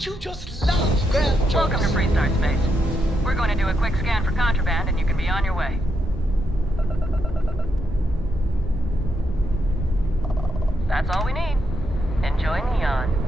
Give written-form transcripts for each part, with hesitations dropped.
Don't you just love grand jokes? Welcome to Freestar Space. We're going to do a quick scan for contraband and you can be on your way. That's all we need. Enjoy Neon.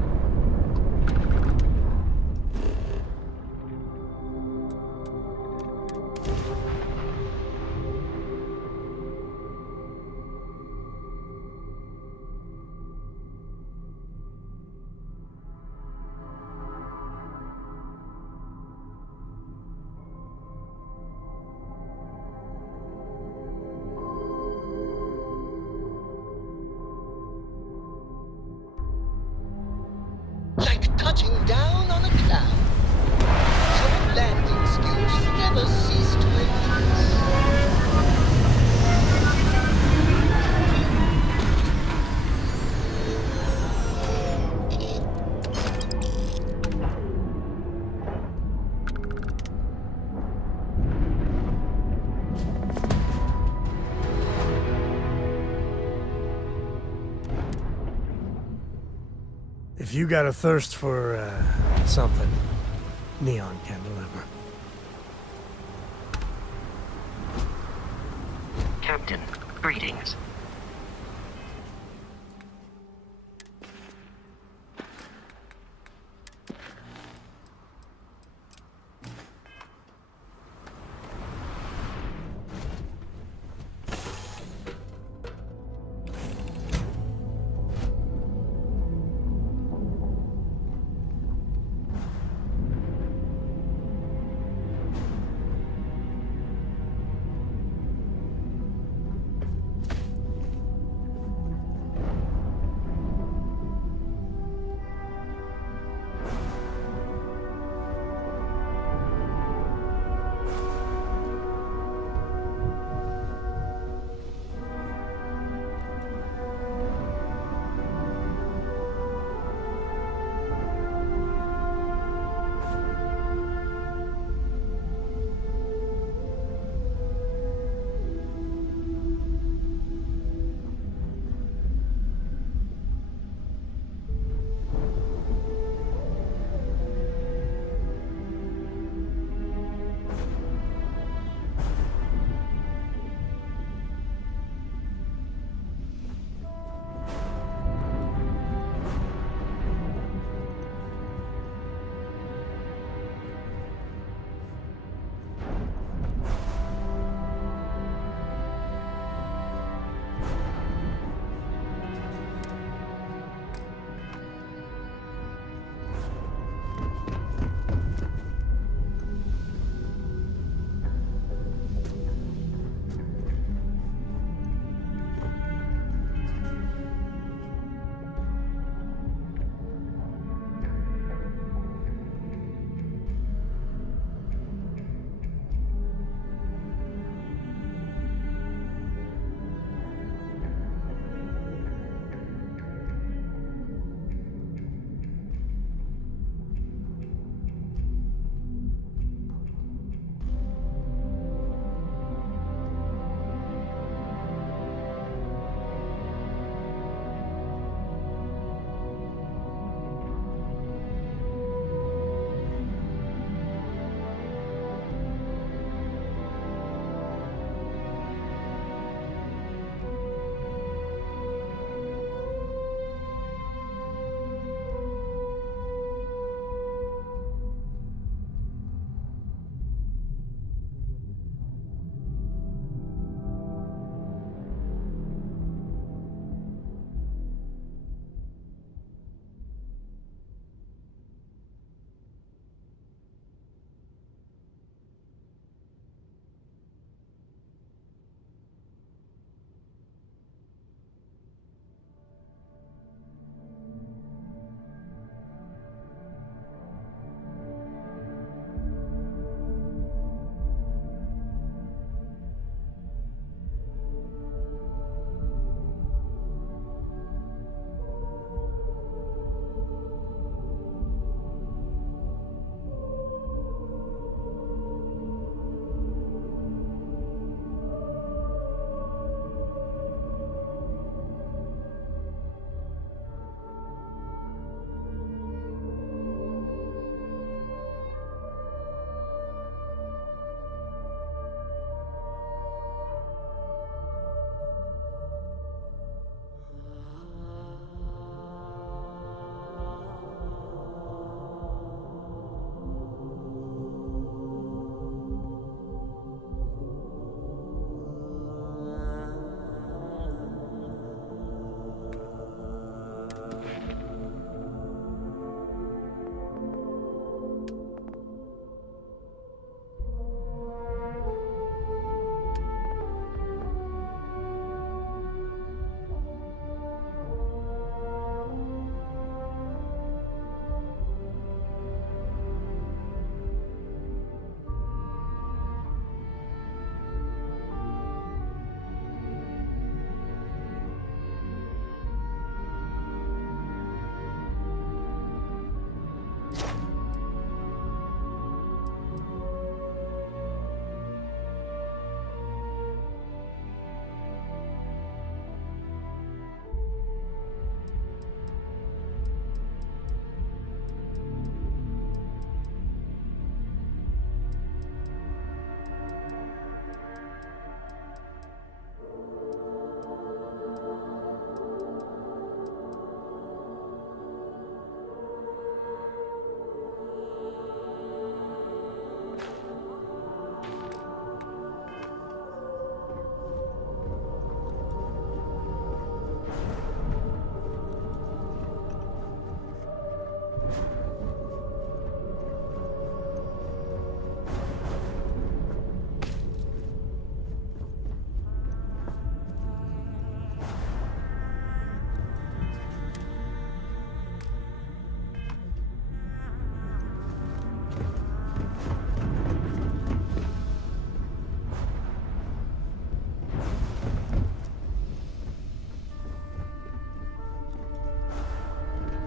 Like touching down on a cloud. Your landing skills never cease to impress. If you got a thirst for, something, Neon can deliver. Captain, greetings.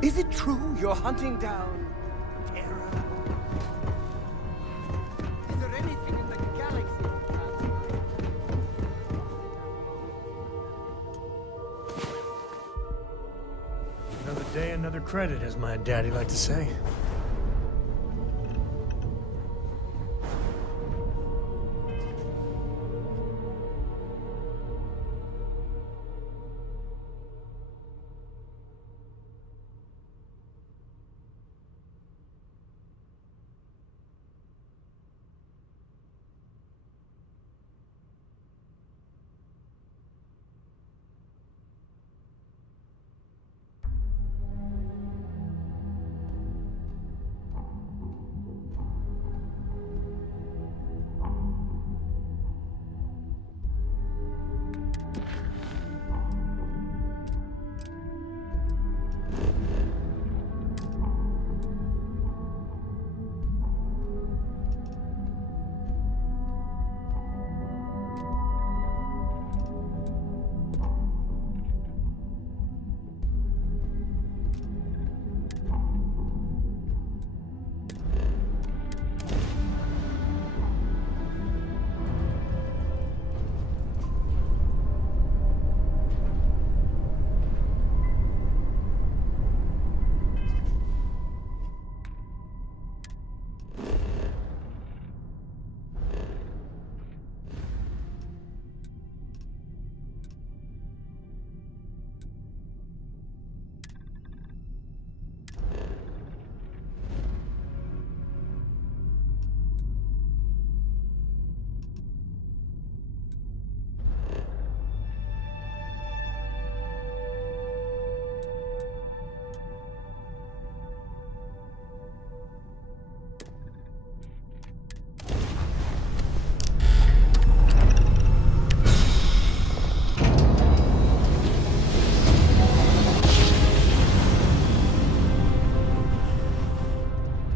Is it true you're hunting down terror? Is there anything in the galaxy? Another day, another credit, as my daddy liked to say.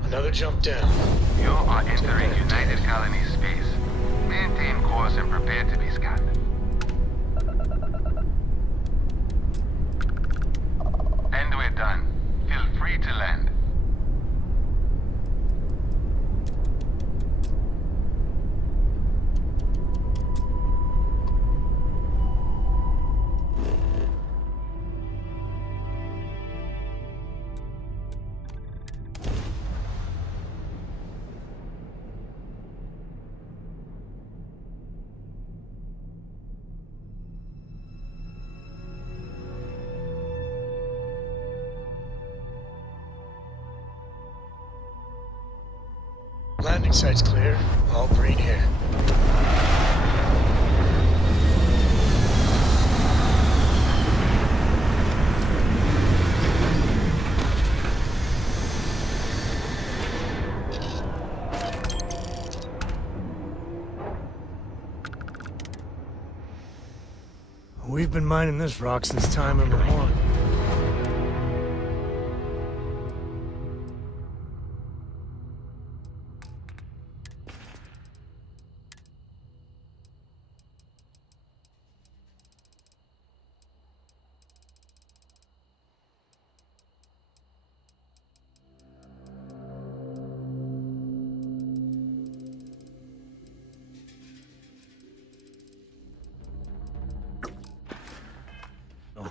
Another jump down. You are entering United Colony space. Maintain course and prepare to be scanned. And we're done. Feel free to land. Landing site's clear. All green here. We've been mining this rock since time immemorial.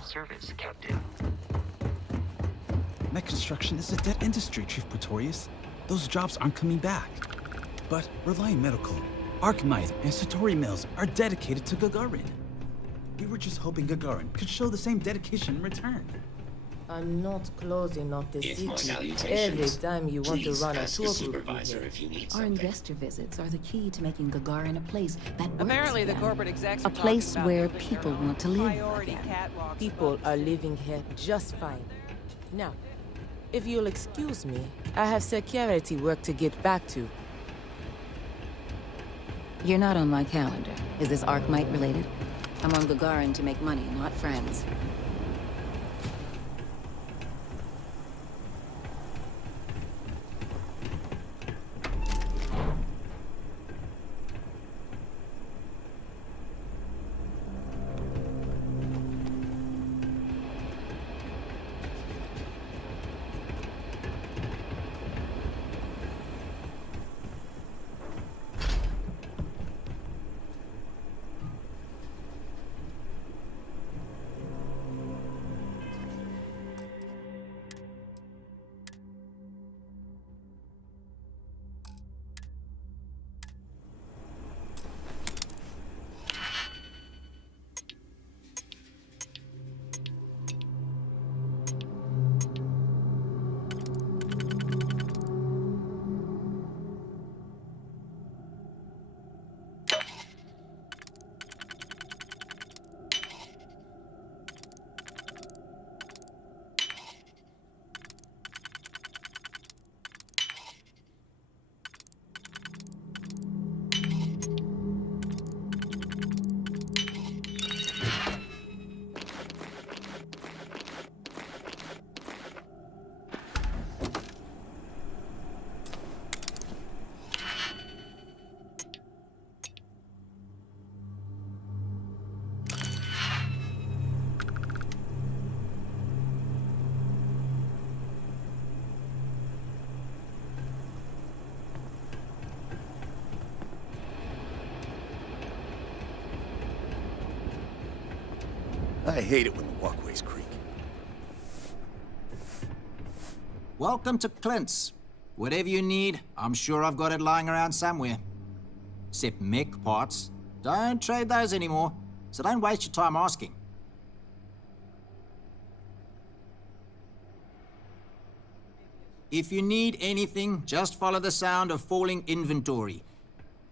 Service, Captain. Mech construction is a dead industry, Chief Pretorius. Those jobs aren't coming back. But Reliant Medical, Archmite, and Satori Mills are dedicated to Gagarin. We were just hoping Gagarin could show the same dedication in return. I'm not closing off the If my city salutations, every time you want to please run a ask tour the group supervisor here. if you need Our something. investor visits are the key to making Gagarin a place that works Apparently the again. corporate execs A are talking place about where building people their own want to live priority again. catwalks. People are living here just fine. Now, if you'll excuse me, I have security work to get back to. You're not on my calendar. Is this Archmite related? I'm on Gagarin to make money, not friends. I hate it when the walkways creak. Welcome to Clint's. Whatever you need, I'm sure I've got it lying around somewhere. Except mech parts. Don't trade those anymore, so don't waste your time asking. If you need anything, just follow the sound of falling inventory.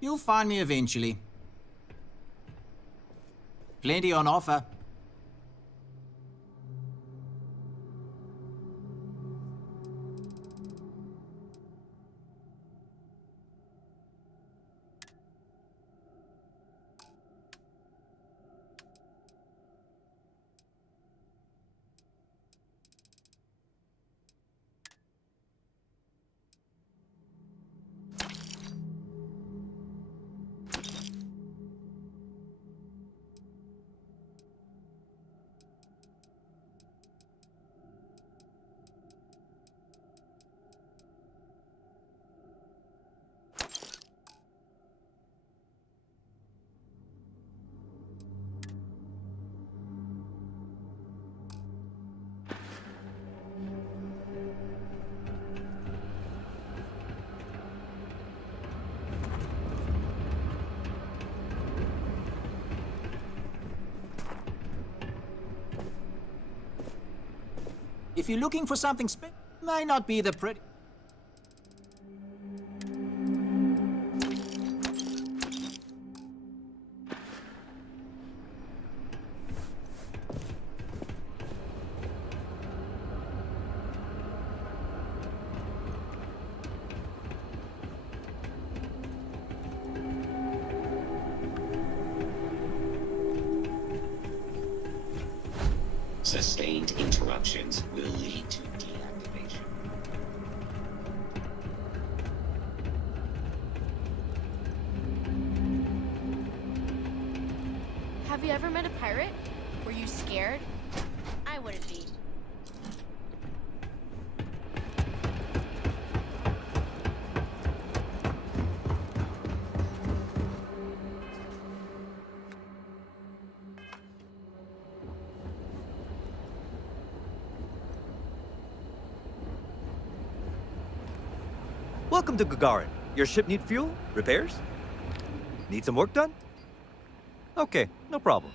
You'll find me eventually. Plenty on offer. If you're looking for something may not be the pretty... Sustained interruptions will lead to deactivation. Have you ever met a pirate? Were you scared? I wouldn't be. Welcome to Gagarin. Your ship need fuel? Repairs? Need some work done? Okay, no problem.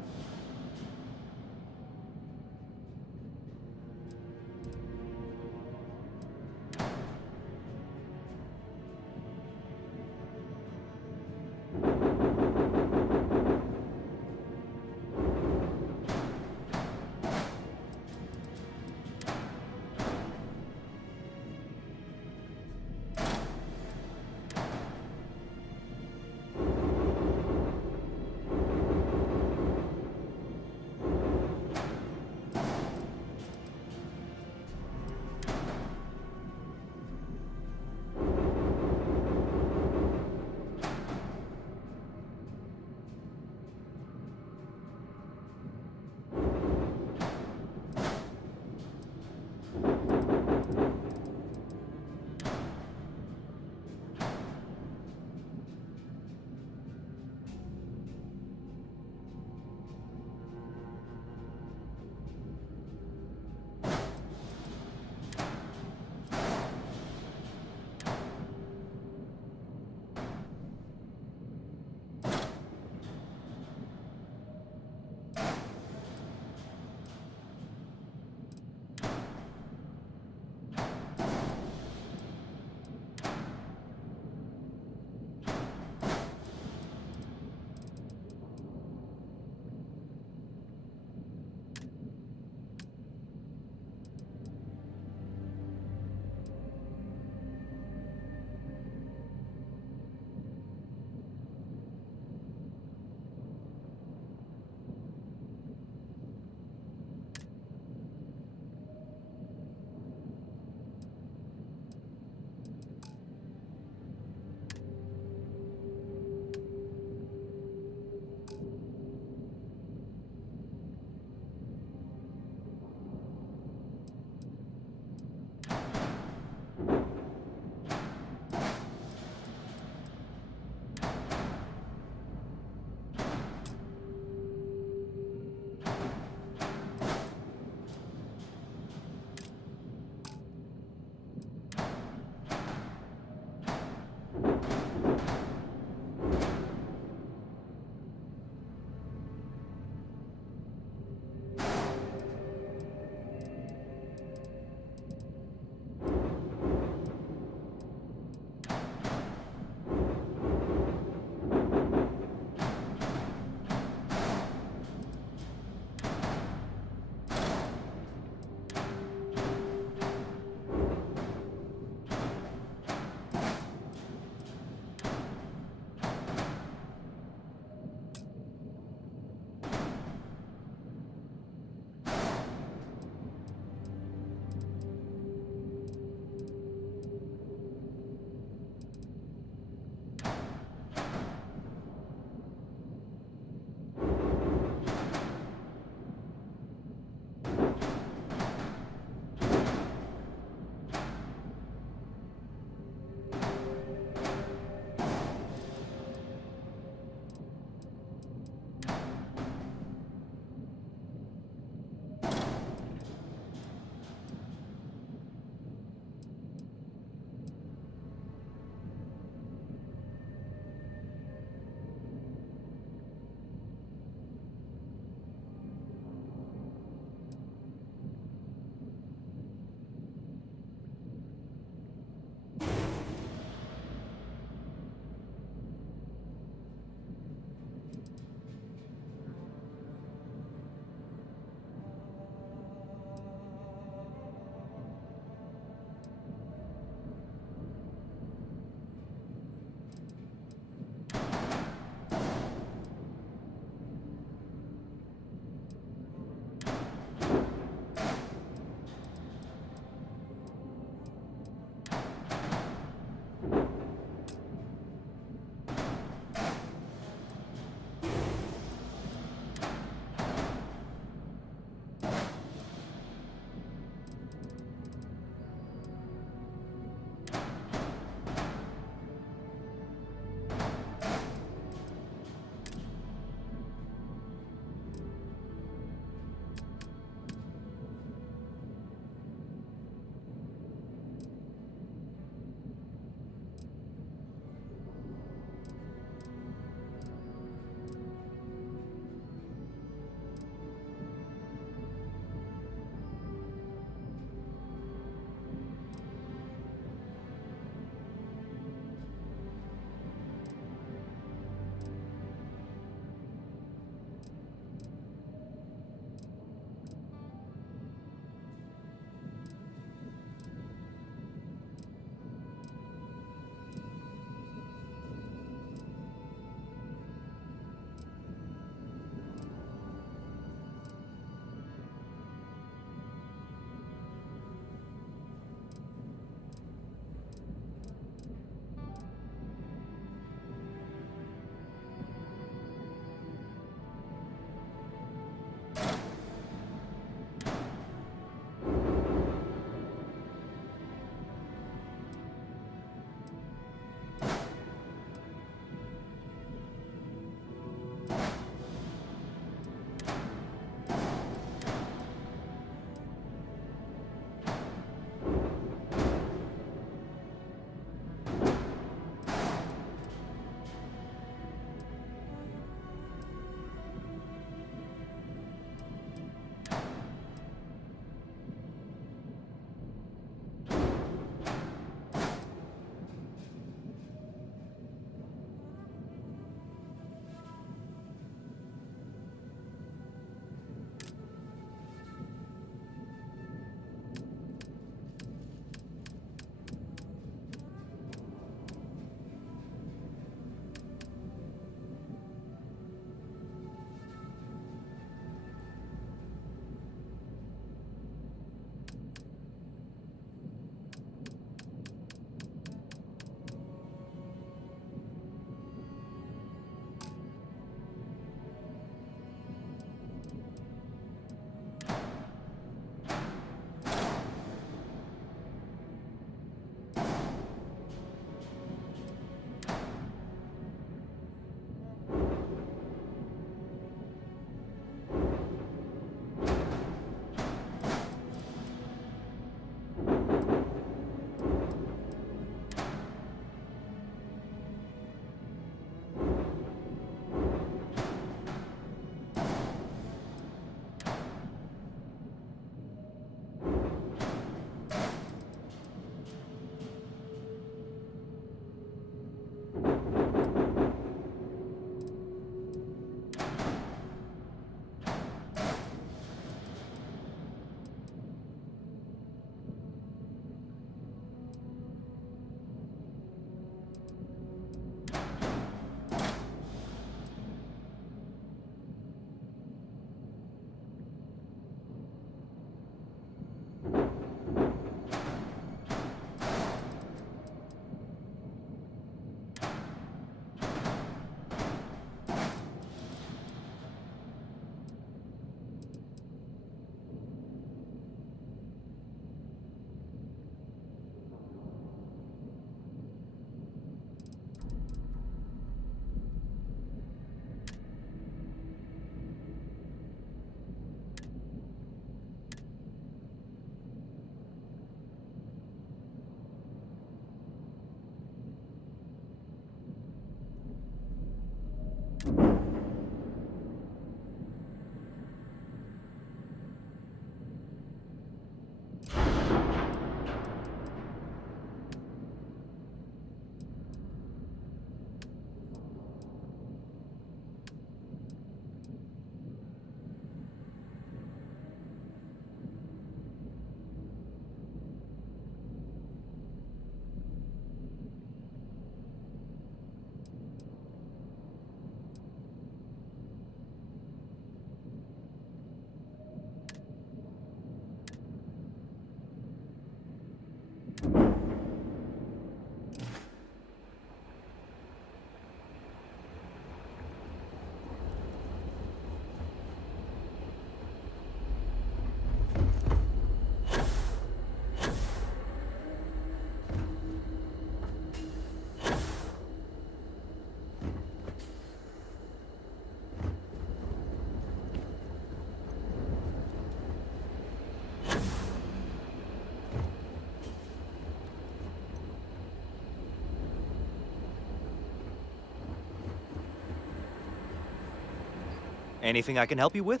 Anything I can help you with?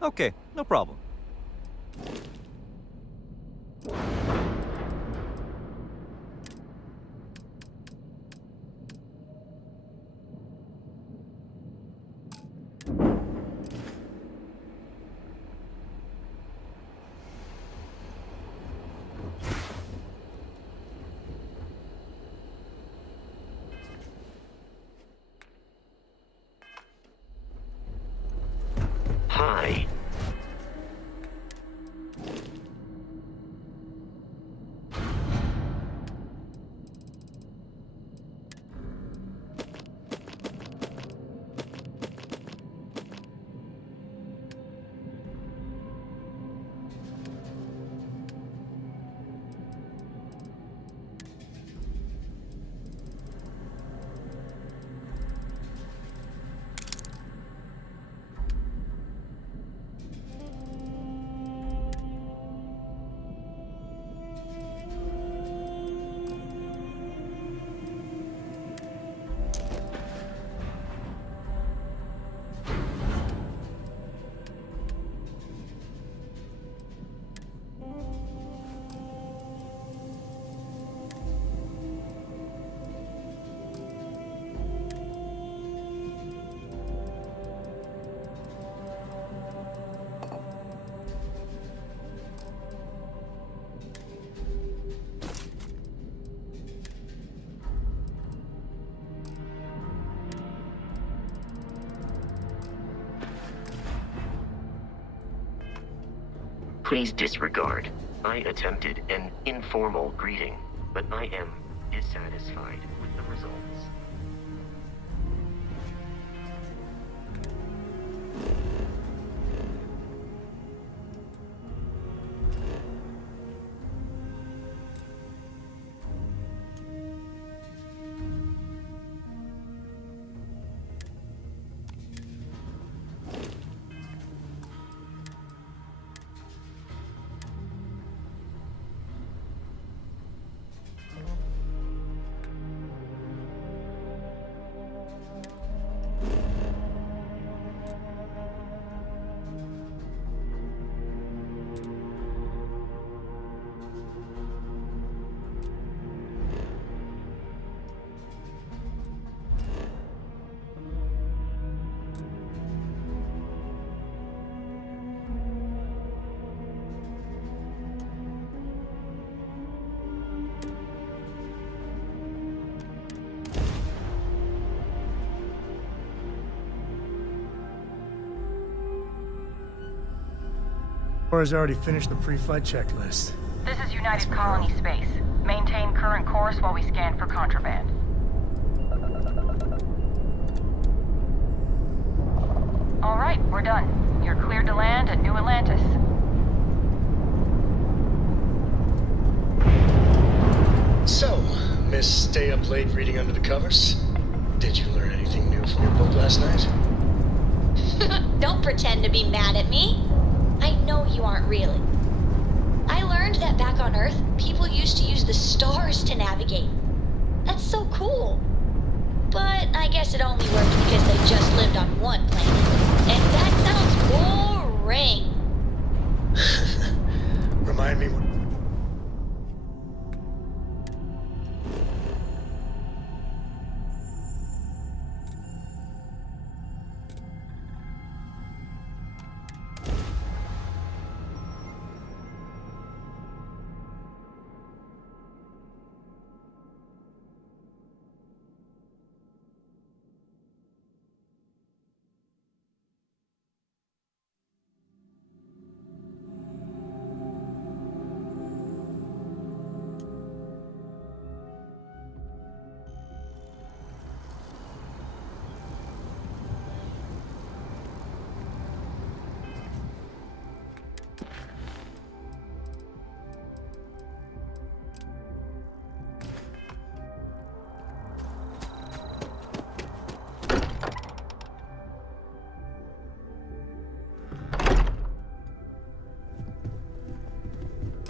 Okay, no problem. Hi. Please disregard. I attempted an informal greeting, but I am dissatisfied with the results. Laura's already finished the pre-flight checklist. This is United Colony Space. Maintain current course while we scan for contraband. All right, we're done. You're cleared to land at New Atlantis. So, Miss Stay Up Late reading under the covers? Did you learn anything new from your book last night? Don't pretend to be mad at me. I know you aren't really. I learned that back on Earth, people used to use the stars to navigate. That's so cool. But I guess it only worked because they just lived on one planet. And that sounds boring. Remind me when...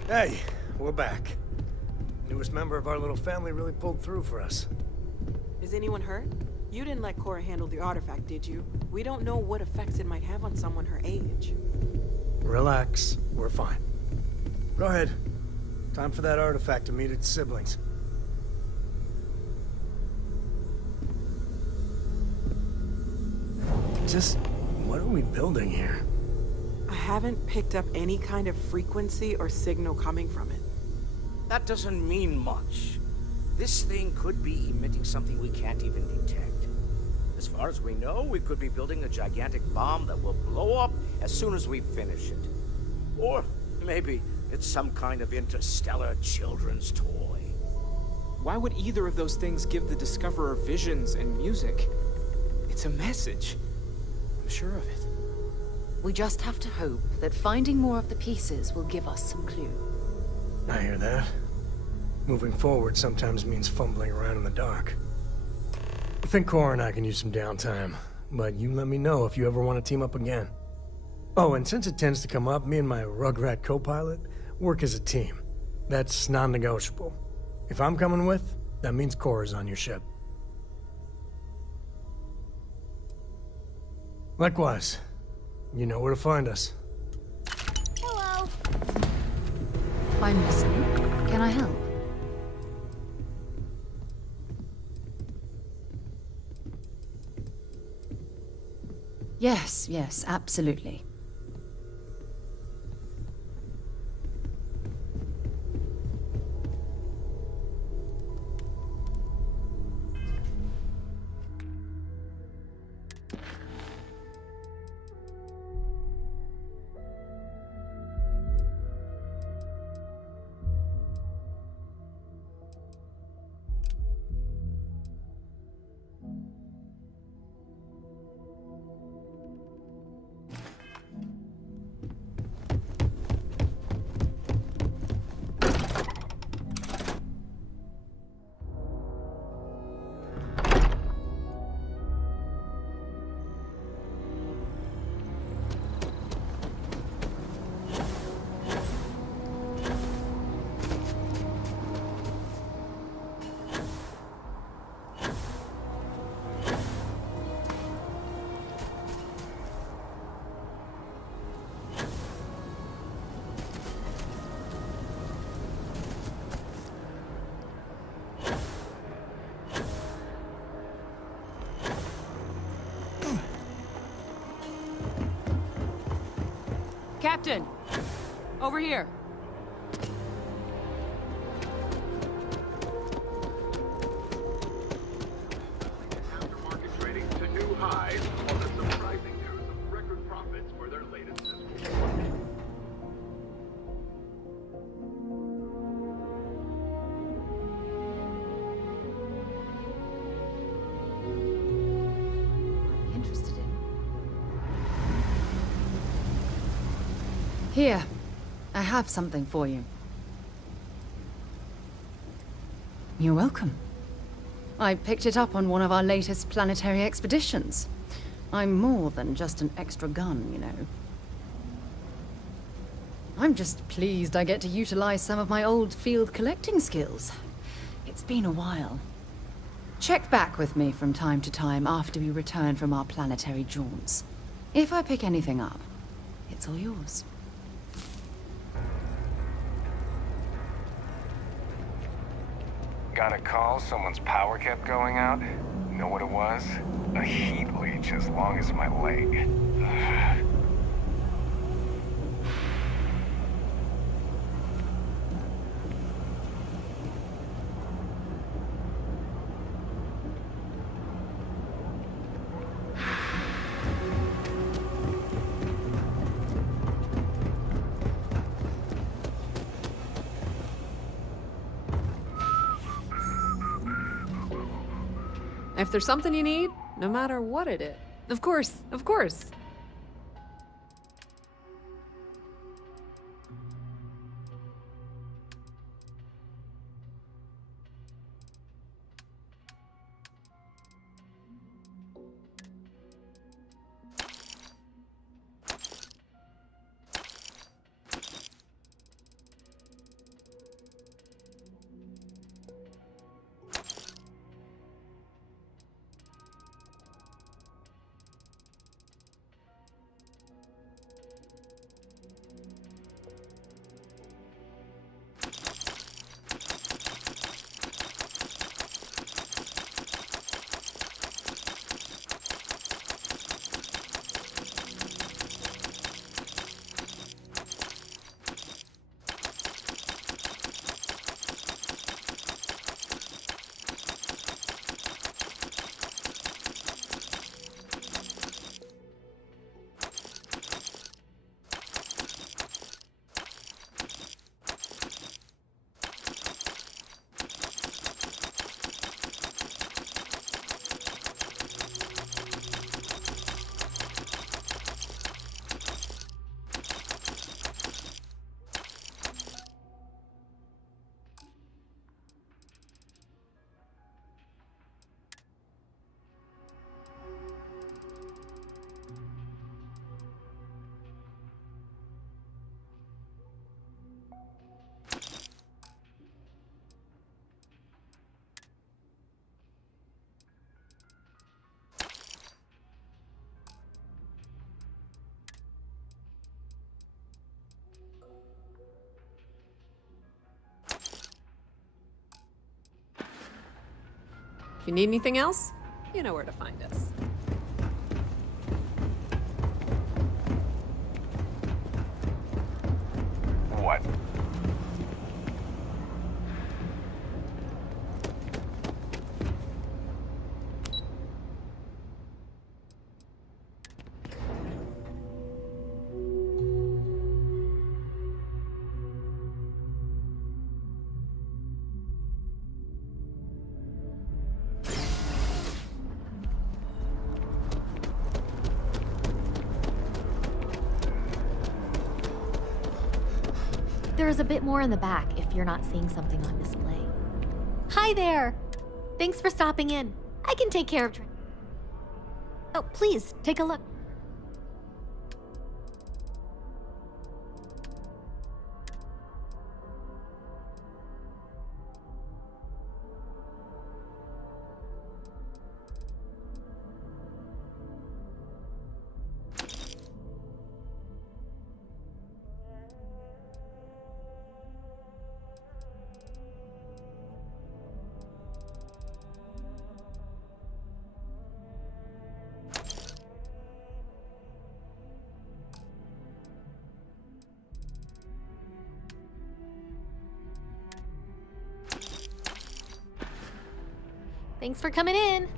Hey, we're back. Newest member of our little family really pulled through for us. Is anyone hurt? You didn't let Cora handle the artifact, did you? We don't know what effects it might have on someone her age. Relax. We're fine. Go ahead. Time for that artifact to meet its siblings. Just... what are we building here? I haven't picked up any kind of frequency or signal coming from it. That doesn't mean much. This thing could be emitting something we can't even detect. As far as we know, we could be building a gigantic bomb that will blow up as soon as we finish it. Or maybe it's some kind of interstellar children's toy. Why would either of those things give the Discoverer visions and music? It's a message. I'm sure of it. We just have to hope that finding more of the pieces will give us some clue. I hear that. Moving forward sometimes means fumbling around in the dark. I think Cora and I can use some downtime, but you let me know if you ever want to team up again. Oh, and since it tends to come up, me and my Rugrat co-pilot work as a team. That's non-negotiable. If I'm coming with, that means Cora's on your ship. Likewise, you know where to find us. Hello. I'm listening. Can I help? Yes, absolutely. Captain! Over here. Aftermarket trading to new highs on the surprising news of record profits for their latest fiscal year. Interested in? Here, I have something for you. You're welcome. I picked it up on one of our latest planetary expeditions. I'm more than just an extra gun, you know. I'm just pleased I get to utilize some of my old field collecting skills. It's been a while. Check back with me from time to time after we return from our planetary jaunts. If I pick anything up, it's all yours. Got a call, someone's power kept going out. Know what it was? A heat leech as long as my leg. If there's something you need, no matter what it is. Of course, of course. If you need anything else, you know where to find us. What? There is a bit more in the back if you're not seeing something on display. Hi there! Thanks for stopping in. I can take care of... Oh, please, take a look. Thanks for coming in.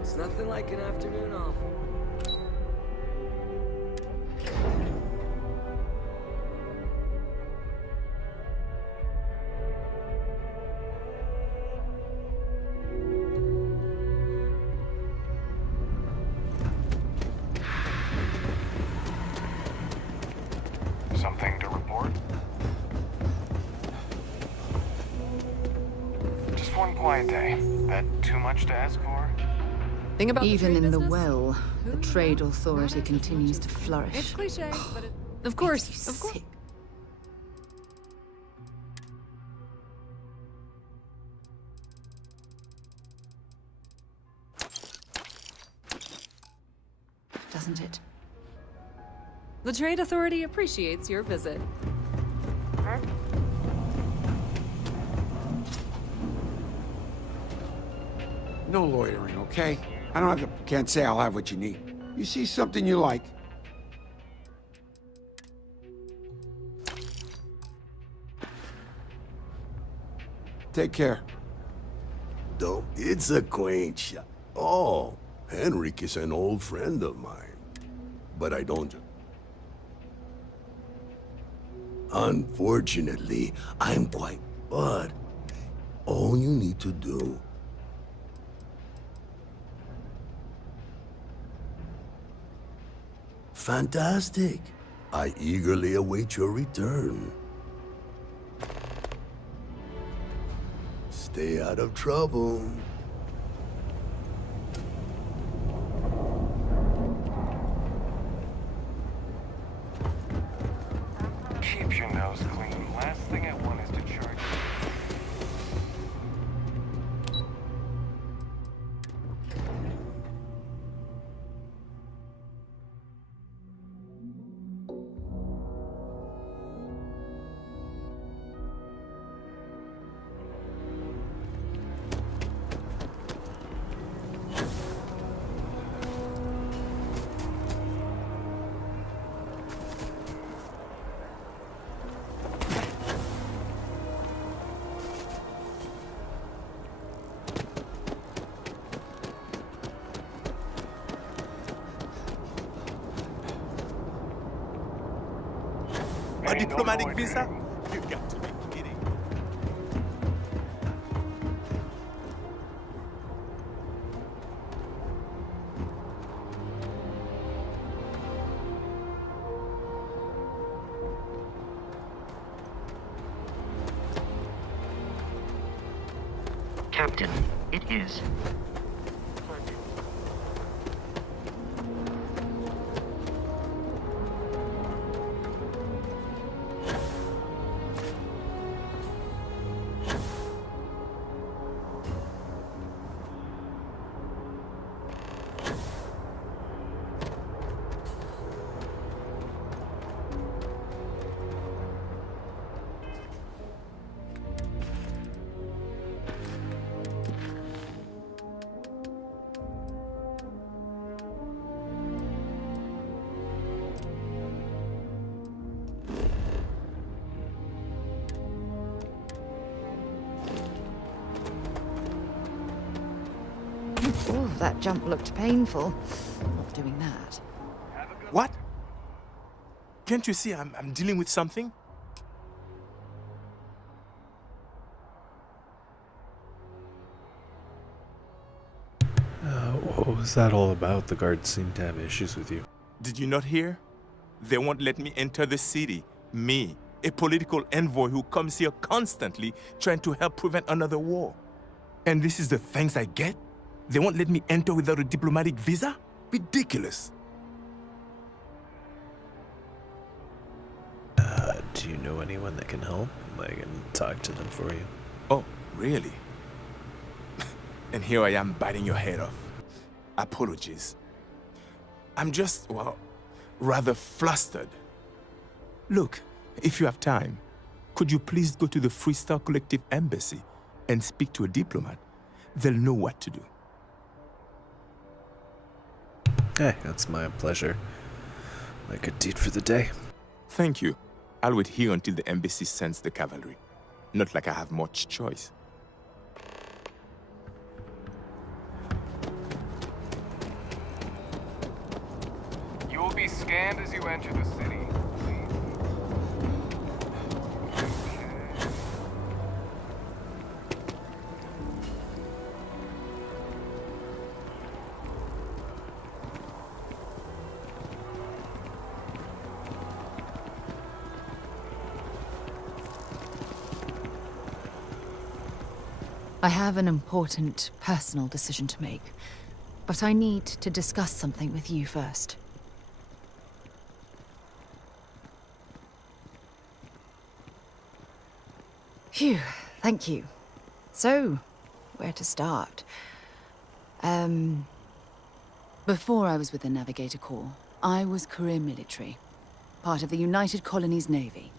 It's nothing like an afternoon off. Something to report? Just one quiet day. That too much to ask for? Thing about Even in the well, the trade authority continues to flourish. It's cliche, but of course, of course. Doesn't it? The trade authority appreciates your visit. No loitering, okay? Can't say I'll have what you need. You see something you like. Take care. Though it's a quaint shot. Oh, Henrik is an old friend of mine. But I don't. Unfortunately, I'm quite. But all you need to do. Fantastic. I eagerly await your return. Stay out of trouble. Keep your nose clean. Last thing I want is to charge A diplomatic visa? You got to be kidding. Captain, it is. that jump looked painful. Not doing that. What? Can't you see I'm dealing with something? What was that all about? The guards seem to have issues with you. Did you not hear? They won't let me enter the city. Me, a political envoy who comes here constantly trying to help prevent another war. And this is the thanks I get? They won't let me enter without a diplomatic visa? Ridiculous. Do you know anyone that can help? I can talk to them for you. Oh, really? And here I am biting your head off. Apologies. I'm just, well, rather flustered. Look, if you have time, could you please go to the Freestar Collective Embassy and speak to a diplomat? They'll know what to do. Hey, that's my pleasure. My good deed for the day. Thank you. I'll wait here until the embassy sends the cavalry. Not like I have much choice. You will be scanned as you enter the city. I have an important personal decision to make, but I need to discuss something with you first. Phew, thank you. So, where to start? Before I was with the Navigator Corps, I was career military, part of the United Colonies Navy.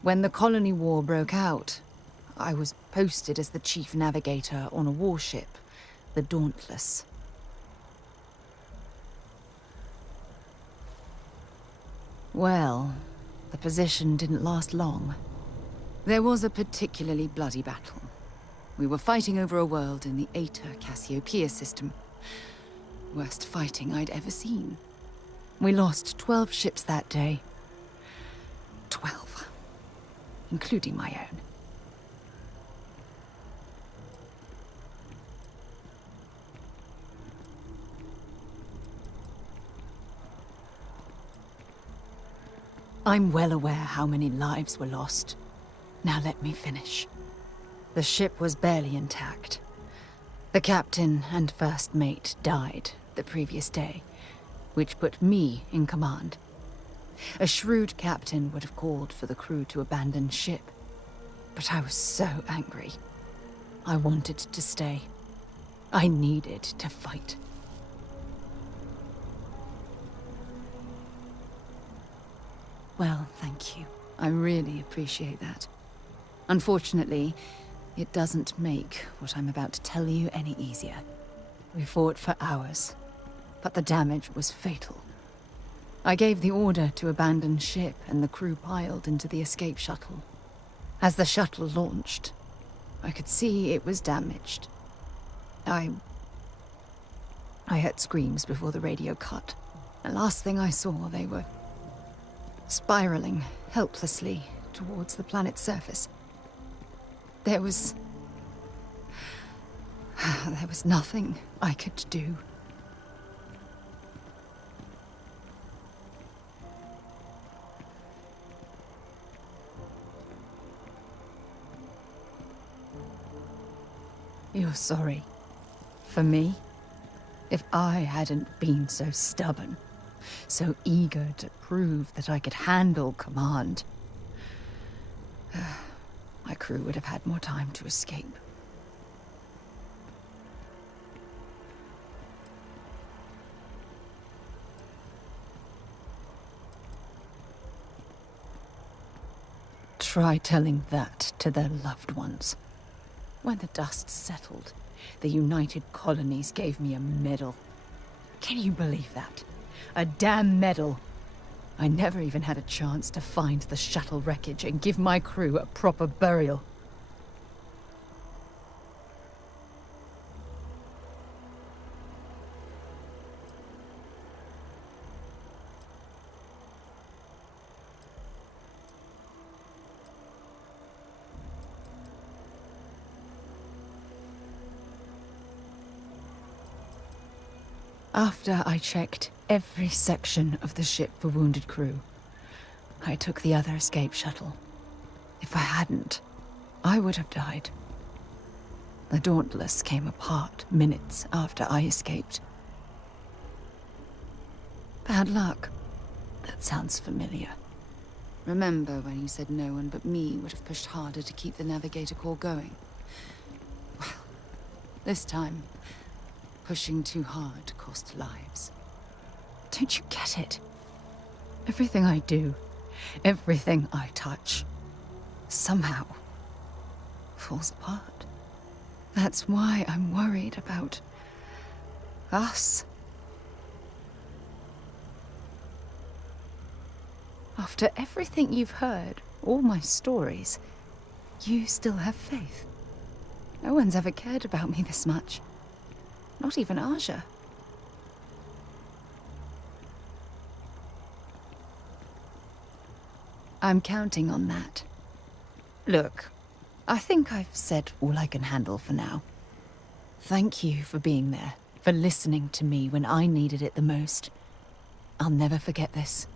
When the Colony War broke out, I was posted as the chief navigator on a warship, the Dauntless. Well, the position didn't last long. There was a particularly bloody battle. We were fighting over a world in the Eta Cassiopeia system. Worst fighting I'd ever seen. We lost 12 ships that day. 12. Including my own. I'm well aware how many lives were lost. Now let me finish. The ship was barely intact. The captain and first mate died the previous day, which put me in command. A shrewd captain would have called for the crew to abandon ship, but I was so angry. I wanted to stay. I needed to fight. Well, thank you. I really appreciate that. Unfortunately, it doesn't make what I'm about to tell you any easier. We fought for hours, but the damage was fatal. I gave the order to abandon ship and the crew piled into the escape shuttle. As the shuttle launched, I could see it was damaged. I heard screams before the radio cut. The last thing I saw, they were spiraling helplessly towards the planet's surface. There was nothing I could do. You're sorry. For me? If I hadn't been so stubborn, so eager to prove that I could handle command, my crew would have had more time to escape. Try telling that to their loved ones. When the dust settled, the United Colonies gave me a medal. Can you believe that? A damn medal. I never even had a chance to find the shuttle wreckage and give my crew a proper burial. After I checked every section of the ship for wounded crew, I took the other escape shuttle. If I hadn't, I would have died. The Dauntless came apart minutes after I escaped. Bad luck. That sounds familiar. Remember when you said no one but me would have pushed harder to keep the navigator core going? Well, this time, pushing too hard cost lives. Don't you get it? Everything I do, everything I touch, somehow falls apart. That's why I'm worried about us. After everything you've heard, all my stories, you still have faith. No one's ever cared about me this much. Not even Aja. I'm counting on that. Look, I think I've said all I can handle for now. Thank you for being there, for listening to me when I needed it the most. I'll never forget this.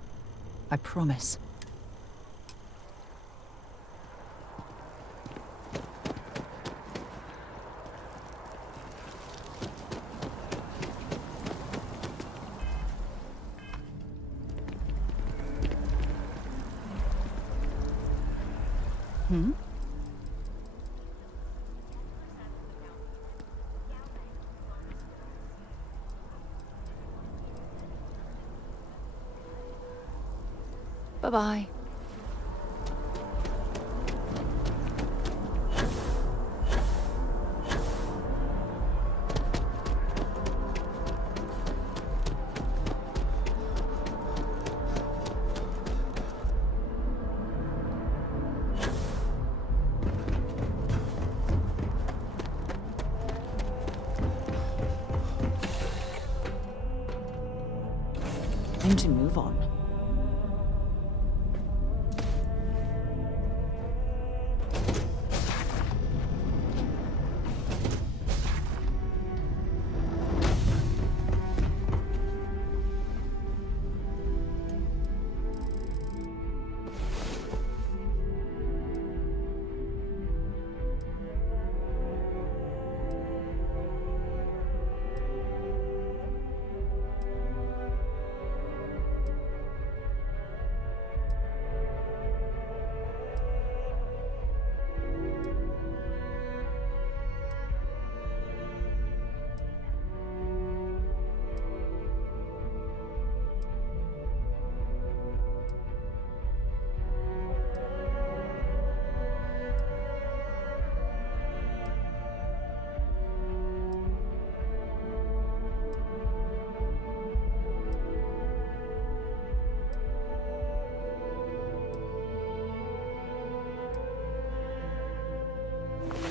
I promise. Hmm? Bye-bye. Time to move on.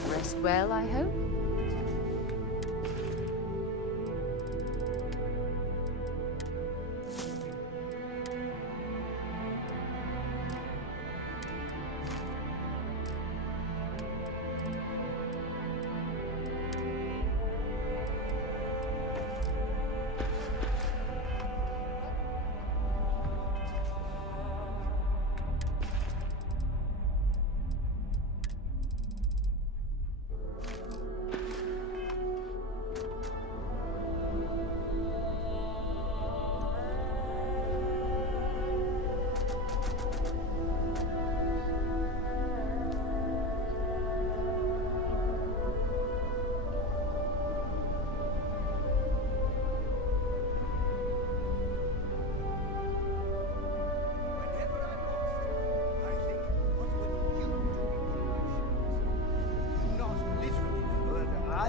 Rest well, I hope?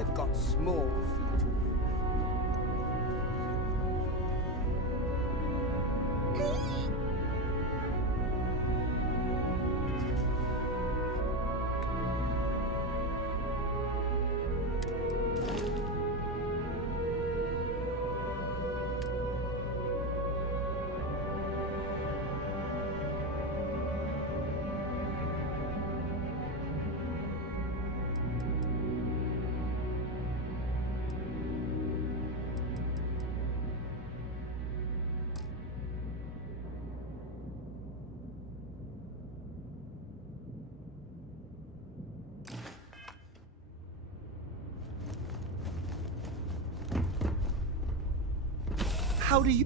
I've got small feet. How do you...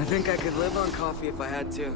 I think I could live on coffee if I had to.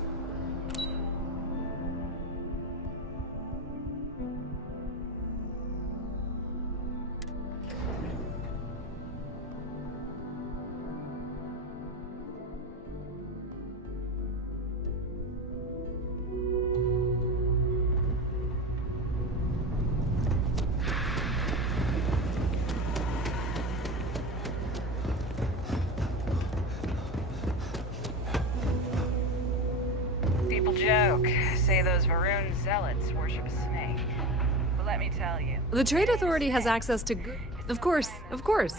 People joke, say those Varun zealots worship a snake. But let me tell you. The Trade Authority has access to good. Of course, of course.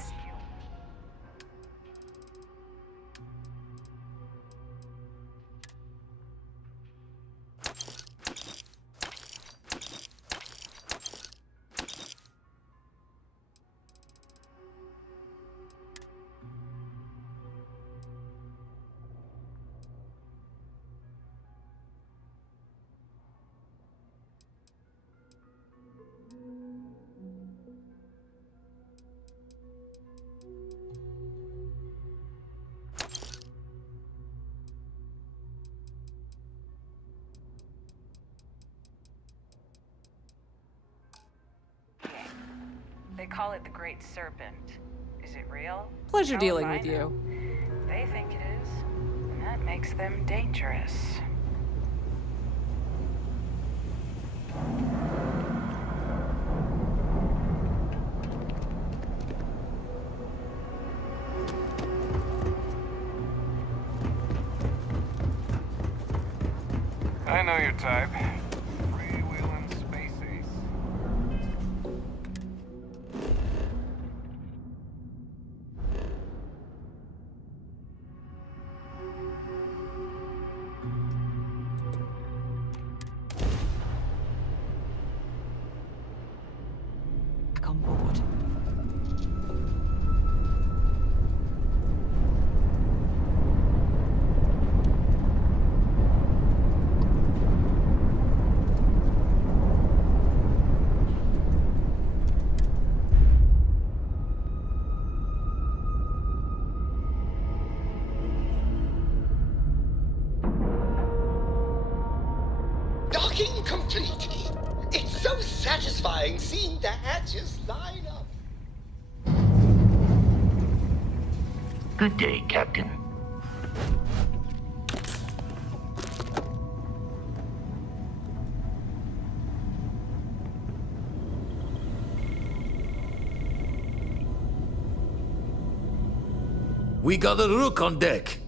They call it the Great Serpent. Is it real? Pleasure Hell dealing if I with know. you. They think it is, and that makes them dangerous. I know your type. Freewheeling space ace. Back on board. Docking complete! It's so satisfying seeing the hatches line up. Good day, Captain. We got a rook on deck.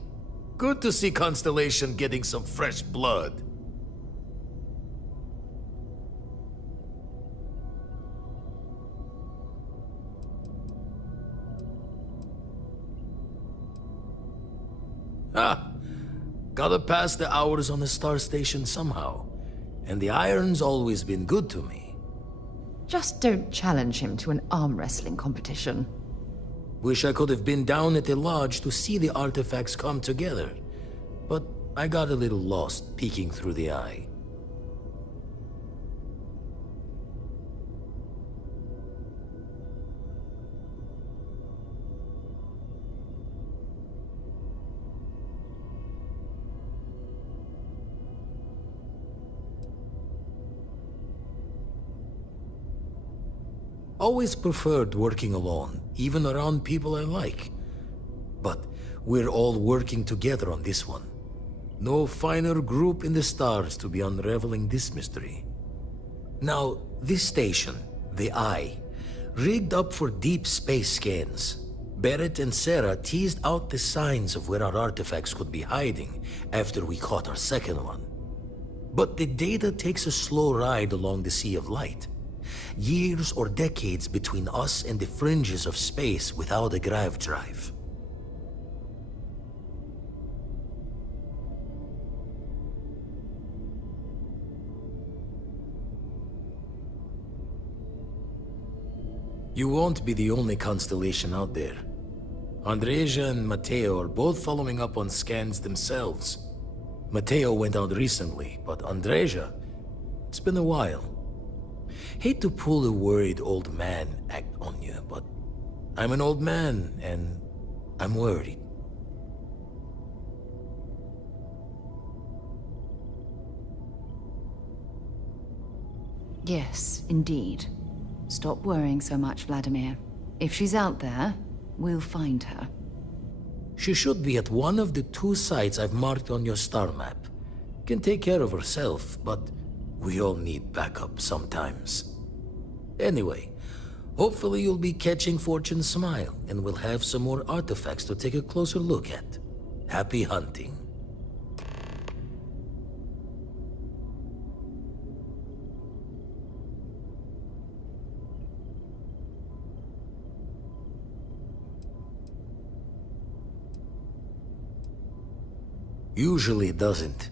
Good to see Constellation getting some fresh blood. Ah, gotta pass the hours on the star station somehow. And the iron's always been good to me. Just don't challenge him to an arm wrestling competition. Wish I could have been down at the lodge to see the artifacts come together. But I got a little lost peeking through the eye. Always preferred working alone, even around people I like. But we're all working together on this one. No finer group in the stars to be unraveling this mystery. Now, this station, the Eye, rigged up for deep space scans. Barrett and Sarah teased out the signs of where our artifacts could be hiding after we caught our second one. But the data takes a slow ride along the Sea of Light. Years or decades between us and the fringes of space without a grav drive. You won't be the only constellation out there. Andreja and Matteo are both following up on scans themselves. Matteo went out recently, but Andreja, it's been a while. Hate to pull a worried old man act on you, but I'm an old man and I'm worried. Yes, indeed. Stop worrying so much, Vladimir. If she's out there, we'll find her. She should be at one of the 2 sites I've marked on your star map. Can take care of herself, but we all need backup sometimes. Anyway, hopefully you'll be catching Fortune's smile, and we'll have some more artifacts to take a closer look at. Happy hunting. Usually it doesn't.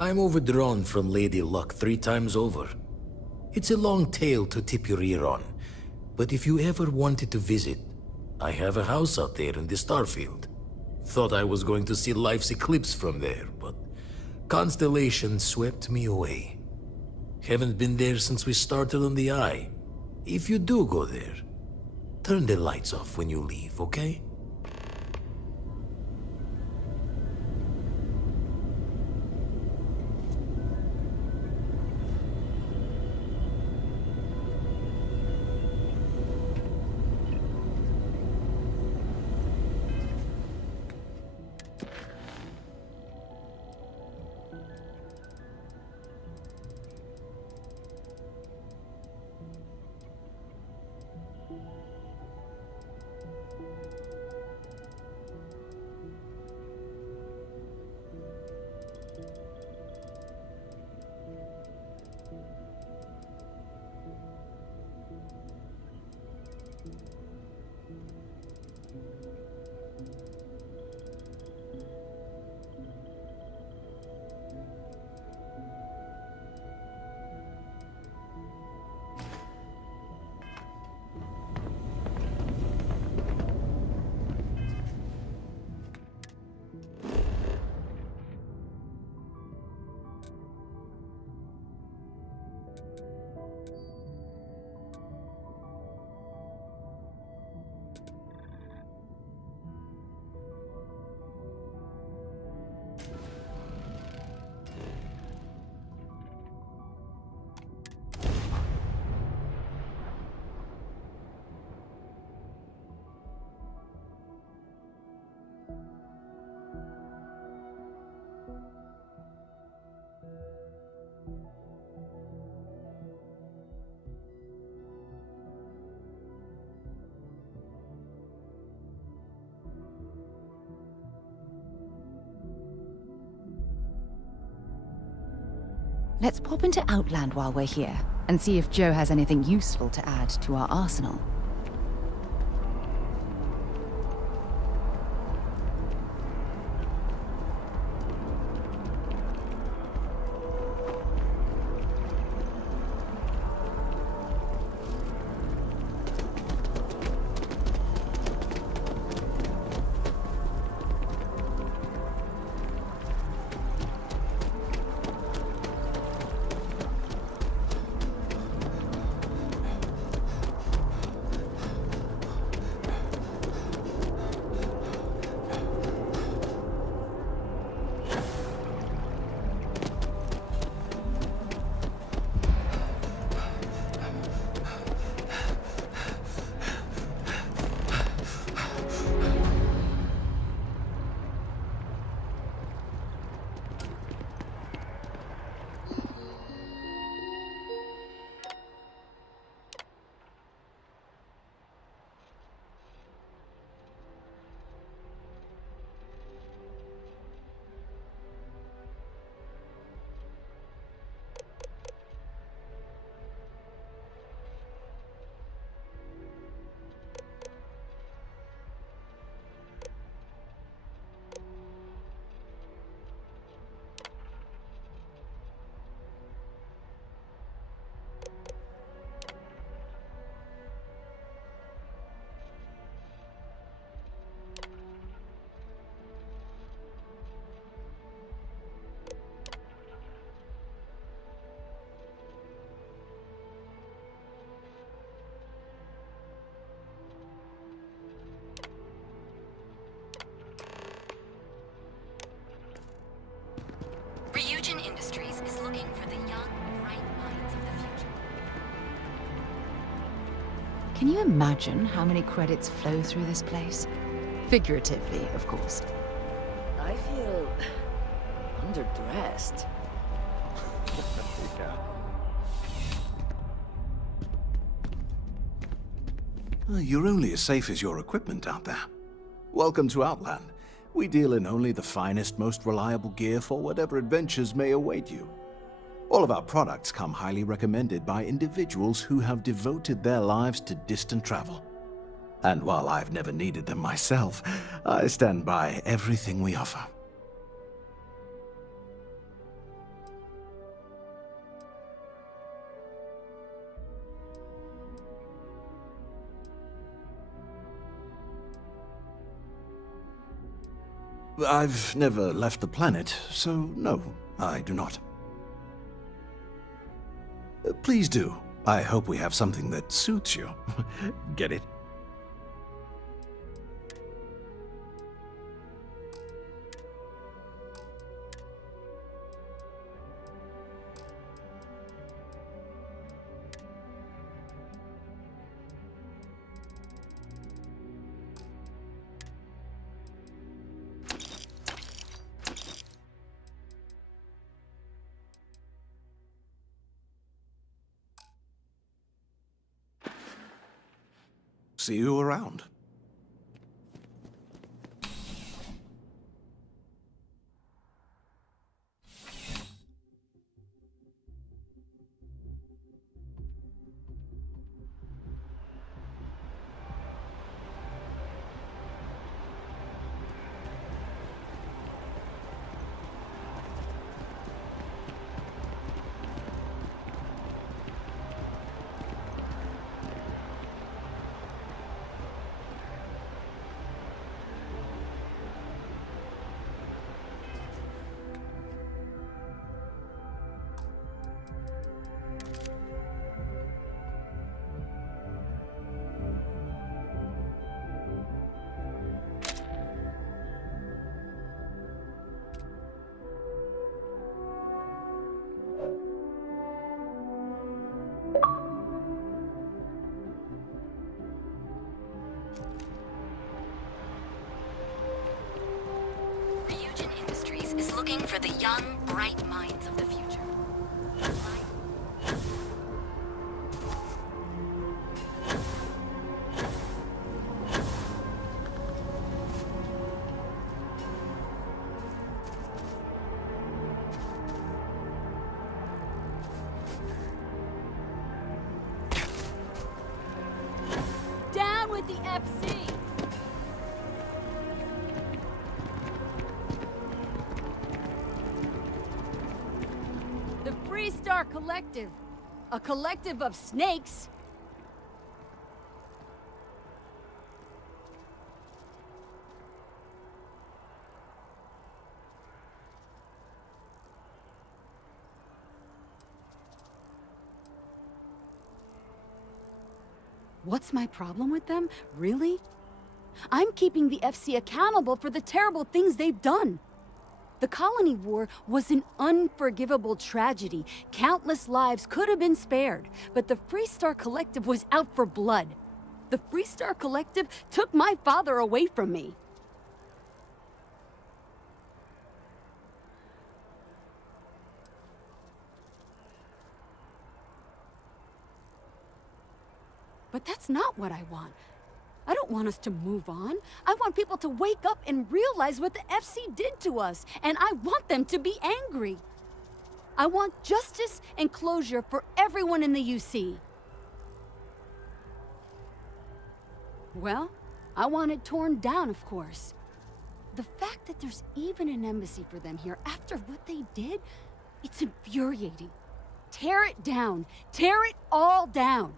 I'm overdrawn from Lady Luck 3 times over. It's a long tale to tip your ear on, but if you ever wanted to visit, I have a house out there in the Starfield. Thought I was going to see life's eclipse from there, but Constellation swept me away. Haven't been there since we started on the Eye. If you do go there, turn the lights off when you leave, okay? Let's pop into Outland while we're here, and see if Joe has anything useful to add to our arsenal. Can you imagine how many credits flow through this place? Figuratively, of course. I feel underdressed. You're only as safe as your equipment out there. Welcome to Outland. We deal in only the finest, most reliable gear for whatever adventures may await you. All of our products come highly recommended by individuals who have devoted their lives to distant travel. And while I've never needed them myself, I stand by everything we offer. I've never left the planet, so no, I do not. Please do. I hope we have something that suits you. Get it? See you around. Is looking for the young, bright minds of the future. Down with the FC! Star Collective. A collective of snakes. What's my problem with them? Really? I'm keeping the FC accountable for the terrible things they've done. The Colony War was an unforgivable tragedy. Countless lives could have been spared, but the Free Star Collective was out for blood. The Free Star Collective took my father away from me. But that's not what I want. I don't want us to move on. I want people to wake up and realize what the FC did to us, and I want them to be angry. I want justice and closure for everyone in the UC. Well, I want it torn down, of course. The fact that there's even an embassy for them here after what they did, it's infuriating. Tear it down. Tear it all down.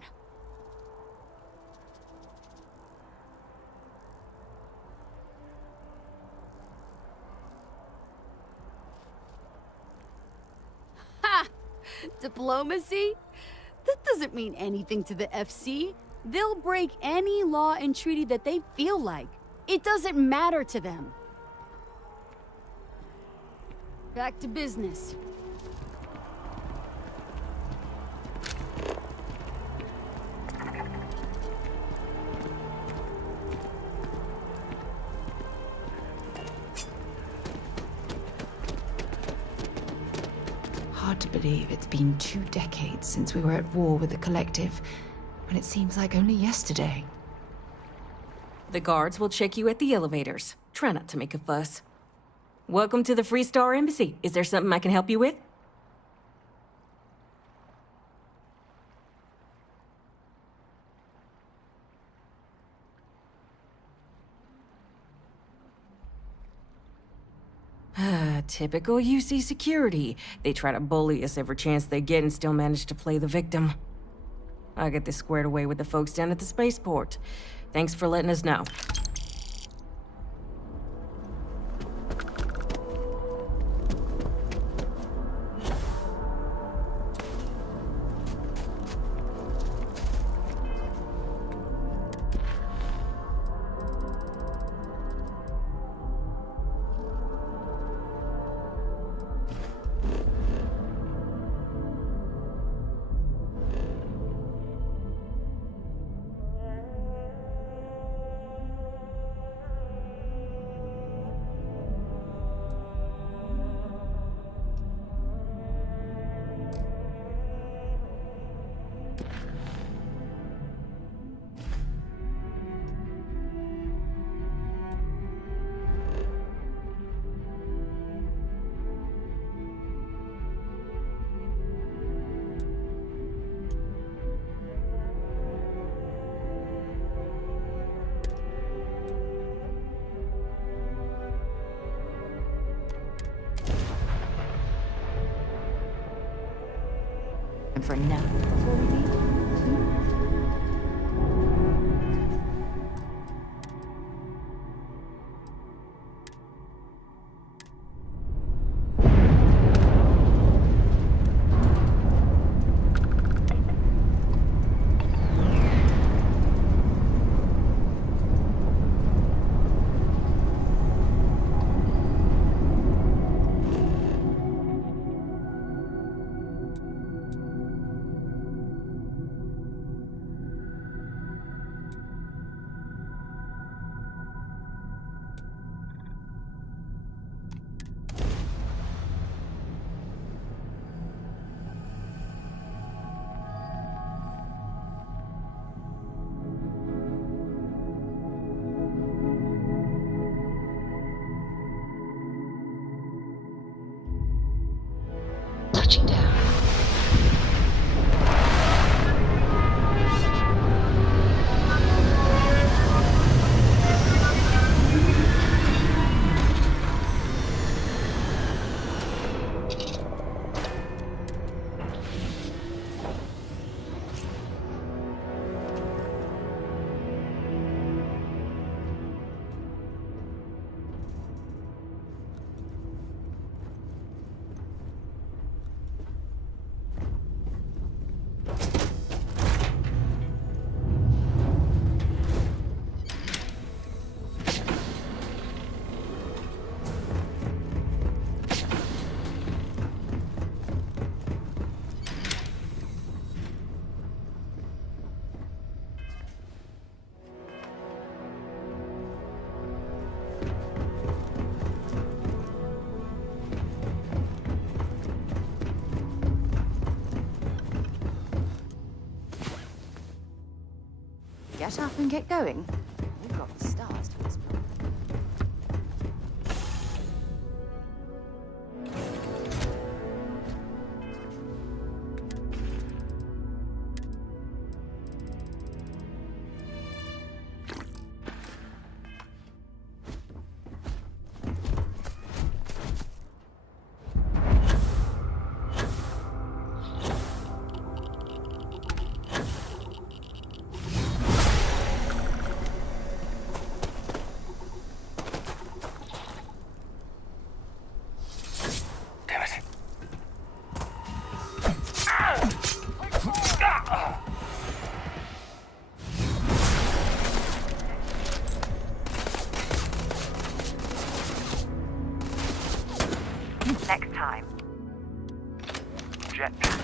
Ha! Diplomacy? That doesn't mean anything to the FC. They'll break any law and treaty that they feel like. It doesn't matter to them. Back to business. hard to believe it's been 2 decades since we were at war with the Collective, when it seems like only yesterday. The guards will check you at the elevators. Try not to make a fuss. Welcome to the Free Star Embassy. Is there something I can help you with? Typical UC security. They try to bully us every chance they get and still manage to play the victim. I'll get this squared away with the folks down at the spaceport. Thanks for letting us know. And for now, before we leave. Touching down. Get up and get going. We've got the stars to explore. Next time. Jetpack.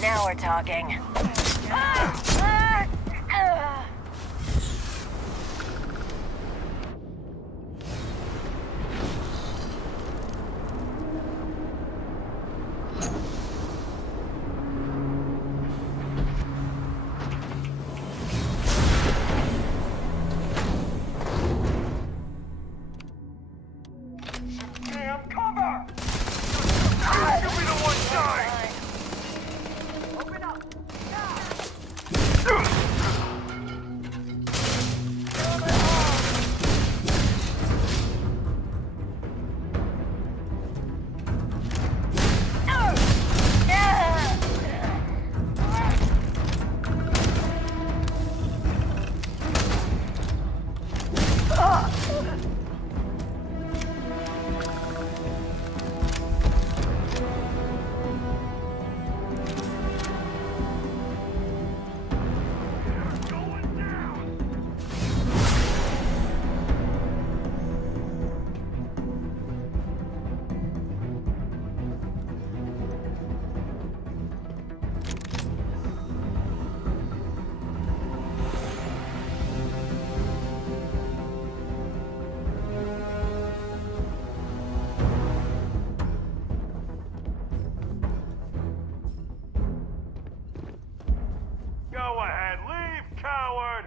Now we're talking. Damn cover! Give me the one side! Open up! Go ahead, leave, coward!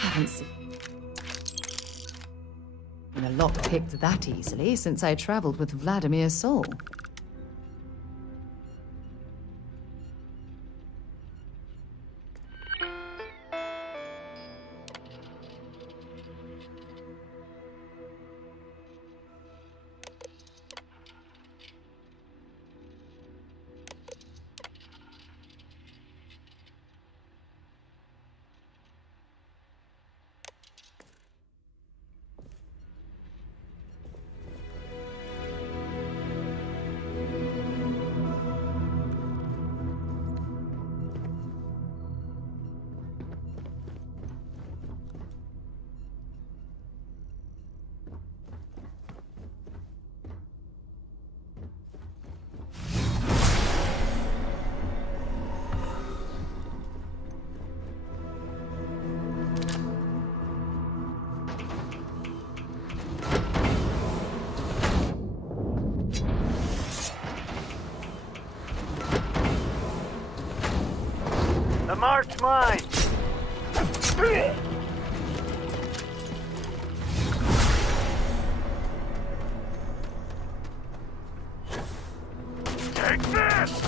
Haven't seen a lock picked that easily since I traveled with Vladimir's soul. The mark's mine! Take this!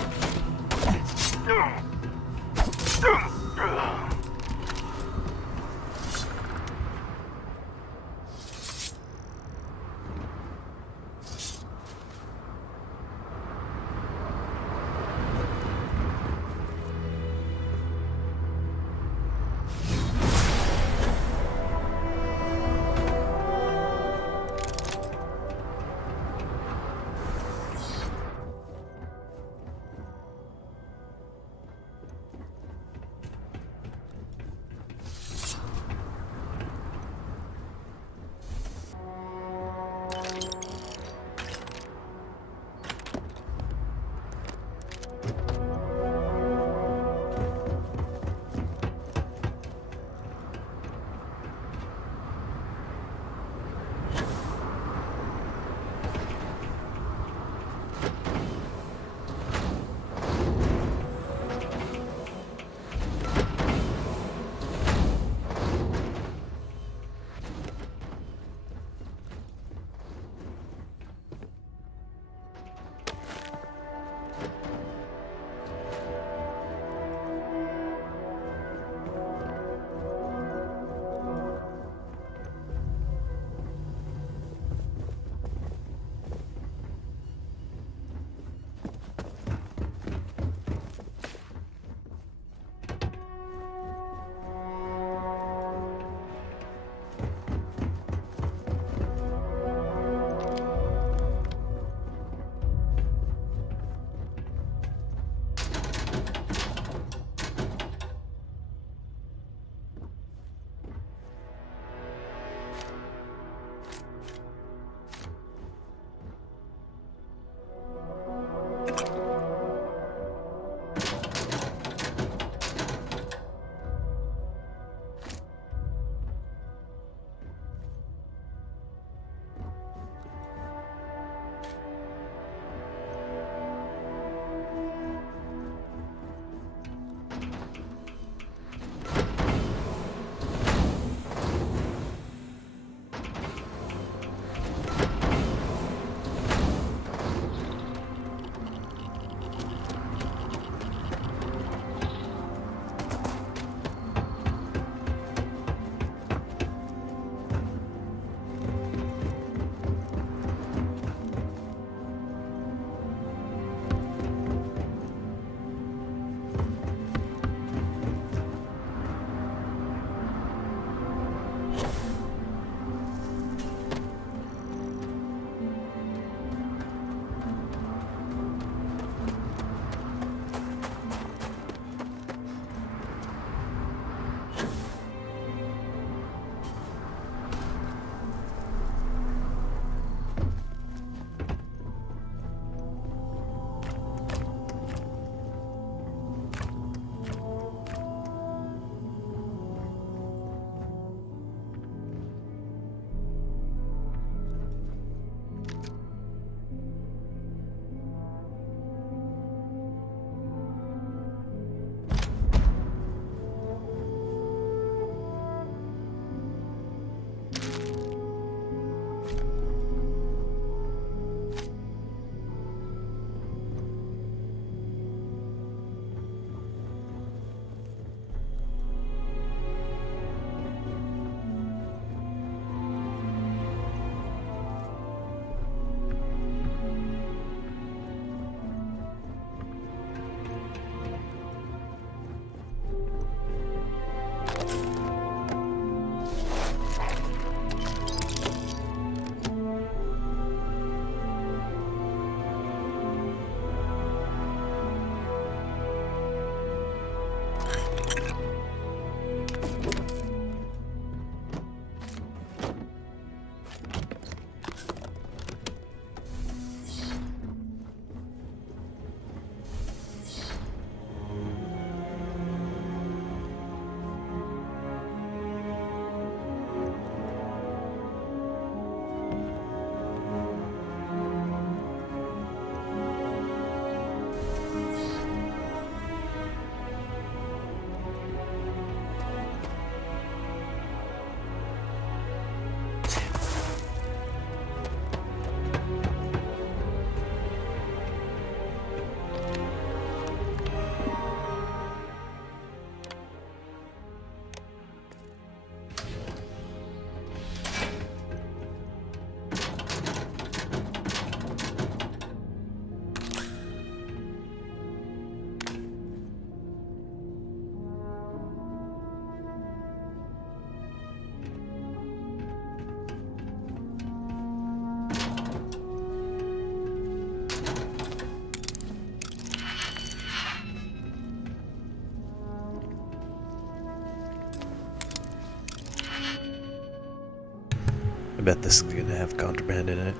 I bet this is gonna have contraband in it.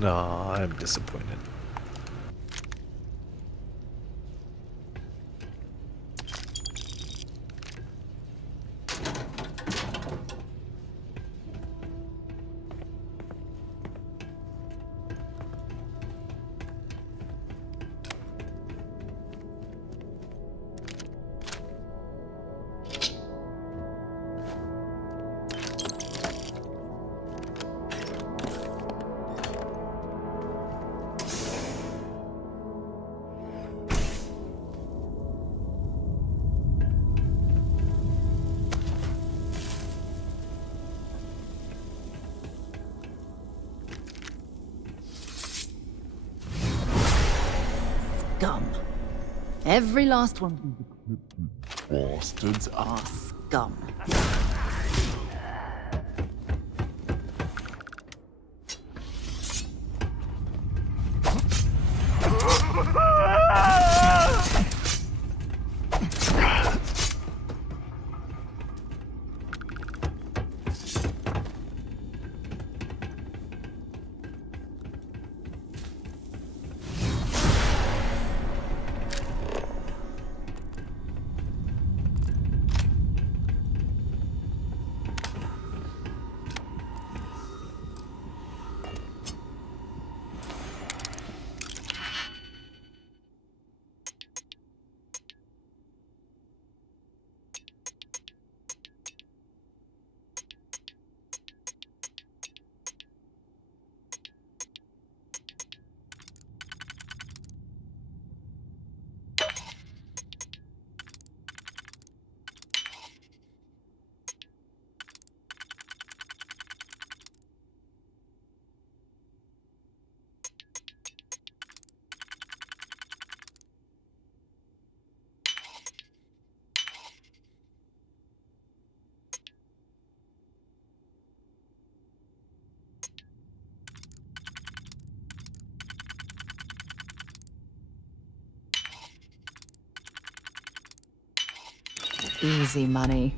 No, I'm disappointed. Scum. Every last one. Bastards are Scum. Easy money.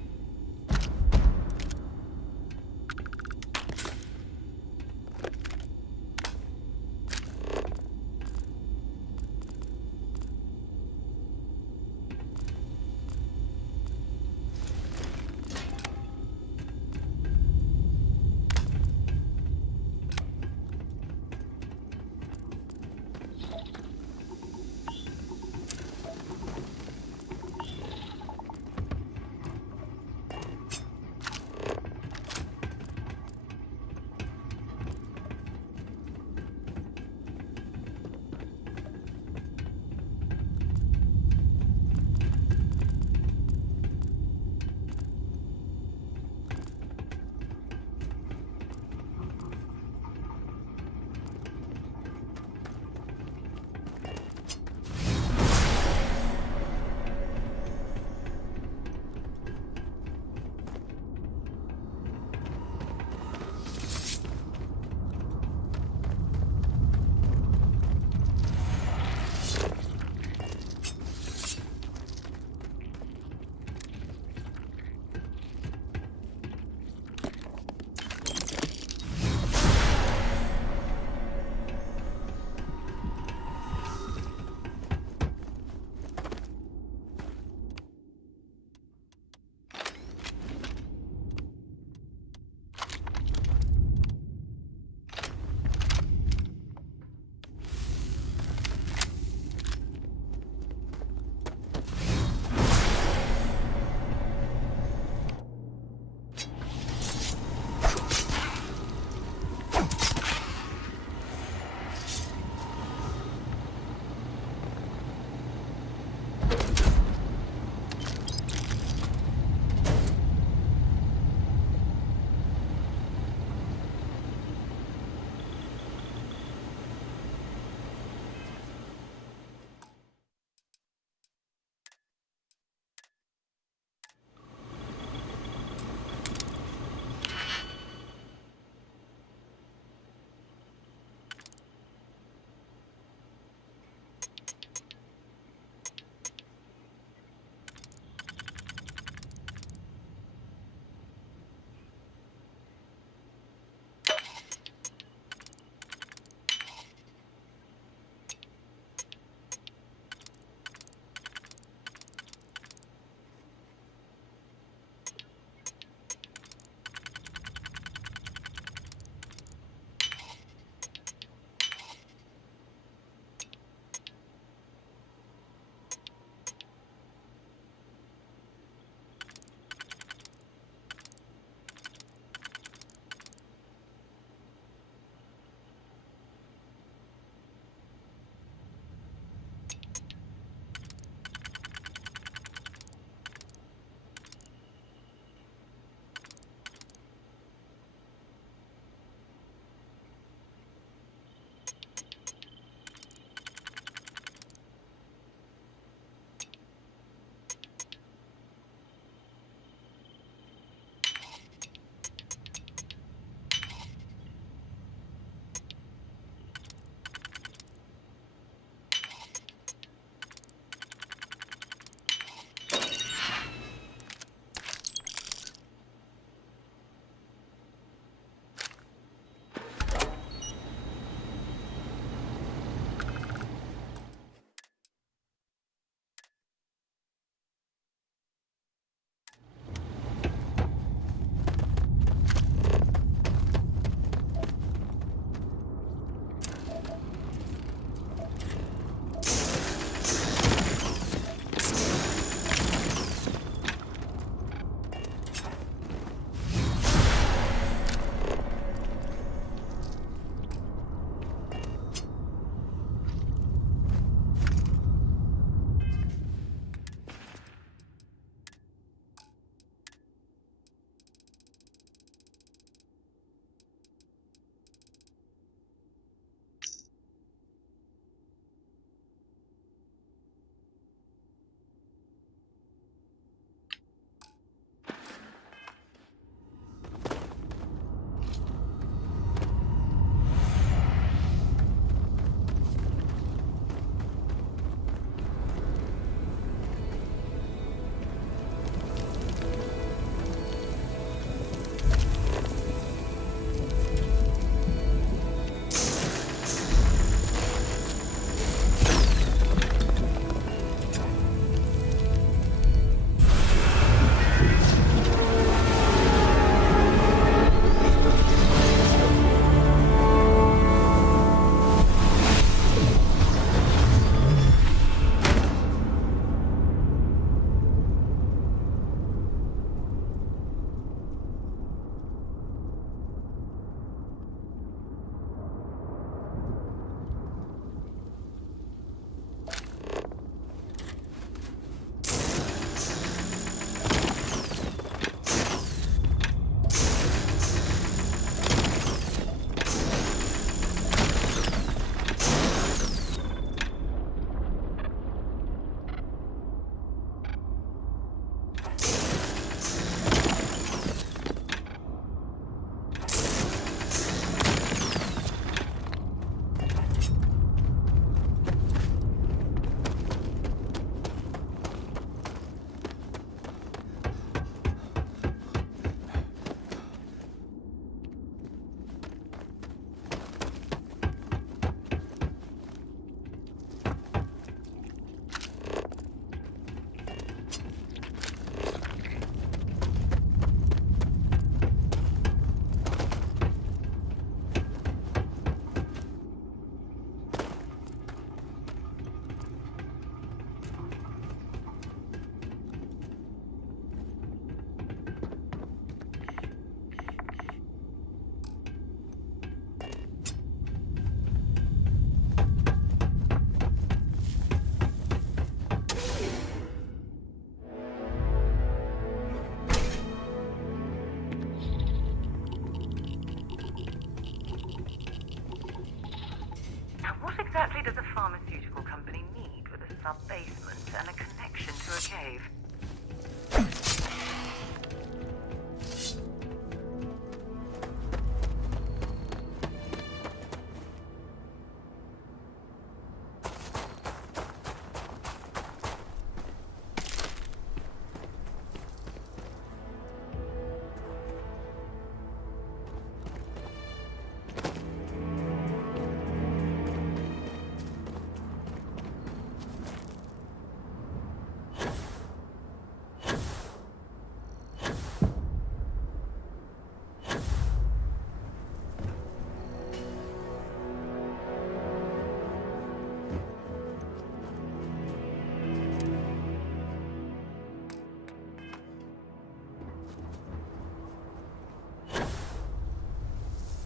exactly does a pharmaceutical company need with a sub-basement and a connection to a cave?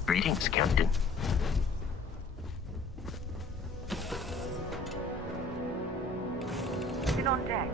Greetings, Captain. Sit on deck.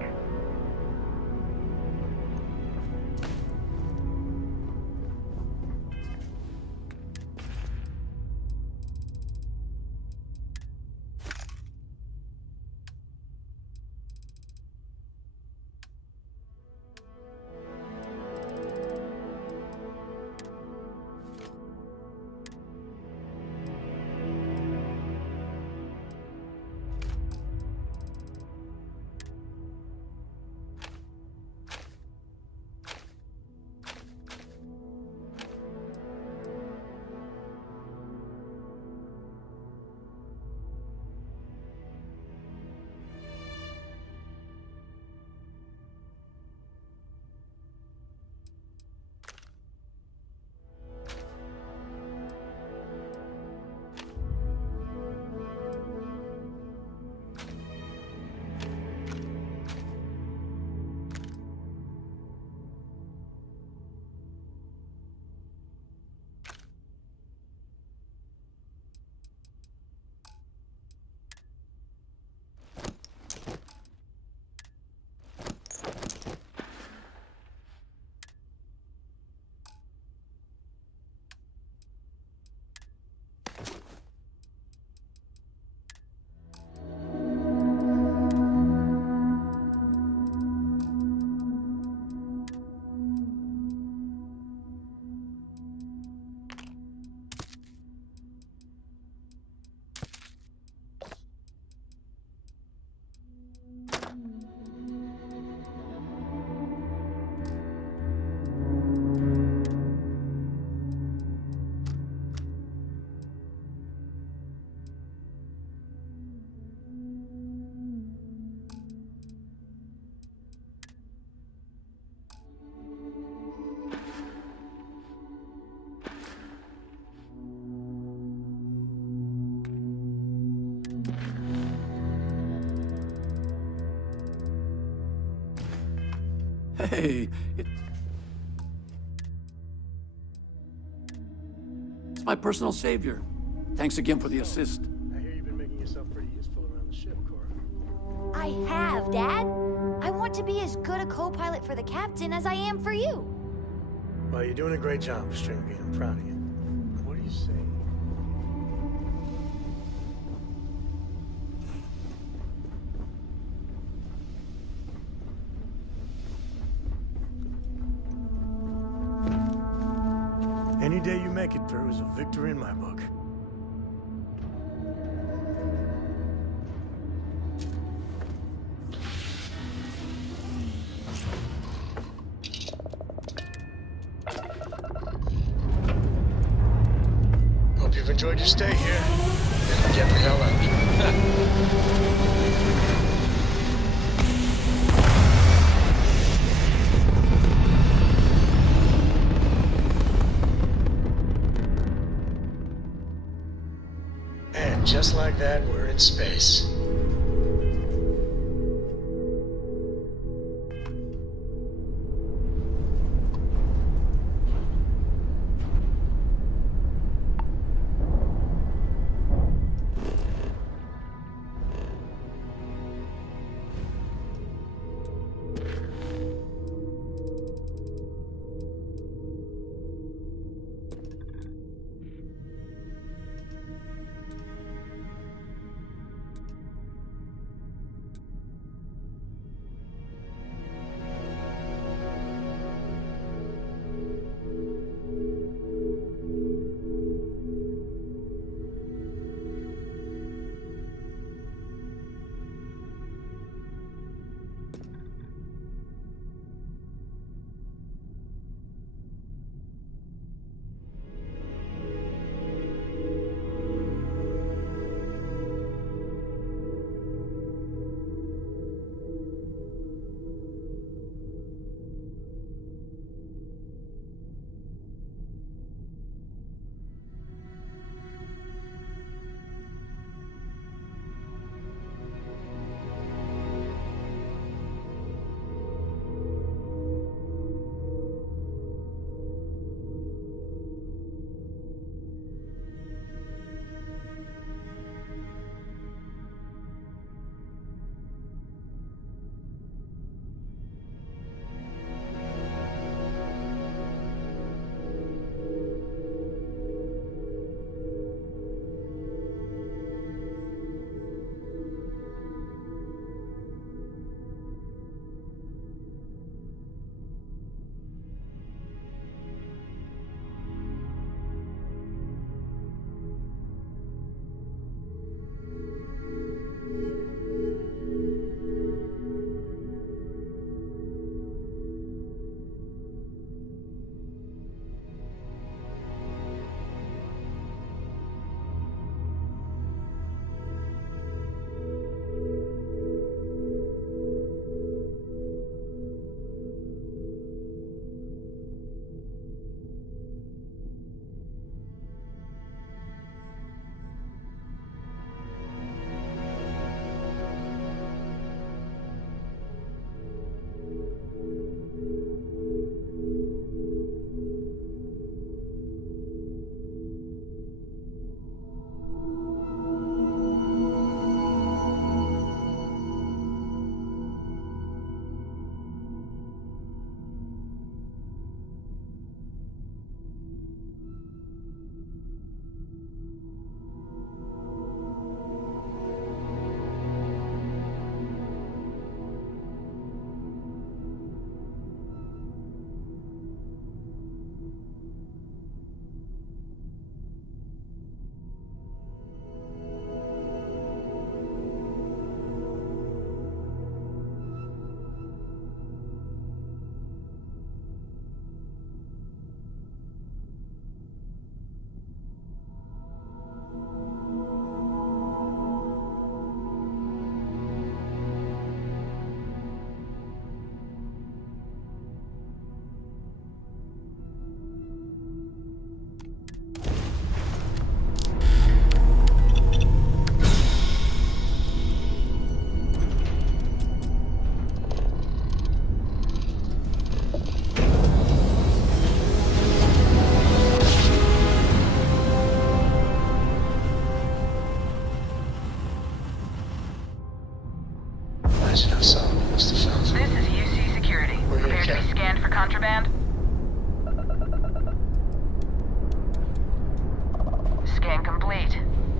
Hey, it's my personal savior. Thanks again for the assist. I hear you've been making yourself pretty useful around the ship, Cora. I have, Dad. I want to be as good a co-pilot for the captain as I am for you. Well, you're doing a great job, Stringbean. I'm proud of you. What do you say? Any day you make it through is a victory in my book. Hope you've enjoyed your stay here. Now get the hell out. And just like that, we're in space.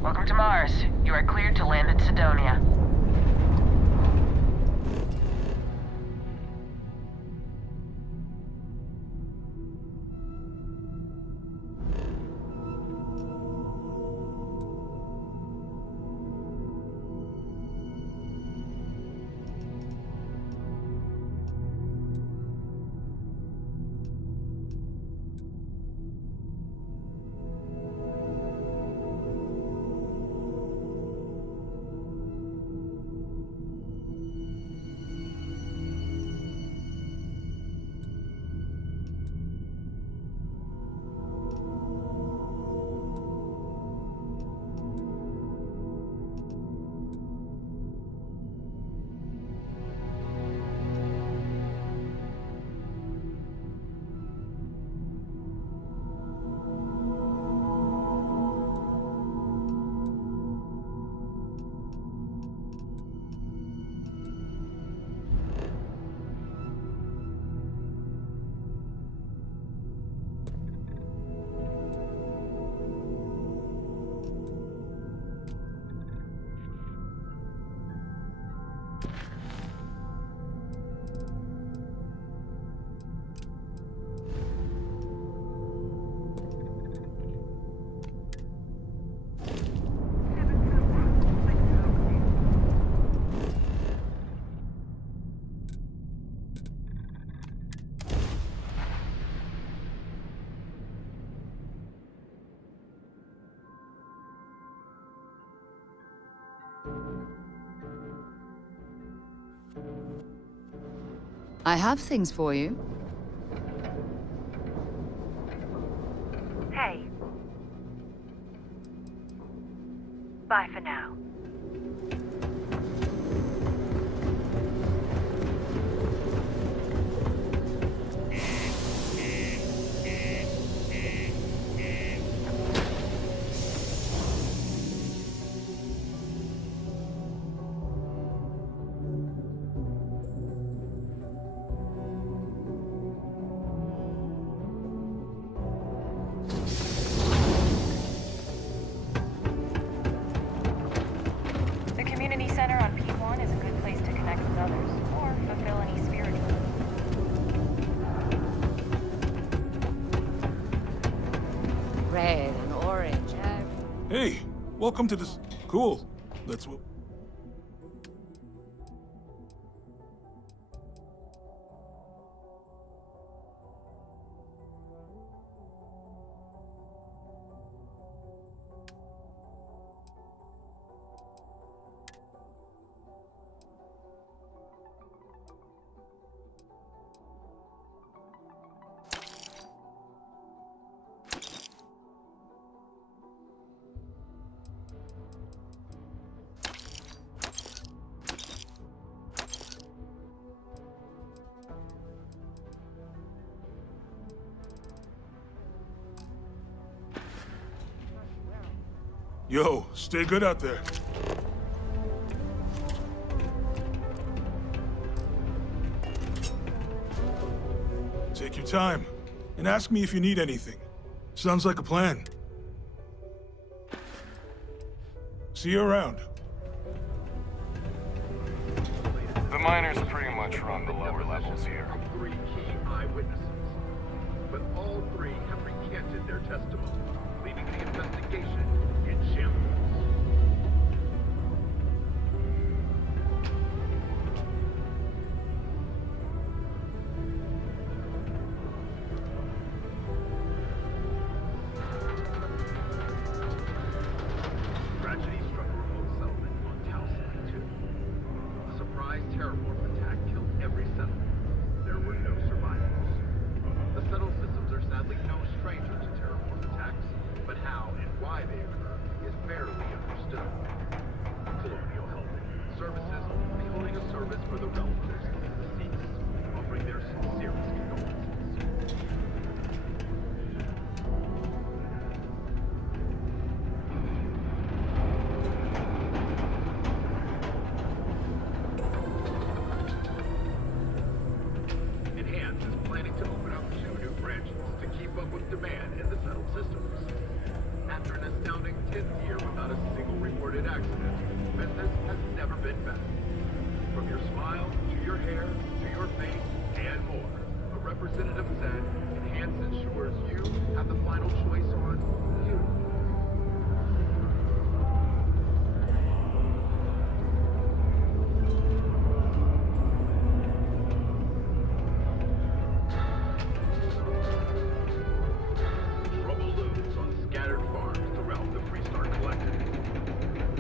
Welcome to Mars. You are cleared to land at Sidonia. I have things for you. Hey. Bye for now. The community center on P1 is a good place to connect with others, or fulfill any spiritual. Red and orange. Hey, welcome to this. Cool. Let's. Yo, stay good out there. Take your time, and ask me if you need anything. Sounds like a plan. See you around. The miners pretty much run the lower levels here. 3 key eyewitnesses. But all 3 have recanted their testimony, leaving the investigation in shambles. Tragedy struck a remote settlement on Tau City 2. A surprise terror warp attack killed every settlement. There were no survivors. The settled systems are sadly no stranger to terror warp attacks, but how and why they occur is barely understood. Colonial Health and Human Services will be holding a service for the relatives of the deceased, offering their sincerest condolences. Enhance is planning to open up 2 new branches to keep up with demand in the settled systems. After an astounding 10th year without a unfortunate accident, business has never been better. From your smile, to your hair, to your face, and more, a representative said, Enhance ensures you have the final choice on you. Trouble looms on scattered farms throughout the Freestar Collective.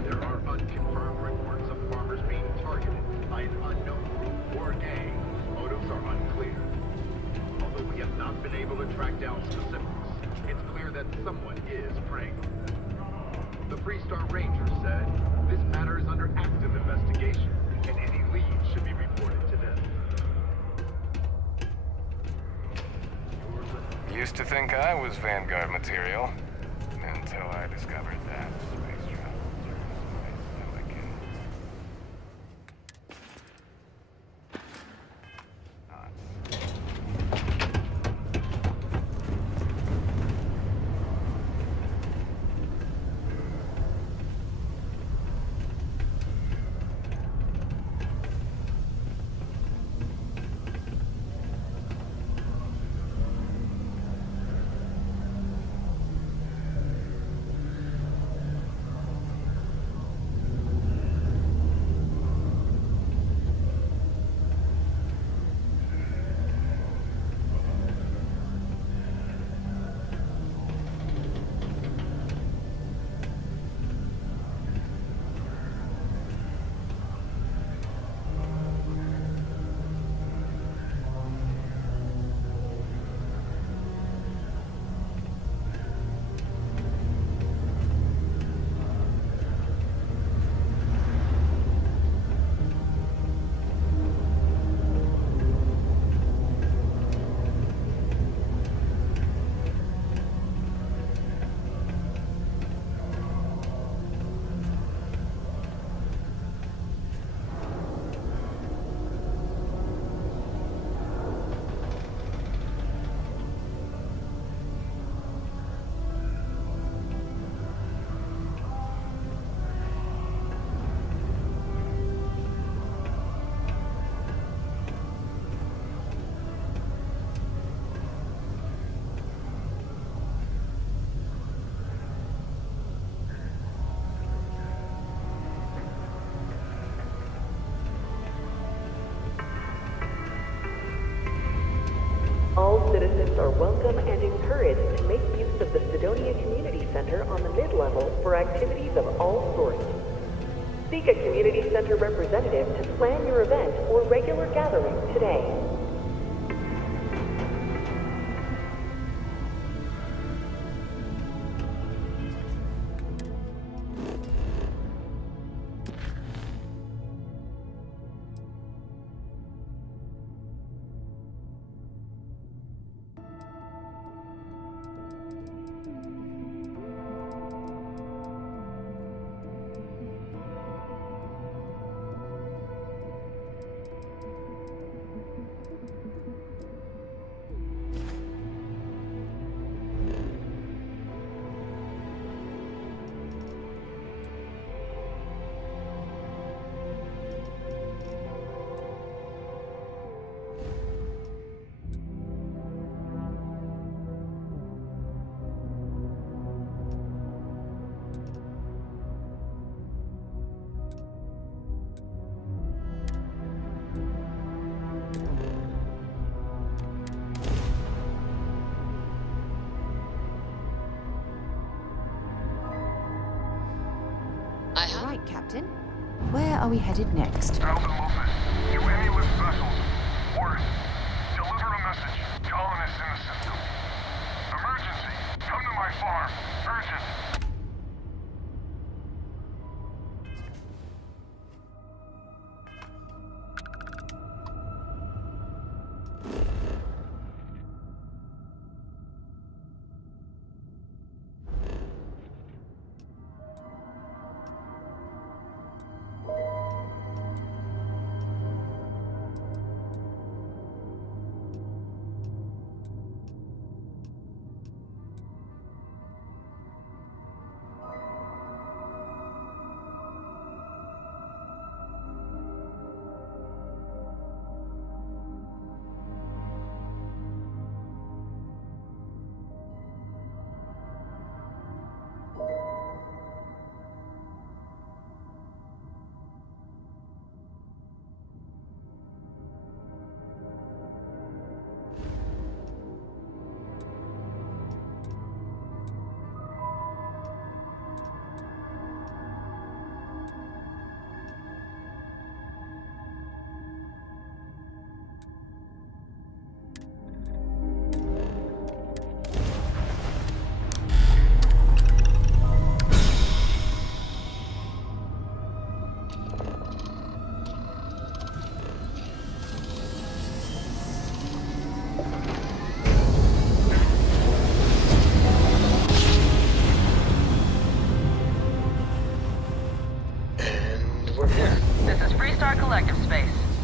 There are unconfirmed reports of farmers being targeted by an unknown group or gang whose motives are unclear. Although we have not been able to track down specifics, it's clear that someone is preying on them. The Freestar Ranger said, this matter is under active investigation, and any leads should be reported to them. Used to think I was Vanguard material, until I discovered that space travel turns space delicate. All citizens are welcome and encouraged to make use of the Sidonia Community Center on the mid-level for activities of all sorts. Seek a community center representative to plan your event or regular gathering today. Right, Captain. Where are we headed next? Alpha Lopez, to any lift vessels. Orders. Deliver a message. Colonists in the system. Emergency. Come to my farm. Urgent.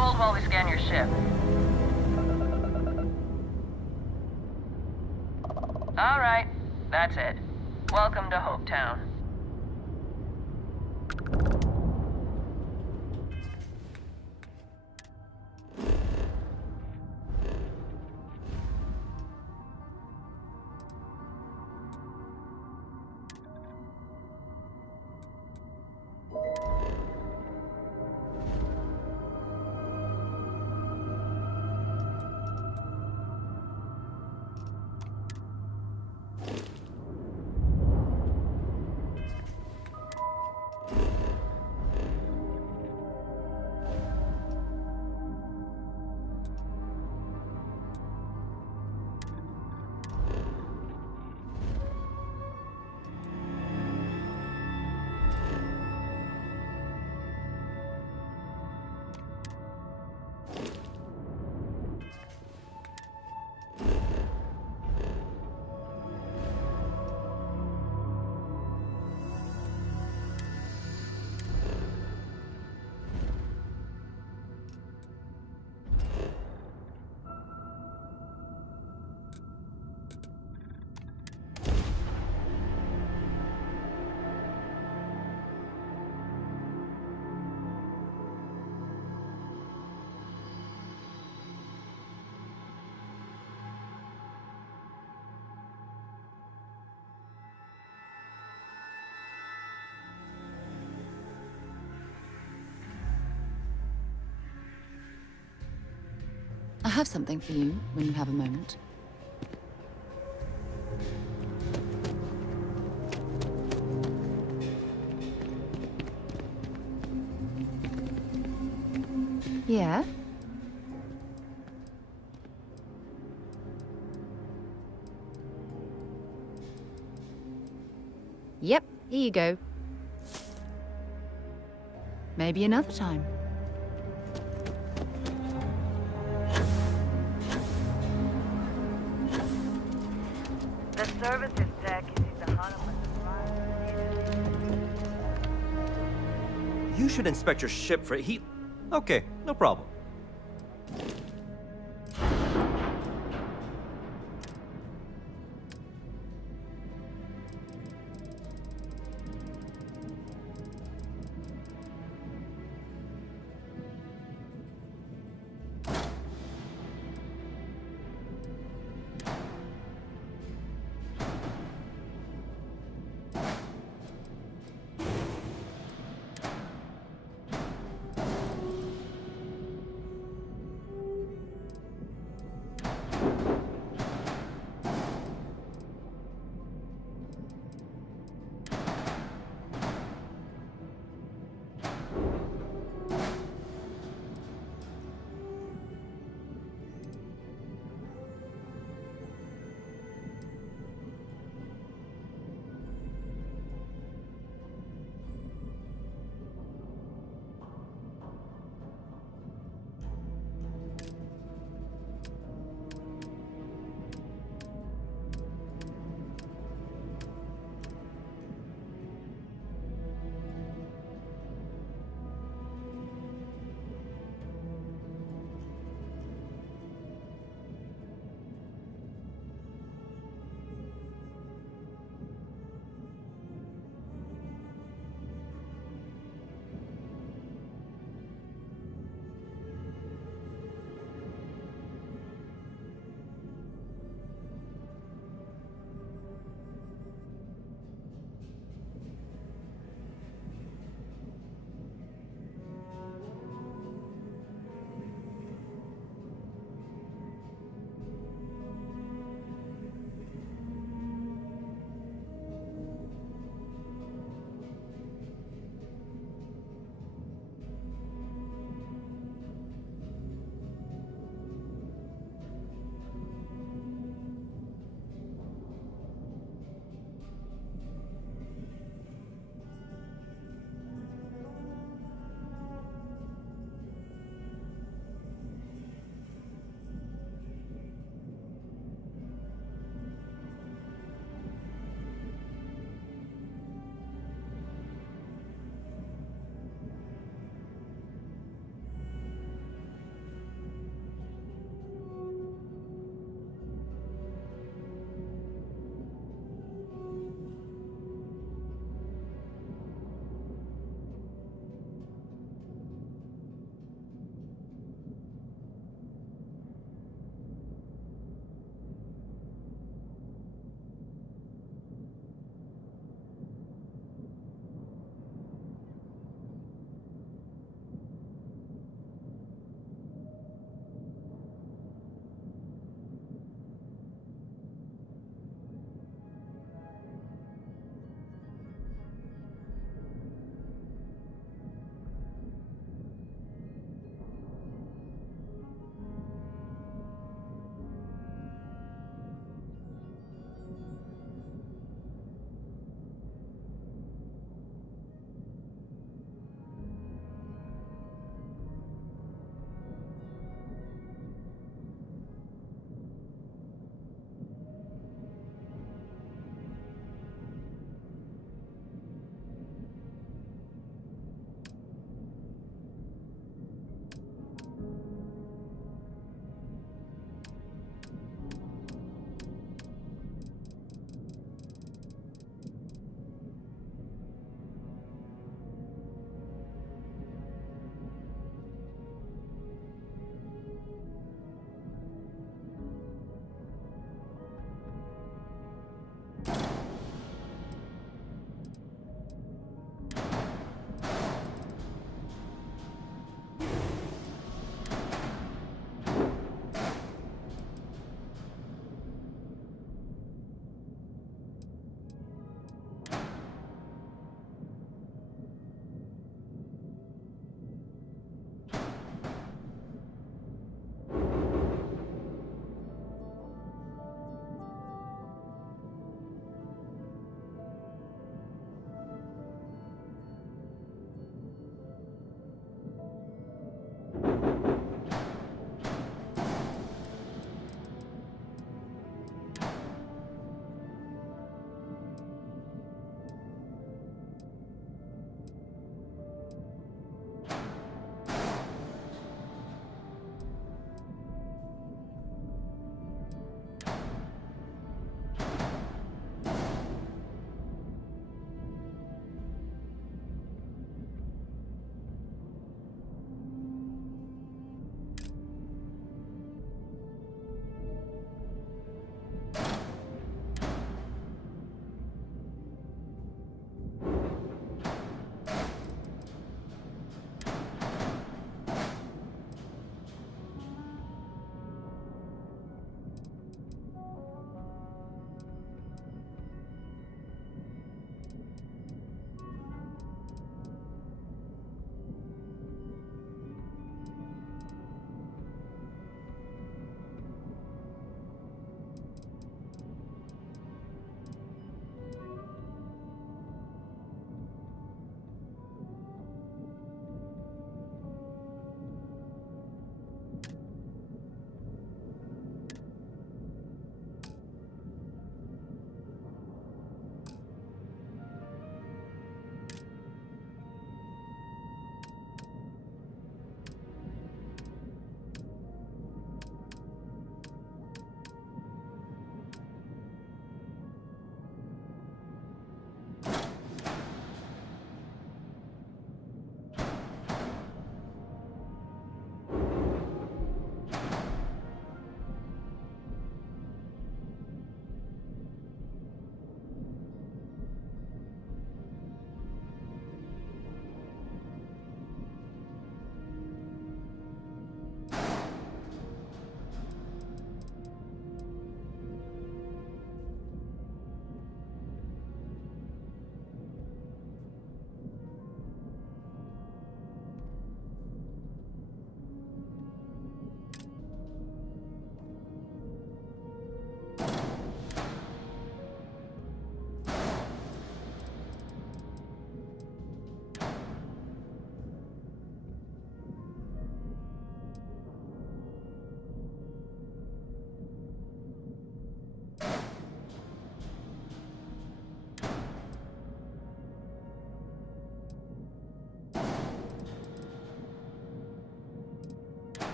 Hold while we scan your ship. All right, that's it. Welcome to Hopetown. I have something for you when you have a moment. Yeah? Yep, here you go. Maybe another time. The services deck is in the Hanama. You should inspect your ship for heat. Okay, no problem.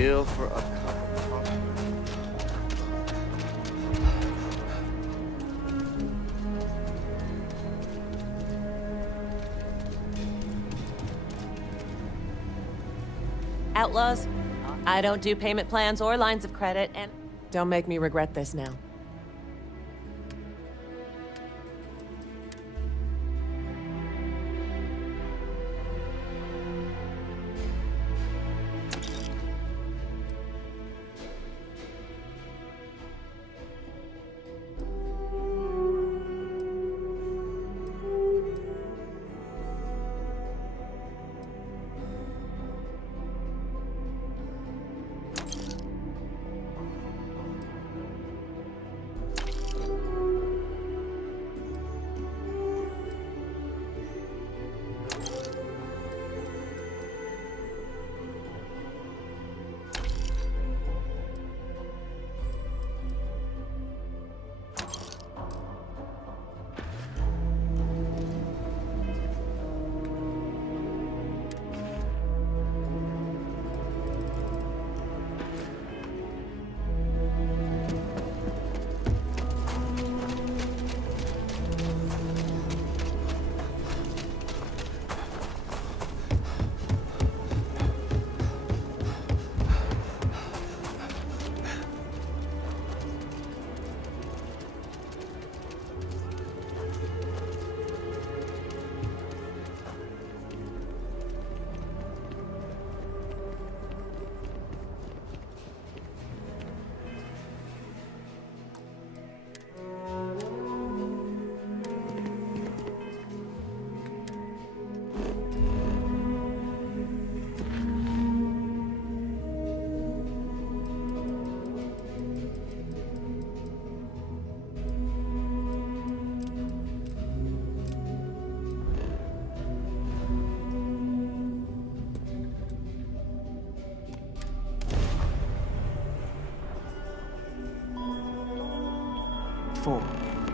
Feel for a cup of coffee. Outlaws, I don't do payment plans or lines of credit, and don't make me regret this now.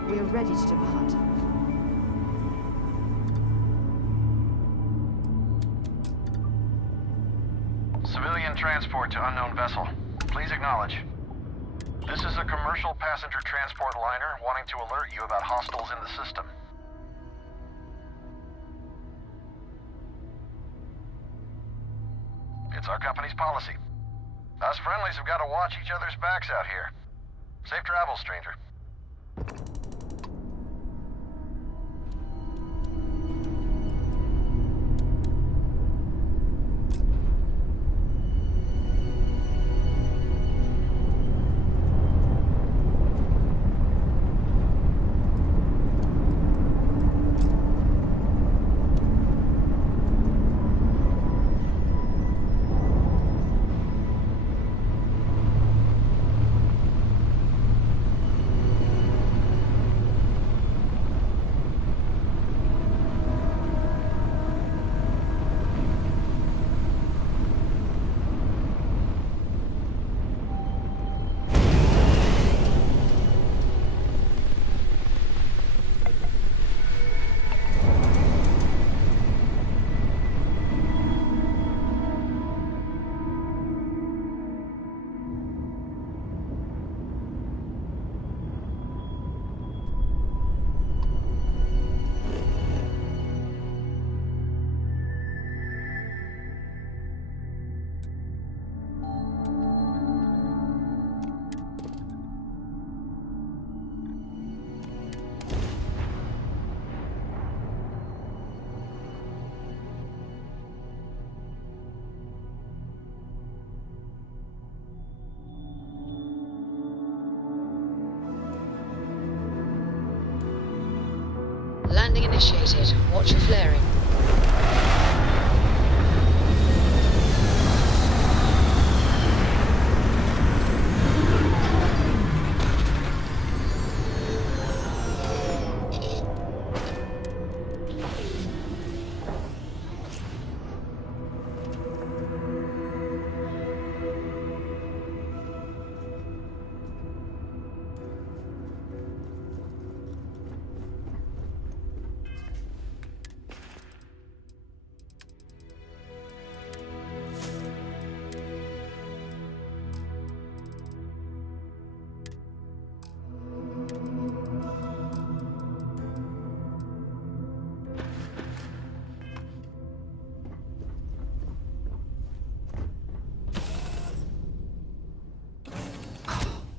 We are ready to depart. Civilian transport to unknown vessel. Please acknowledge. This is a commercial passenger transport liner wanting to alert you about hostiles in the system. It's our company's policy. Us friendlies have got to watch each other's backs out here. Safe travels, stranger. Landing initiated. Watch your flaring.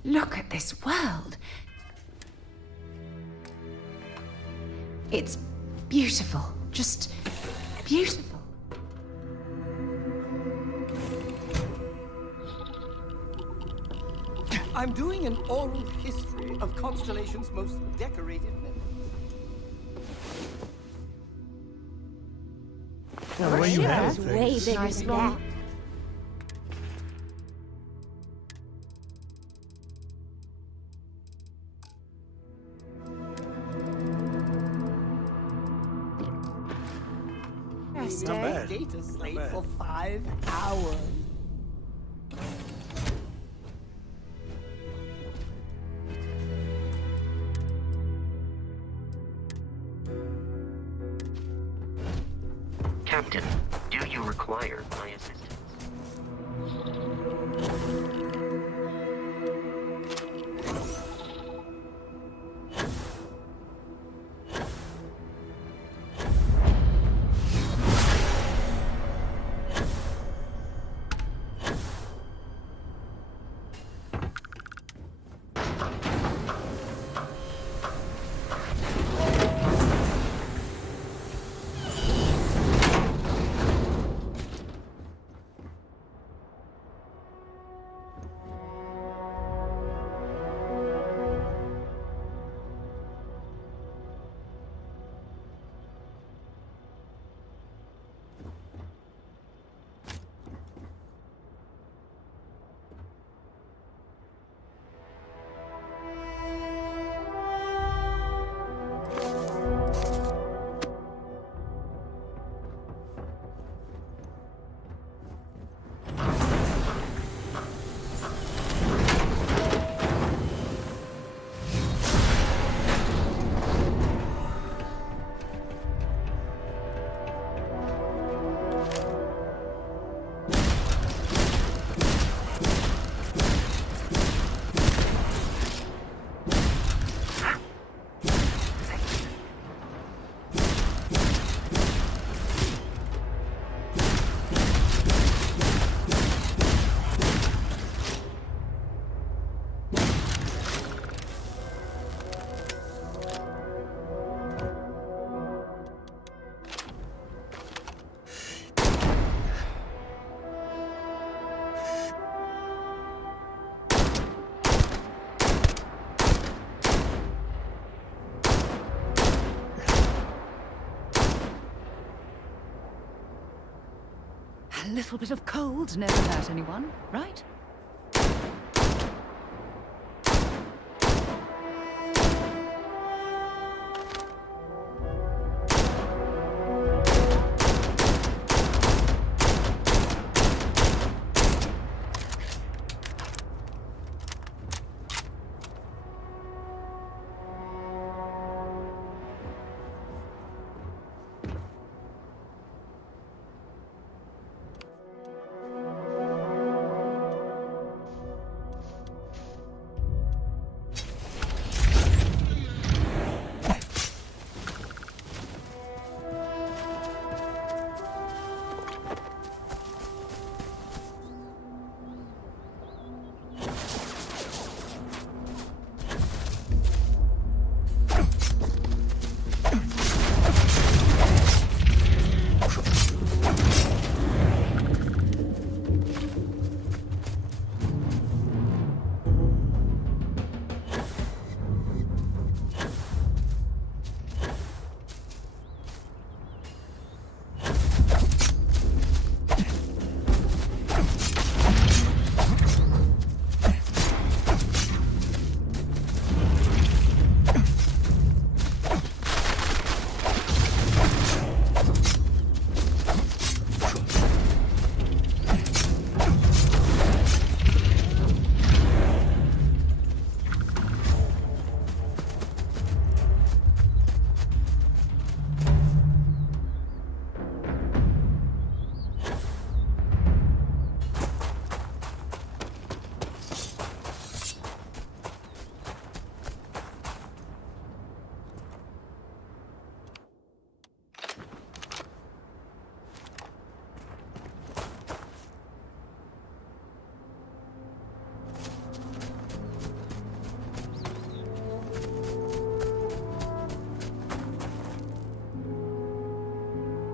Look at this world. It's beautiful. Just beautiful. I'm doing an oral history of Constellation's most decorated members. Well, where you have things. Way bigger Nice than long. that. Not bad. Data slate bad. for 5 hours. Captain, do you require my assistance? A little bit of cold never hurt anyone, right?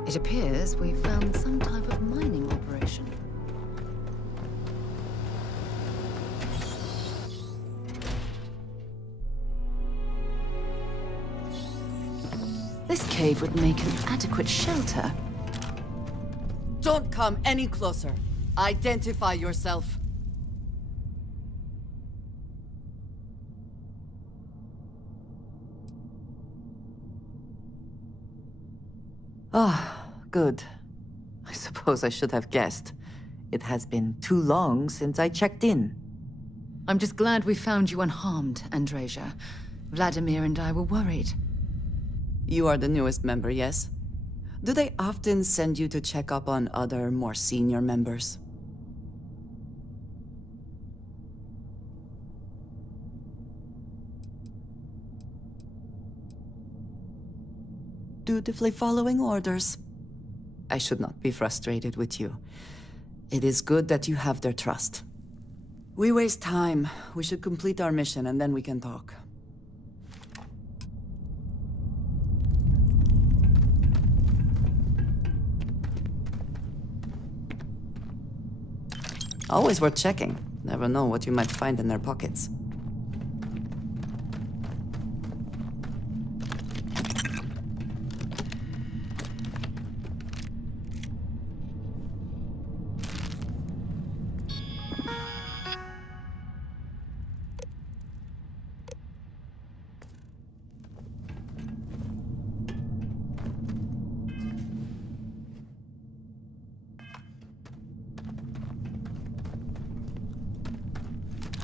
It appears we've found some type of mining operation. This cave would make an adequate shelter. Don't come any closer. Identify yourself. Ah, good. I suppose I should have guessed. It has been too long since I checked in. I'm just glad we found you unharmed, Andreja. Vladimir and I were worried. You are the newest member, yes? Do they often send you to check up on other, more senior members? Dutifully following orders. I should not be frustrated with you. It is good that you have their trust. We waste time. We should complete our mission and then we can talk. Always worth checking. Never know what you might find in their pockets.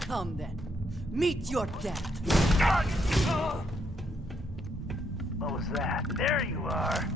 Come then. Meet your death. What was that? There you are.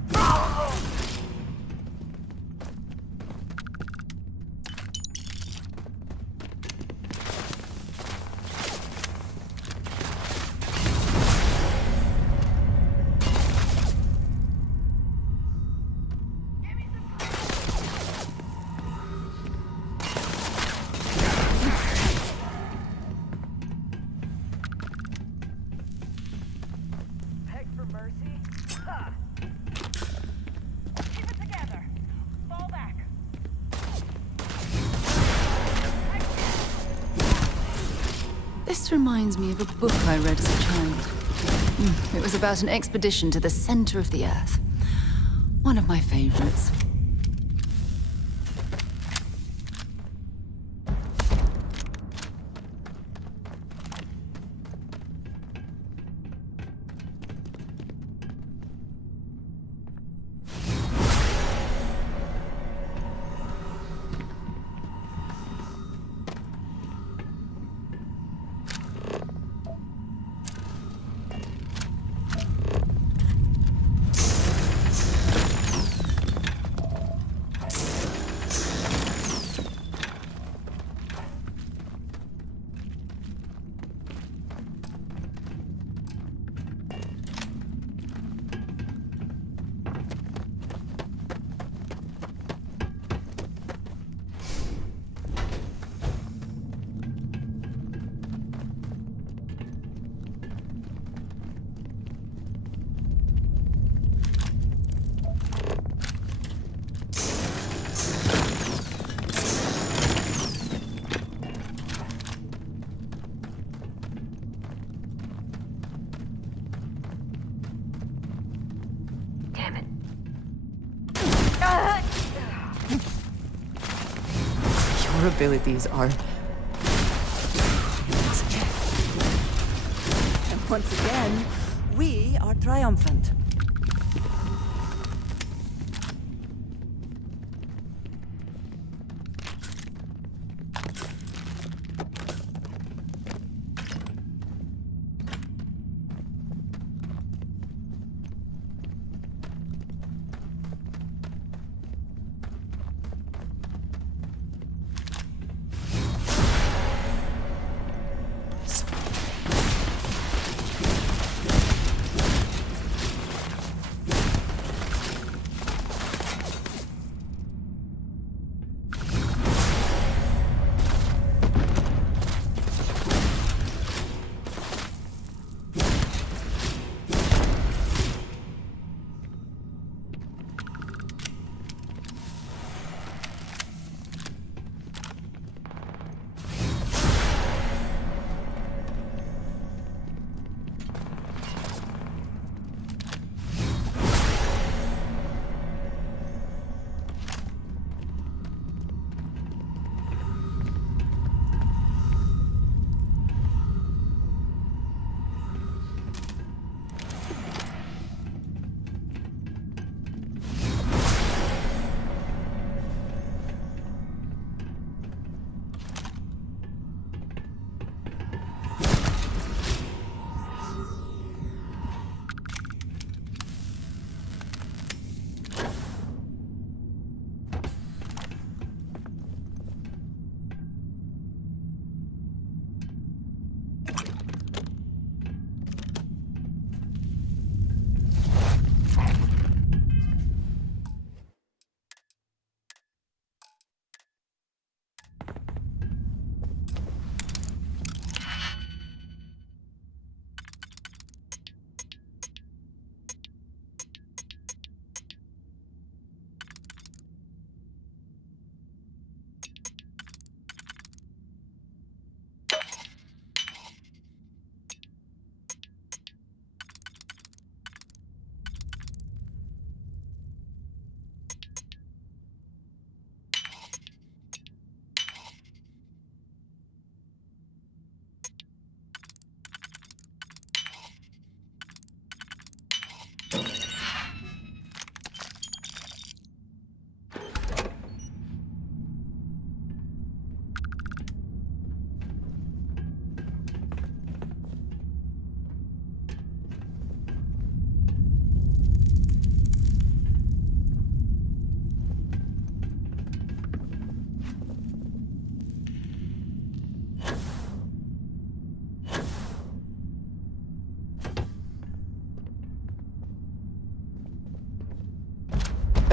This reminds me of a book I read as a child. It was about an expedition to the center of the Earth. One of my favorites. Your abilities are... And once again, we are triumphant.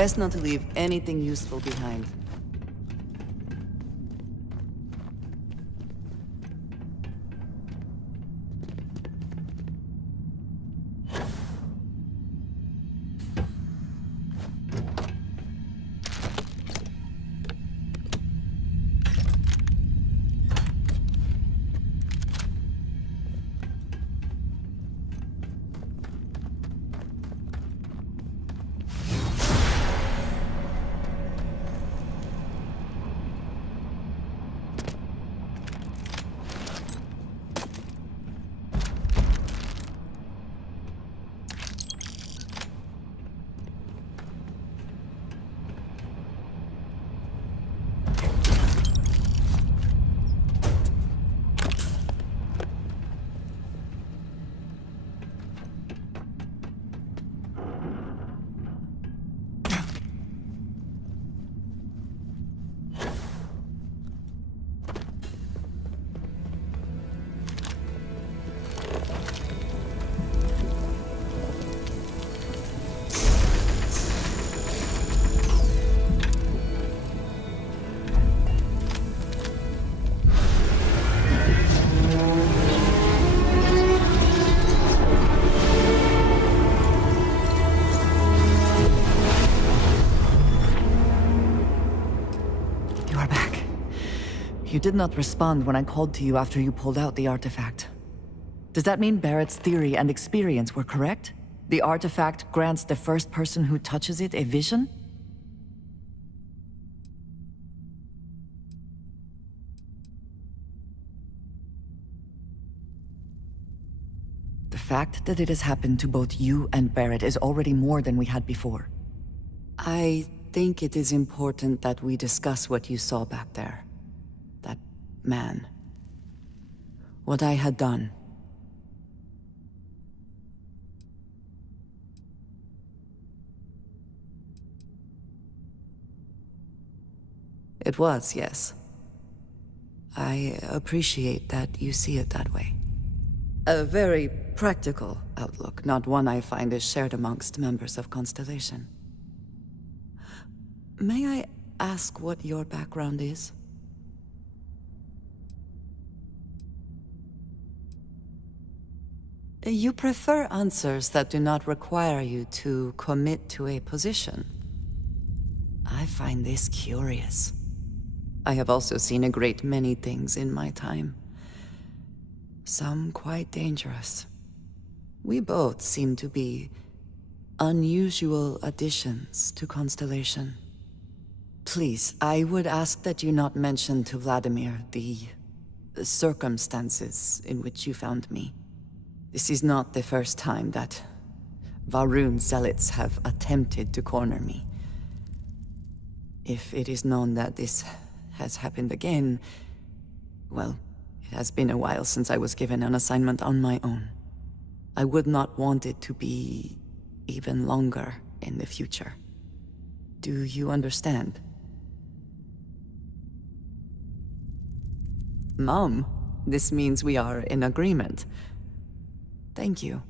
Best not to leave anything useful behind. You did not respond when I called to you after you pulled out the artifact. Does that mean Barrett's theory and experience were correct? The artifact grants the first person who touches it a vision? The fact that it has happened to both you and Barrett is already more than we had before. I think it is important that we discuss what you saw back there. That man. What I had done. It was, yes. I appreciate that you see it that way. A very practical outlook, not one I find is shared amongst members of Constellation. May I ask what your background is? You prefer answers that do not require you to commit to a position. I find this curious. I have also seen a great many things in my time. Some quite dangerous. We both seem to be unusual additions to Constellation. Please, I would ask that you not mention to Vladimir the circumstances in which you found me. This is not the first time that Varun zealots have attempted to corner me. If it is known that this has happened again, well, it has been a while since I was given an assignment on my own. I would not want it to be even longer in the future. Do you understand? Mom, this means we are in agreement. Thank you.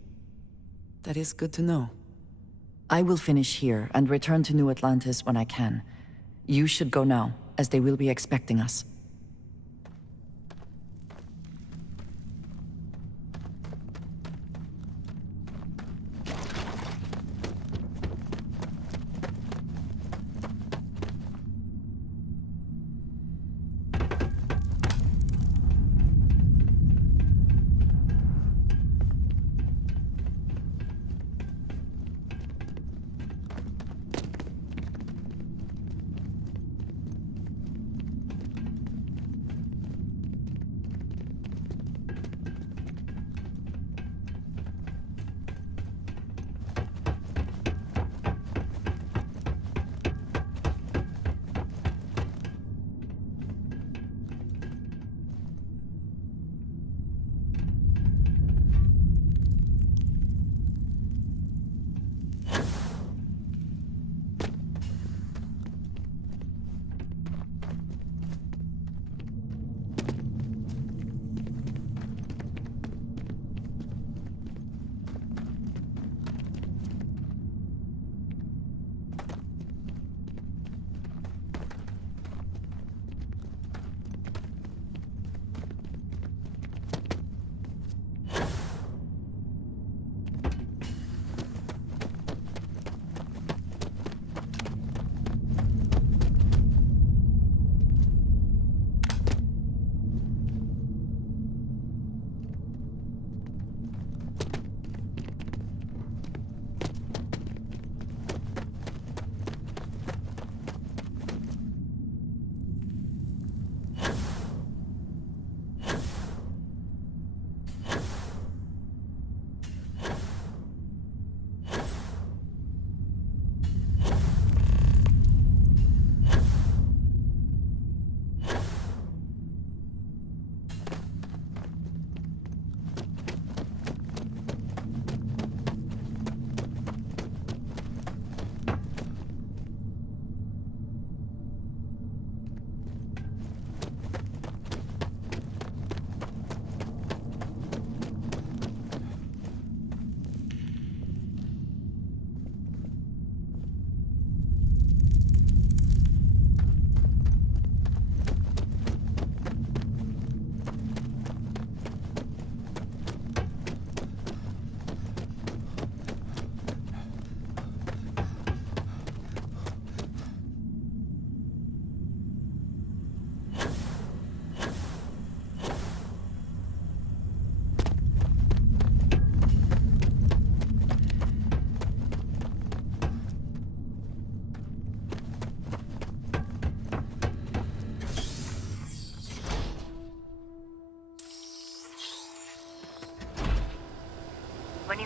That is good to know. I will finish here and return to New Atlantis when I can. You should go now, as they will be expecting us.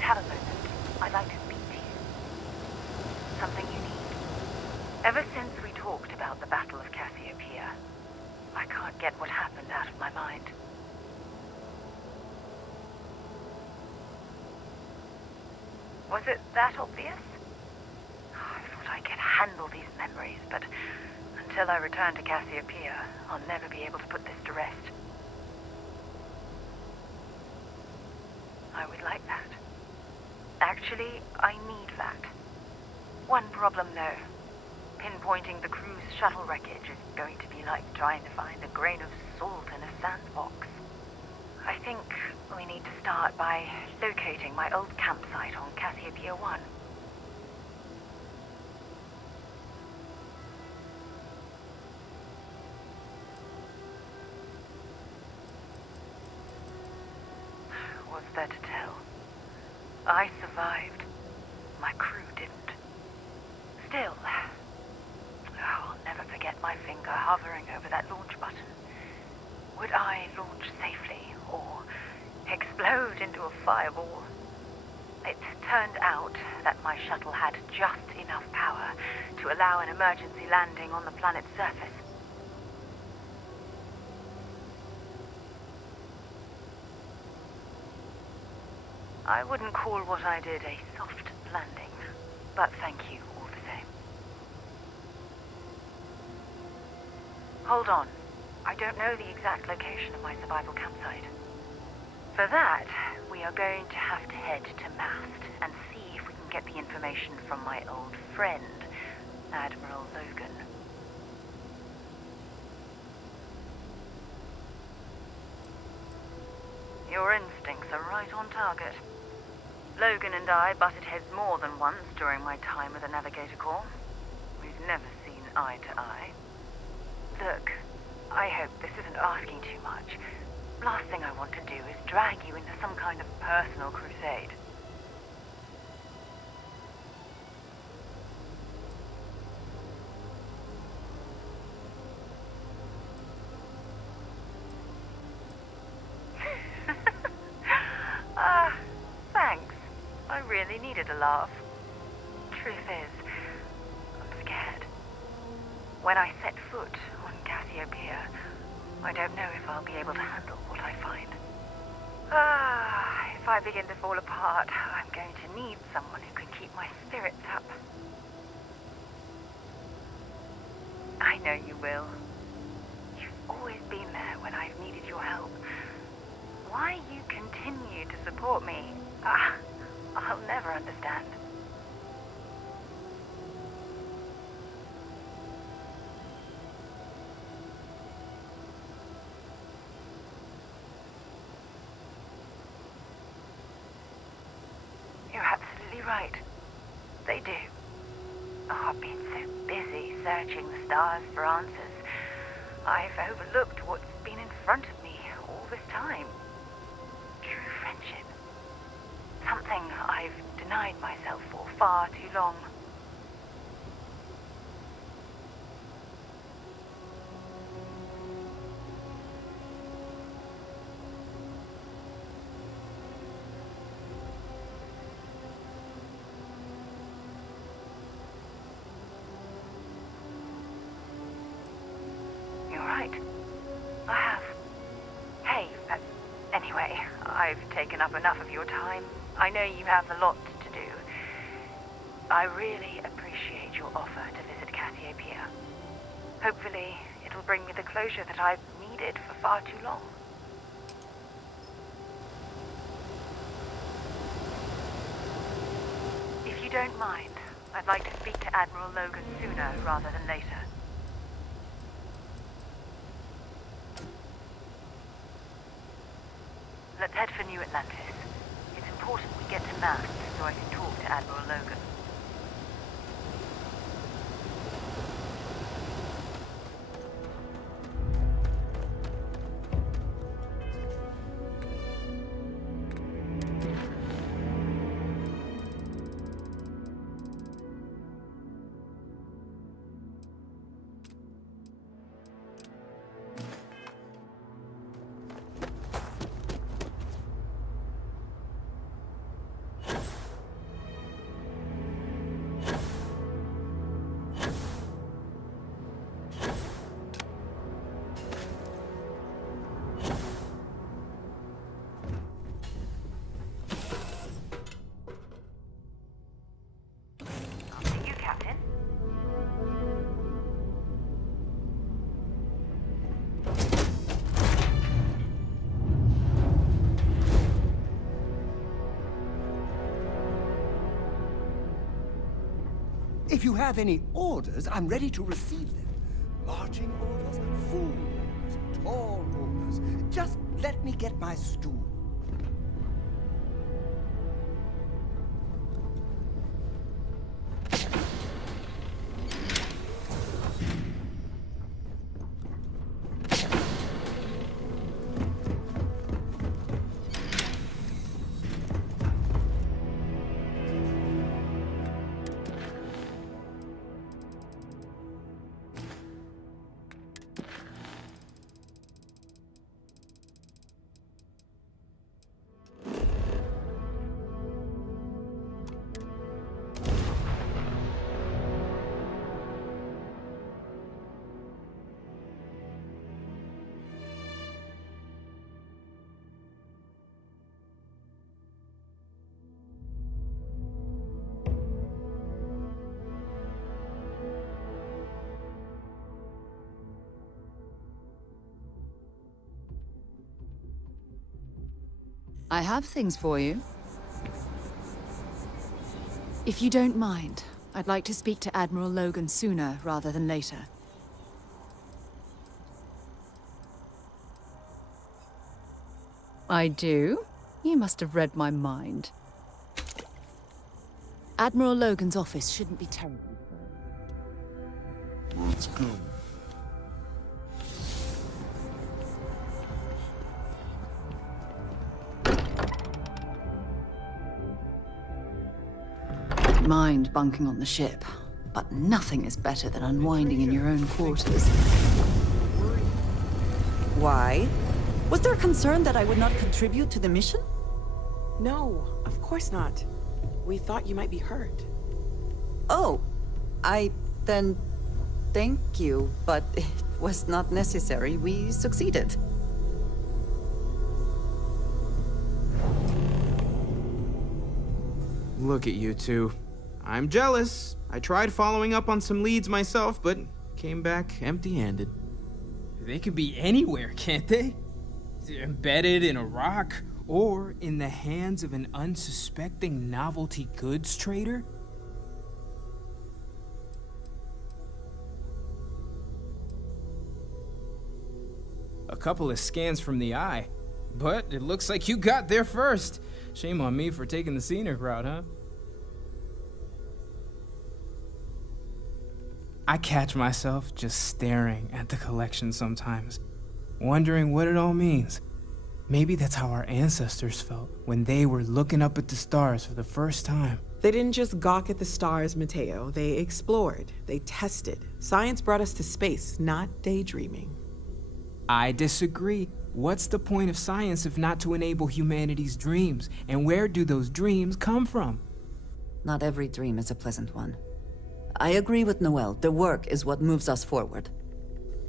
have a moment, I'd like to speak to you. Something you need. Ever since we talked about the Battle of Cassiopeia, I can't get what happened out of my mind. Was it that obvious? I thought I could handle these memories, but until I return to Cassiopeia, I'll never be able to put this to rest. I would like that. Actually, I need that. One problem, though. Pinpointing the crew's shuttle wreckage is going to be like trying to find a grain of salt in a sandbox. I think we need to start by locating my old campsite on Cassiopeia 1. What's there to tell? I survived. My crew didn't. Still, I'll never forget my finger hovering over that launch button. Would I launch safely, or explode into a fireball? It turned out that my shuttle had just enough power to allow an emergency landing on the planet's surface. I wouldn't call what I did a soft landing, but thank you all the same. Hold on. I don't know the exact location of my survival campsite. For that, we are going to have to head to Mast and see if we can get the information from my old friend, Admiral Logan. Your instincts are right on target. Logan and I butted heads more than once during my time with the Navigator Corps. We've never seen eye to eye. Look, I hope this isn't asking too much. Last thing I want to do is drag you into some kind of personal crusade. Thanks. I really needed a laugh. Truth is, I'm scared. When I set foot on Cassiopeia, I don't know if I'll be able to handle what I find. If I begin to fall apart, I'm going to need someone who can keep my spirits up. I know you will. You've always been there when I've needed your help. Why you continue to support me, I'll never understand. You're absolutely right. They do. Oh, I've been so busy searching the stars for answers. I've overlooked what's been in front of me all this time. True friendship. Something I've denied myself for far too long. You're right. I have. Hey, anyway, I've taken up enough of your time. I know you have a lot to do. I really appreciate your offer to visit Cassiopeia. Hopefully, it'll bring me the closure that I've needed for far too long. If you don't mind, I'd like to speak to Admiral Logan sooner rather than later. Let's head for New Atlantis. It's important we get to Mast so I can talk to Admiral Logan. If you have any orders, I'm ready to receive them. Marching orders, food orders, tall orders. Just let me get my stool. I have things for you. If you don't mind, I'd like to speak to Admiral Logan sooner rather than later. I do? You must have read my mind. Admiral Logan's office shouldn't be terribly full. Let's go. Mind bunking on the ship, but nothing is better than unwinding in your own quarters. Why? Was there concern that I would not contribute to the mission? No, of course not. We thought you might be hurt. Oh, then thank you, but it was not necessary. We succeeded. Look at you two. I'm jealous. I tried following up on some leads myself, but came back empty-handed. They could be anywhere, can't they? Embedded in a rock, or in the hands of an unsuspecting novelty goods trader? A couple of scans from the eye, but it looks like you got there first. Shame on me for taking the scenic route, huh? I catch myself just staring at the collection sometimes, wondering what it all means. Maybe that's how our ancestors felt when they were looking up at the stars for the first time. They didn't just gawk at the stars, Mateo. They explored. They tested. Science brought us to space, not daydreaming. I disagree. What's the point of science if not to enable humanity's dreams? And where do those dreams come from? Not every dream is a pleasant one. I agree with Noel. The work is what moves us forward.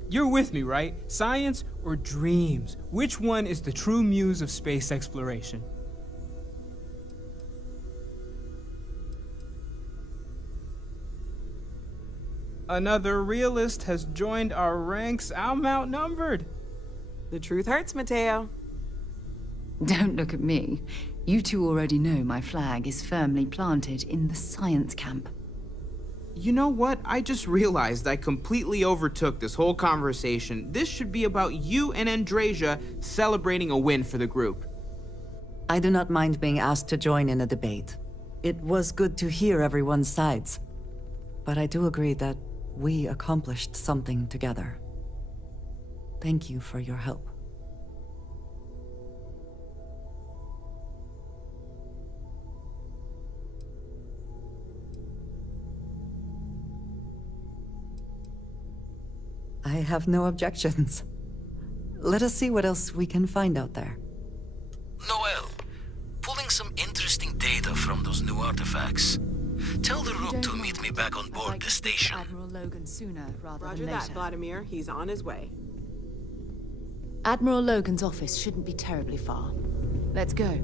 You're with me, right? Science or dreams? Which one is the true muse of space exploration? Another realist has joined our ranks. I'm outnumbered. The truth hurts, Mateo. Don't look at me. You two already know my flag is firmly planted in the science camp. You know what? I just realized I completely overtook this whole conversation. This should be about you and Andrasia celebrating a win for the group. I do not mind being asked to join in a debate. It was good to hear everyone's sides. But I do agree that we accomplished something together. Thank you for your help. I have no objections. Let us see what else we can find out there. Noel, pulling some interesting data from those new artifacts. Tell the Rook to meet me back on board the station. Admiral Logan sooner rather Roger than later. that, Vladimir. He's on his way. Admiral Logan's office shouldn't be terribly far. Let's go.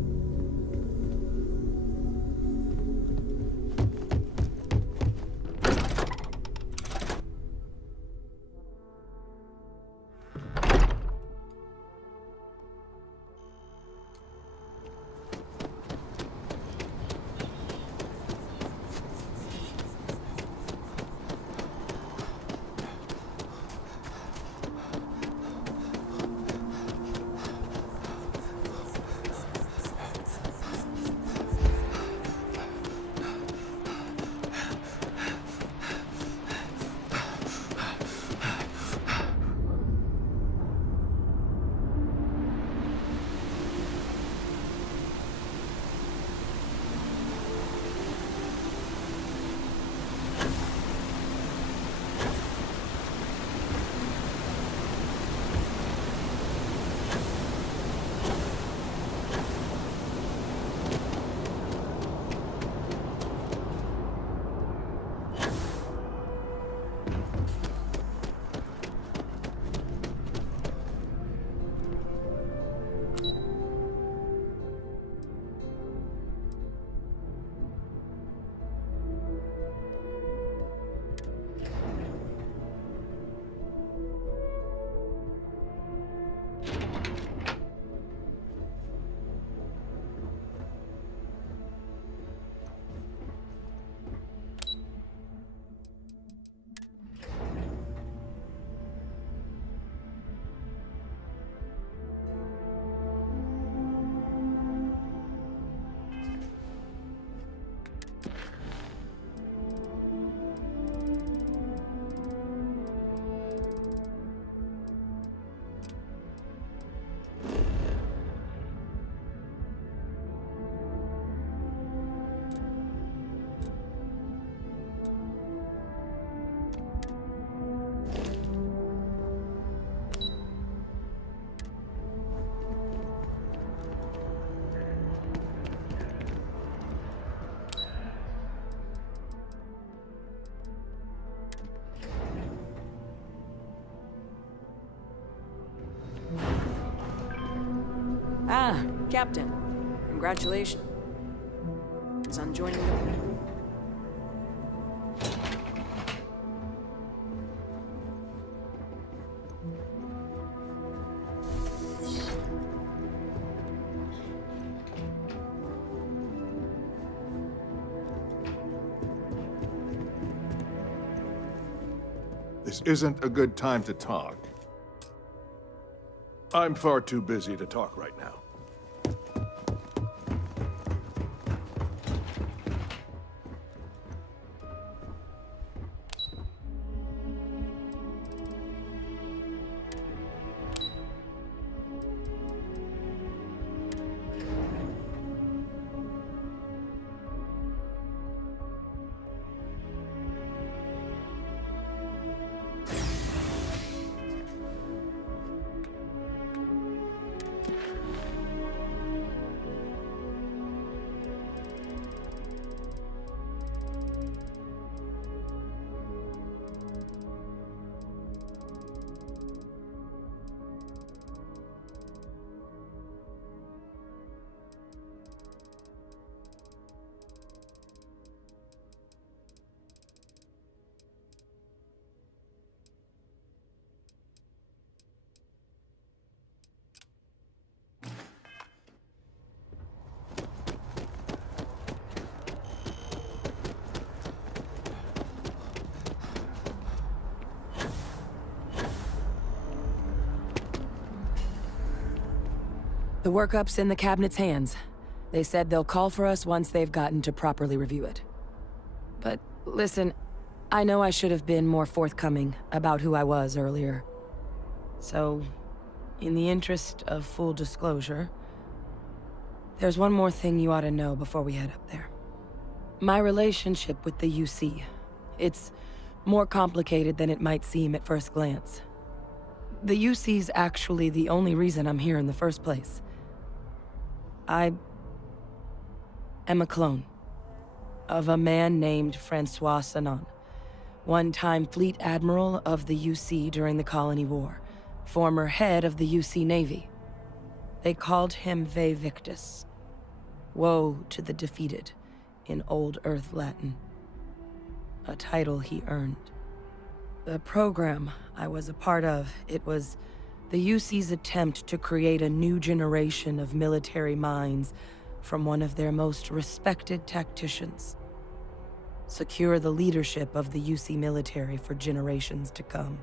Captain, congratulations on joining the... This isn't a good time to talk. I'm far too busy to talk right now. The workup's in the cabinet's hands. They said they'll call for us once they've gotten to properly review it. But listen, I know I should have been more forthcoming about who I was earlier. So, in the interest of full disclosure, there's one more thing you ought to know before we head up there. My relationship with the UC, it's more complicated than it might seem at first glance. The UC's actually the only reason I'm here in the first place. I am a clone of a man named Francois Sanon, one-time fleet admiral of the UC during the Colony War, former head of the UC Navy. They called him Ve Victus, woe to the defeated, in Old Earth Latin, a title he earned. The program I was a part of, it was the UC's attempt to create a new generation of military minds from one of their most respected tacticians. Secure the leadership of the UC military for generations to come.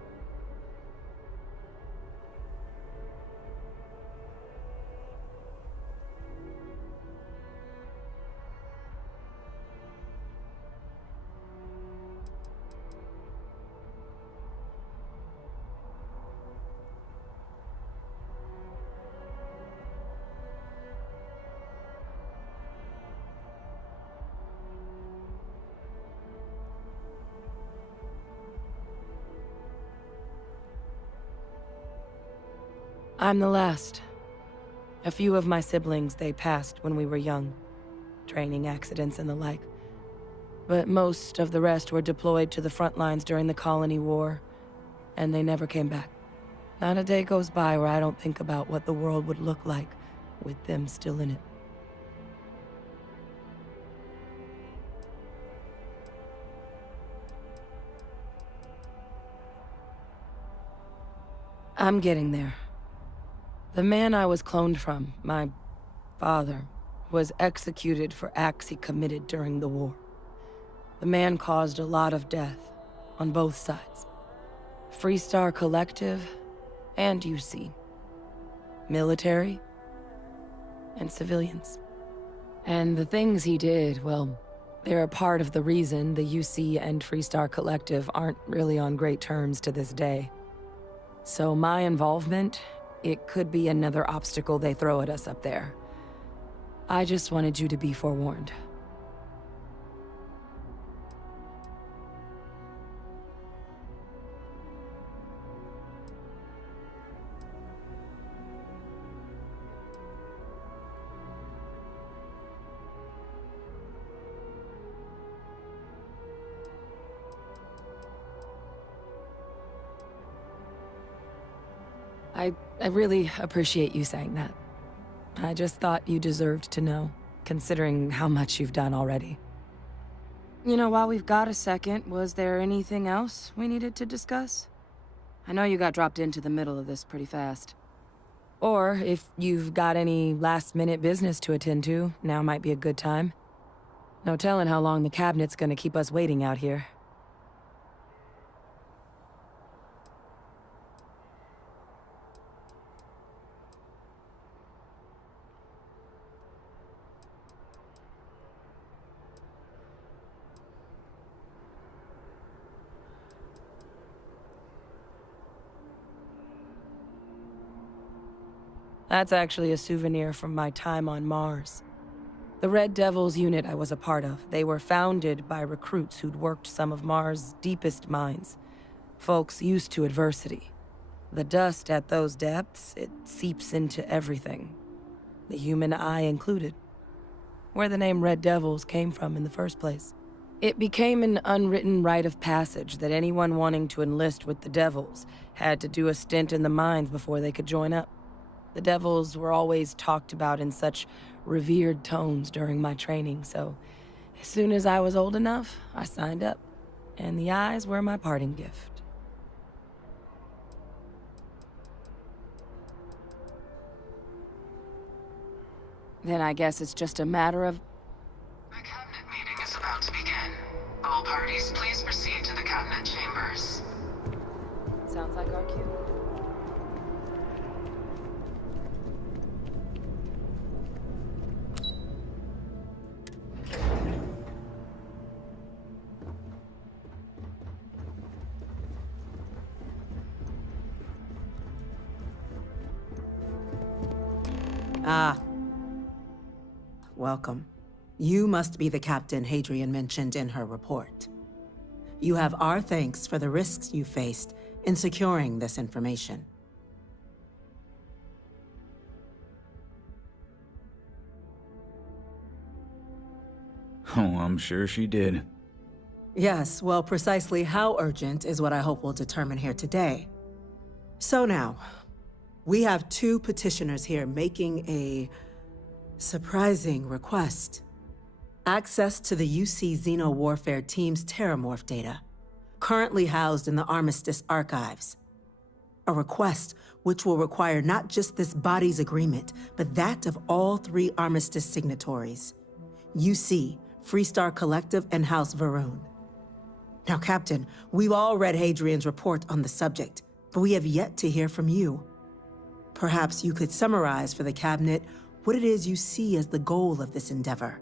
I'm the last. A few of my siblings, they passed when we were young. Training accidents and the like. But most of the rest were deployed to the front lines during the Colony War, and they never came back. Not a day goes by where I don't think about what the world would look like with them still in it. I'm getting there. The man I was cloned from, my father, was executed for acts he committed during the war. The man caused a lot of death, on both sides. Freestar Collective and UC. Military and civilians. And the things he did, well, they're a part of the reason the UC and Freestar Collective aren't really on great terms to this day. So my involvement, it could be another obstacle they throw at us up there. I just wanted you to be forewarned. I really appreciate you saying that. I just thought you deserved to know, considering how much you've done already. You know, while we've got a second, was there anything else we needed to discuss? I know you got dropped into the middle of this pretty fast. Or, if you've got any last-minute business to attend to, now might be a good time. No telling how long the cabinet's gonna keep us waiting out here. That's actually a souvenir from my time on Mars. The Red Devils unit I was a part of, they were founded by recruits who'd worked some of Mars' deepest mines. Folks used to adversity. The dust at those depths, it seeps into everything. The human eye included. Where the name Red Devils came from in the first place. It became an unwritten rite of passage that anyone wanting to enlist with the Devils had to do a stint in the mines before they could join up. The Devils were always talked about in such revered tones during my training, so as soon as I was old enough, I signed up. And the eyes were my parting gift. Then I guess it's just a matter of... The cabinet meeting is about to begin. All parties, please proceed to the cabinet chambers. Sounds like our cue. Ah. Welcome. You must be the captain Hadrian mentioned in her report. You have our thanks for the risks you faced in securing this information. Oh, I'm sure she did. Yes, well, precisely how urgent is what I hope we'll determine here today. So now, we have two petitioners here making a surprising request. Access to the UC Xeno Warfare Team's Terramorph data, currently housed in the Armistice archives. A request which will require not just this body's agreement, but that of all three Armistice signatories. UC, Freestar Collective, and House Varun. Now, Captain, we've all read Hadrian's report on the subject, but we have yet to hear from you. Perhaps you could summarize for the cabinet what it is you see as the goal of this endeavor.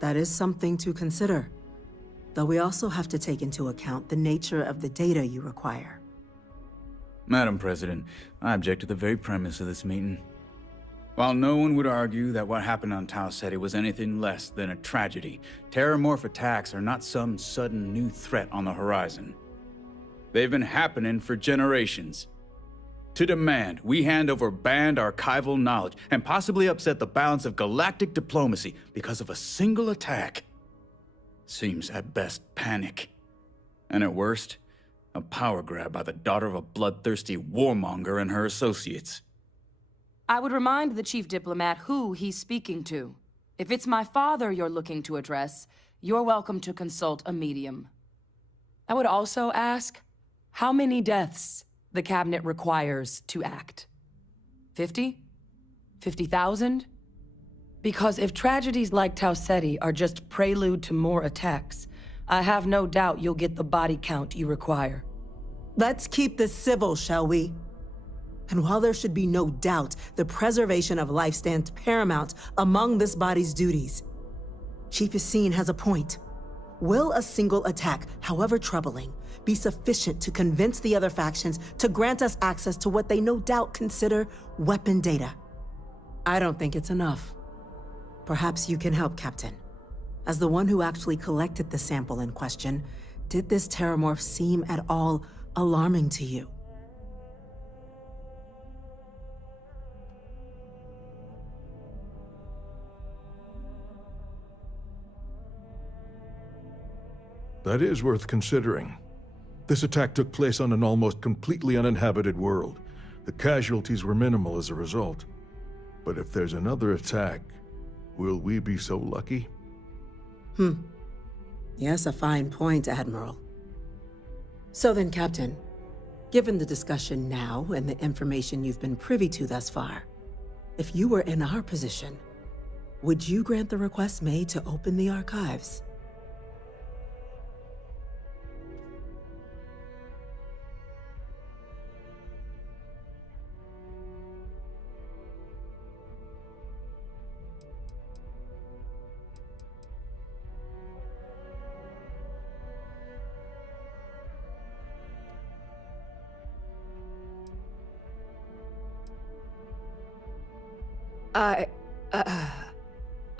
That is something to consider. Though we also have to take into account the nature of the data you require. Madam President, I object to the very premise of this meeting. While no one would argue that what happened on Tau Ceti was anything less than a tragedy, Terramorph attacks are not some sudden new threat on the horizon. They've been happening for generations. To demand we hand over banned archival knowledge and possibly upset the balance of galactic diplomacy because of a single attack seems at best panic, and at worst, a power grab by the daughter of a bloodthirsty warmonger and her associates. I would remind the chief diplomat who he's speaking to. If it's my father you're looking to address, you're welcome to consult a medium. I would also ask, how many deaths the cabinet requires to act? 50? 50,000? Because if tragedies like Tau Ceti are just prelude to more attacks, I have no doubt you'll get the body count you require. Let's keep this civil, shall we? And while there should be no doubt the preservation of life stands paramount among this body's duties, Chief Yassine has a point. Will a single attack, however troubling, be sufficient to convince the other factions to grant us access to what they no doubt consider weapon data? I don't think it's enough. Perhaps you can help, Captain. As the one who actually collected the sample in question, Did this terramorph seem at all alarming to you? That is worth considering. This attack took place on an almost completely uninhabited world. The casualties were minimal as a result. But if there's another attack, will we be so lucky? Yes, a fine point, Admiral. So then, Captain, given the discussion now and the information you've been privy to thus far, if you were in our position, would you grant the request made to open the archives?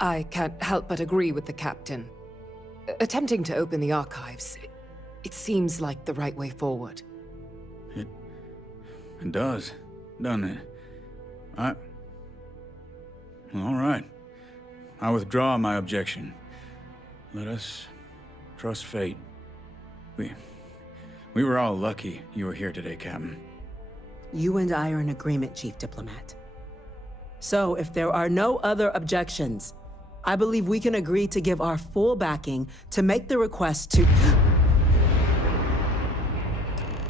I can't help but agree with the captain. Attempting to open the archives, it seems like the right way forward. It does, doesn't it? All right. I withdraw my objection. Let us trust fate. We were all lucky you were here today, Captain. You and I are in agreement, Chief Diplomat. So, if there are no other objections, I believe we can agree to give our full backing to make the request to...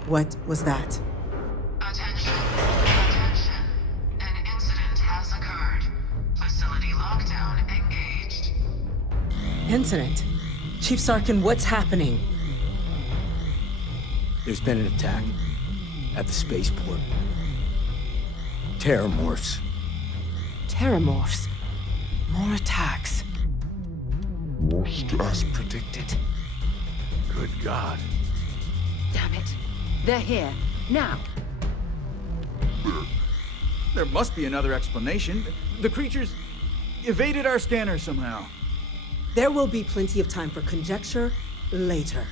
What was that? Attention. An incident has occurred. Facility lockdown engaged. Incident? Chief Sarkin, what's happening? There's been an attack at the spaceport. Terramorphs. Terramorphs? More attacks. Just as predicted. Good God. Damn it. They're here. Now. There must be another explanation. The creatures evaded our scanner somehow. There will be plenty of time for conjecture later.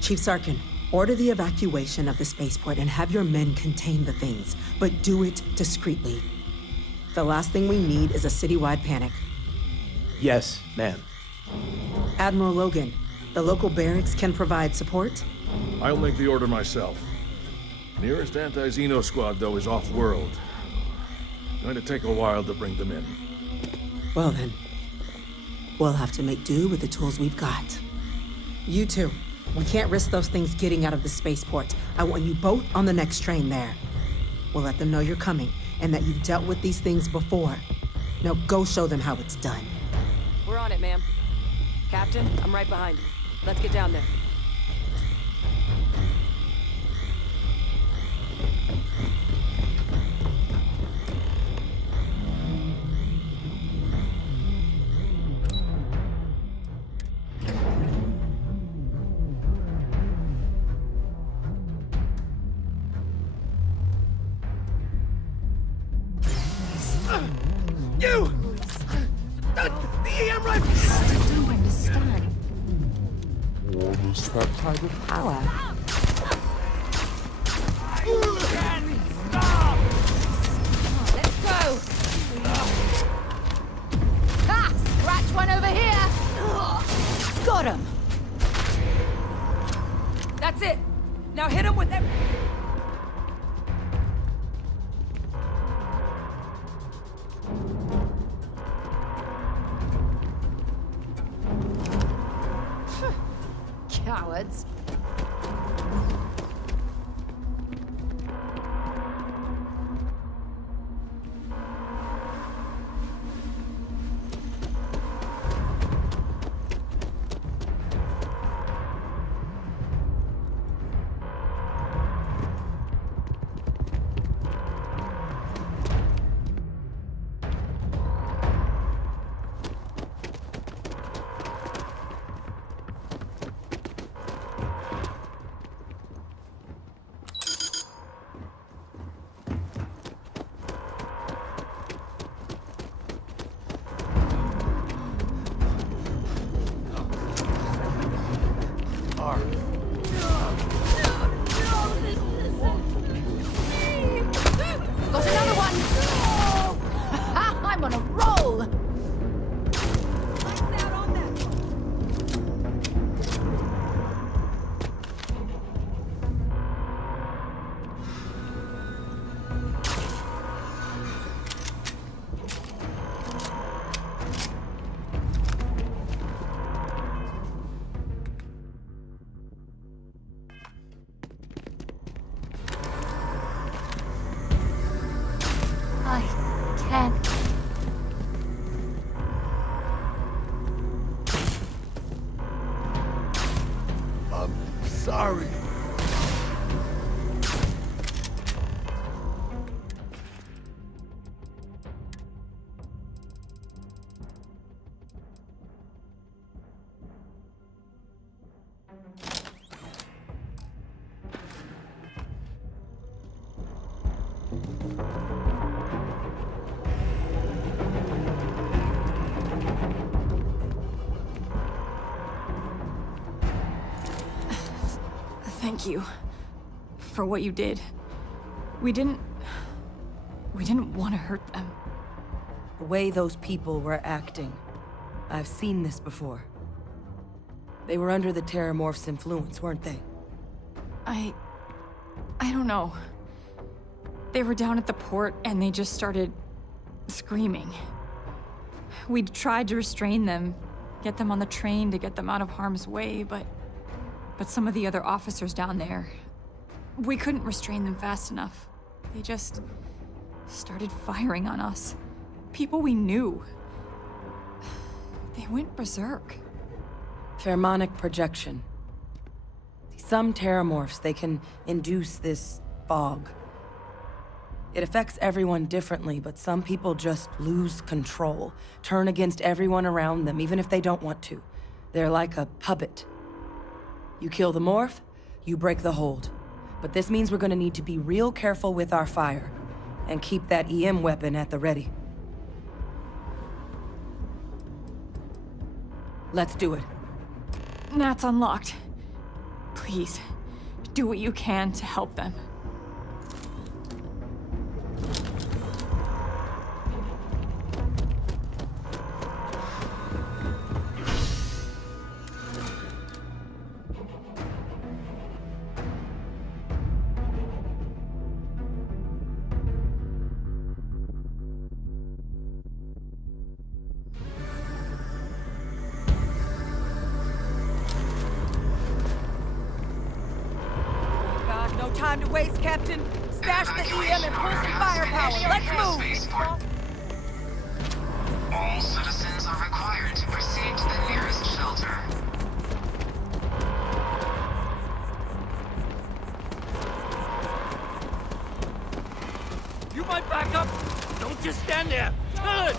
Chief Sarkin, order the evacuation of the spaceport and have your men contain the things, but do it discreetly. The last thing we need is a citywide panic. Yes, ma'am. Admiral Logan, the local barracks can provide support? I'll make the order myself. Nearest anti-Xeno squad, though, is off-world. Going to take a while to bring them in. Well then, we'll have to make do with the tools we've got. You two, we can't risk those things getting out of the spaceport. I want you both on the next train there. We'll let them know you're coming, and that you've dealt with these things before. Now go show them how it's done. We're on it, ma'am. Captain, I'm right behind you. Let's get down there. You! The EM rifle! I don't understand. What is that type of Power. Let's go! Ha! Scratch one over here! Got him! That's it! Now hit him with that... Cowards. I'm on a roll! I can't. I'm sorry. Thank you for what you did. We didn't want to hurt them. The way those people were acting, I've seen this before. They were under the Terramorph's influence, weren't they? I don't know. They were down at the port and they just started screaming. We'd tried to restrain them, get them on the train to get them out of harm's way, but some of the other officers down there, we couldn't restrain them fast enough. They just started firing on us. People we knew. They went berserk. Pheromonic projection. Some Terramorphs, they can induce this fog. It affects everyone differently, but some people just lose control, turn against everyone around them, even if they don't want to. They're like a puppet. You kill the morph, you break the hold. But this means we're gonna need to be real careful with our fire, and keep that EM weapon at the ready. Let's do it. Nat's unlocked. Please, do what you can to help them. Time to waste, Captain. Stash the EM and pull some firepower. Let's move! All citizens are required to proceed to the nearest shelter. You might back up. Don't just stand there. Turn!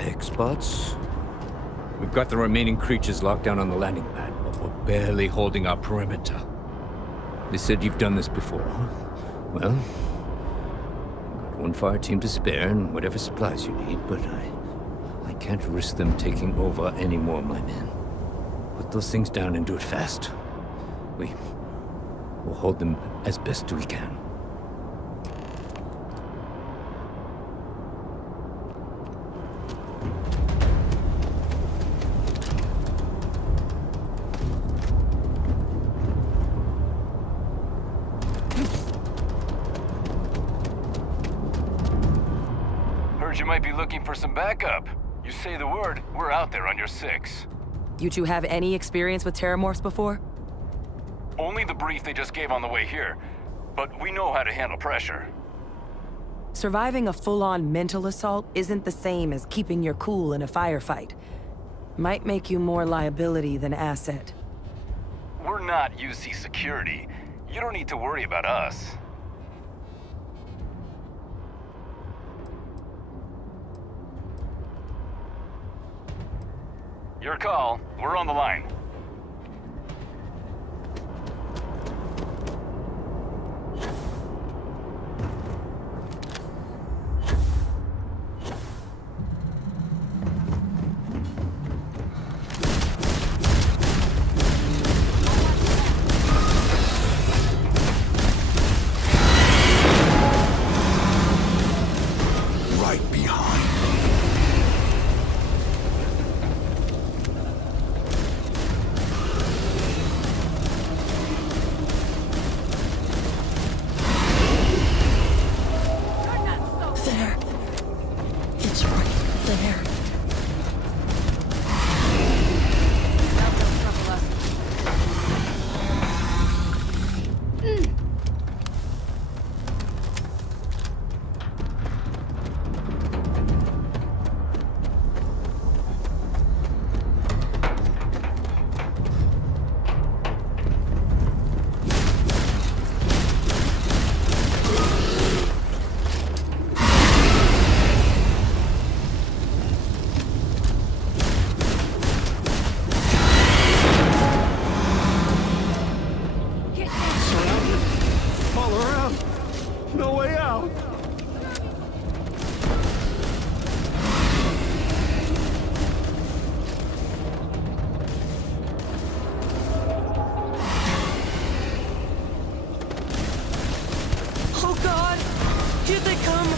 Experts? We've got the remaining creatures locked down on the landing pad, but we're barely holding our perimeter. They said you've done this before. Well, I've got one fire team to spare and whatever supplies you need, but I can't risk them taking over any more of my men. Put those things down and do it fast. We'll hold them as best we can. You might be looking for some backup. You say the word, we're out there on your 6. You two have any experience with terramorphs before? Only the brief they just gave on the way here, but we know how to handle pressure. Surviving a full-on mental assault isn't the same as keeping your cool in a firefight. Might make you more liability than asset. We're not UC security. You don't need to worry about us. Your call. We're on the line. Right behind. There. It's right there. Surrounded. All around. No way out. Oh God! Here they come!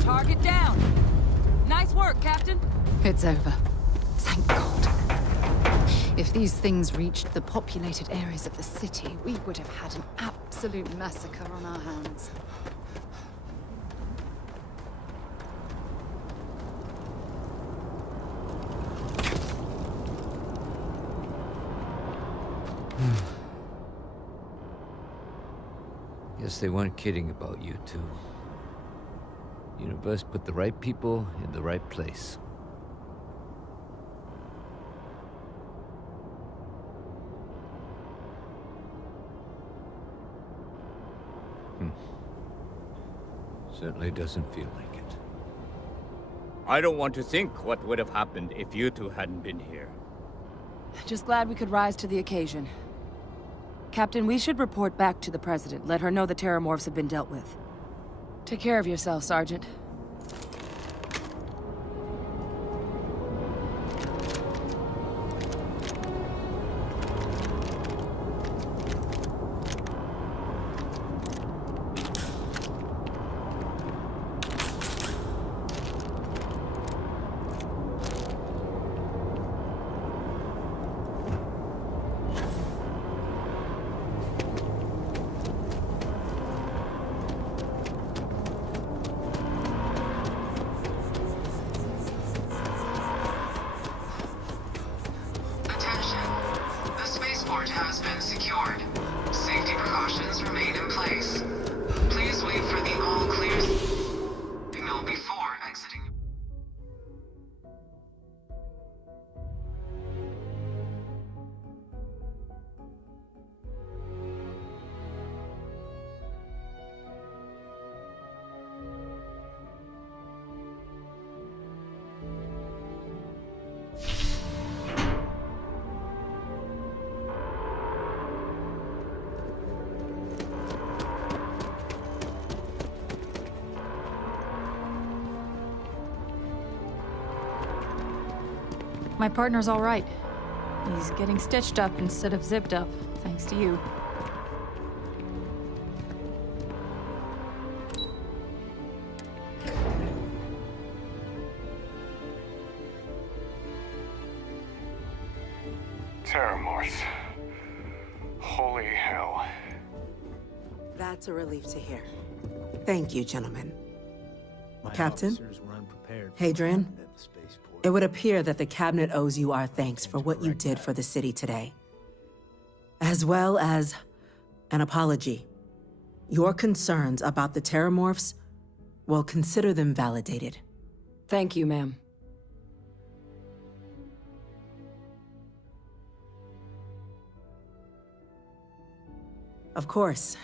Target down! Nice work, Captain! It's over. Thank God. If these things reached the populated areas of the city, we would have had an absolute massacre on our hands. Guess they weren't kidding about you two. Universe put the right people in the right place. Certainly doesn't feel like it. I don't want to think what would have happened if you two hadn't been here. Just glad we could rise to the occasion. Captain, we should report back to the President. Let her know the terramorphs have been dealt with. Take care of yourself, Sergeant. Has been secured. Safety precautions remain in place. Please wait for the all clear signal before exiting. My partner's all right. He's getting stitched up instead of zipped up, thanks to you. Terramorphs. Holy hell. That's a relief to hear. Thank you, gentlemen. My Captain? officers were unprepared for Hadrian? what happened at the spaceport. It would appear that the Cabinet owes you our thanks for what you did for the city today. As well as an apology. Your concerns about the Terramorphs, well, consider them validated. Thank you, ma'am. Of course.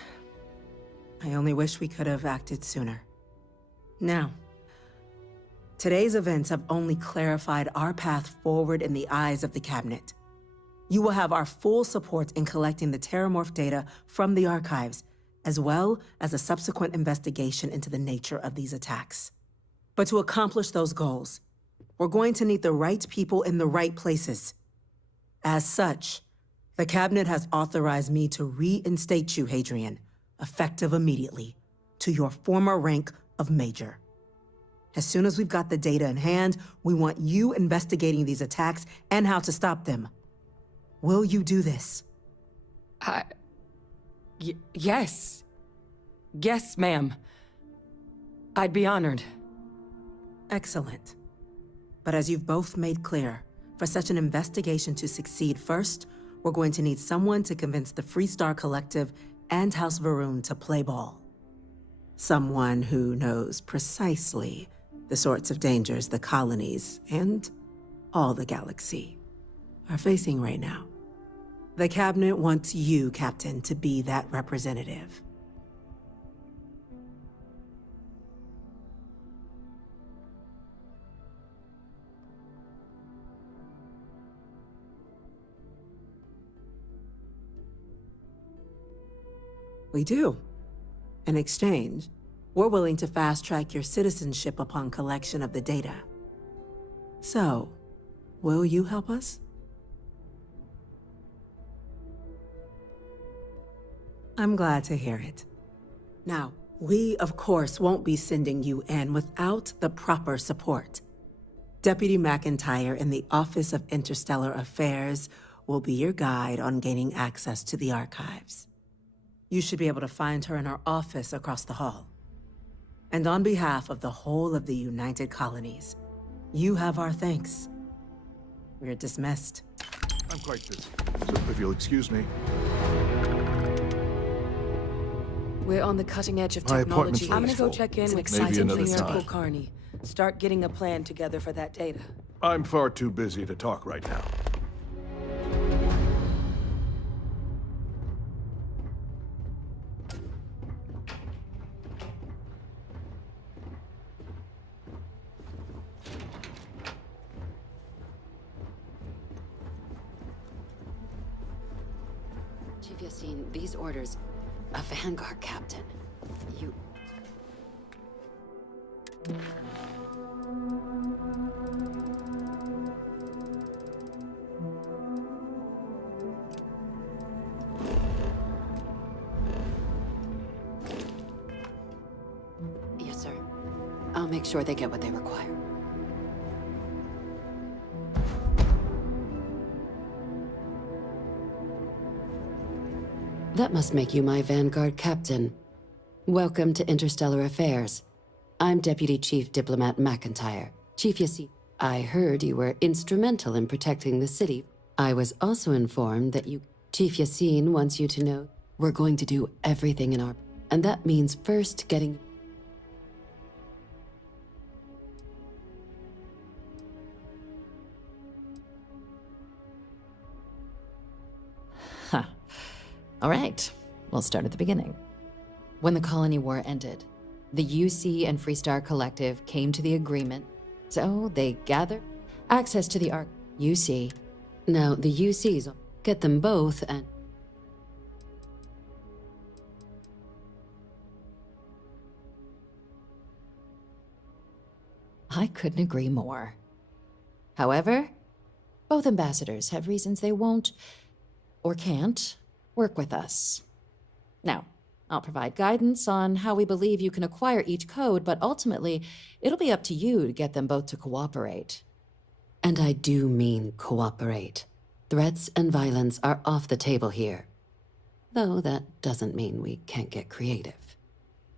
I only wish we could have acted sooner. Now, today's events have only clarified our path forward in the eyes of the Cabinet. You will have our full support in collecting the Terramorph data from the archives, as well as a subsequent investigation into the nature of these attacks. But to accomplish those goals, we're going to need the right people in the right places. As such, the Cabinet has authorized me to reinstate you, Hadrian, effective immediately, to your former rank of Major. As soon as we've got the data in hand, we want you investigating these attacks and how to stop them. Will you do this? Yes. Yes, ma'am. I'd be honored. Excellent. But as you've both made clear, for such an investigation to succeed first, we're going to need someone to convince the Freestar Collective and House Varun to play ball. Someone who knows precisely the sorts of dangers the colonies and all the galaxy are facing right now. The Cabinet wants you, Captain, to be that representative. We do. In exchange, we're willing to fast-track your citizenship upon collection of the data. So, will you help us? I'm glad to hear it. Now, we, of course, won't be sending you in without the proper support. Deputy McIntyre in the Office of Interstellar Affairs will be your guide on gaining access to the archives. You should be able to find her in her office across the hall. And on behalf of the whole of the United Colonies, you have our thanks. We're dismissed. I'm quite busy, so if you'll excuse me. We're on the cutting edge of My appointment's technology. I'm gonna go full. check in It's with maybe another Engineer time. Kulkarni. Start getting a plan together for that data. I'm far too busy to talk right now. Chief Yassine, these orders, a Vanguard captain. You... Yes, sir. I'll make sure they get what they require. That must make you my Vanguard captain. Welcome to Interstellar Affairs. I'm Deputy Chief Diplomat McIntyre. Chief Yassine, I heard you were instrumental in protecting the city. I was also informed that you... Chief Yassine wants you to know we're going to do everything in our... And that means first getting... Huh. All right, we'll start at the beginning. When the Colony War ended, the UC and Freestar Collective came to the agreement, so they gathered access to the Ark. UC. Now, the UCs, get them both and... I couldn't agree more. However, both ambassadors have reasons they won't, or can't, work with us. Now, I'll provide guidance on how we believe you can acquire each code, but ultimately, it'll be up to you to get them both to cooperate. And I do mean cooperate. Threats and violence are off the table here. Though that doesn't mean we can't get creative.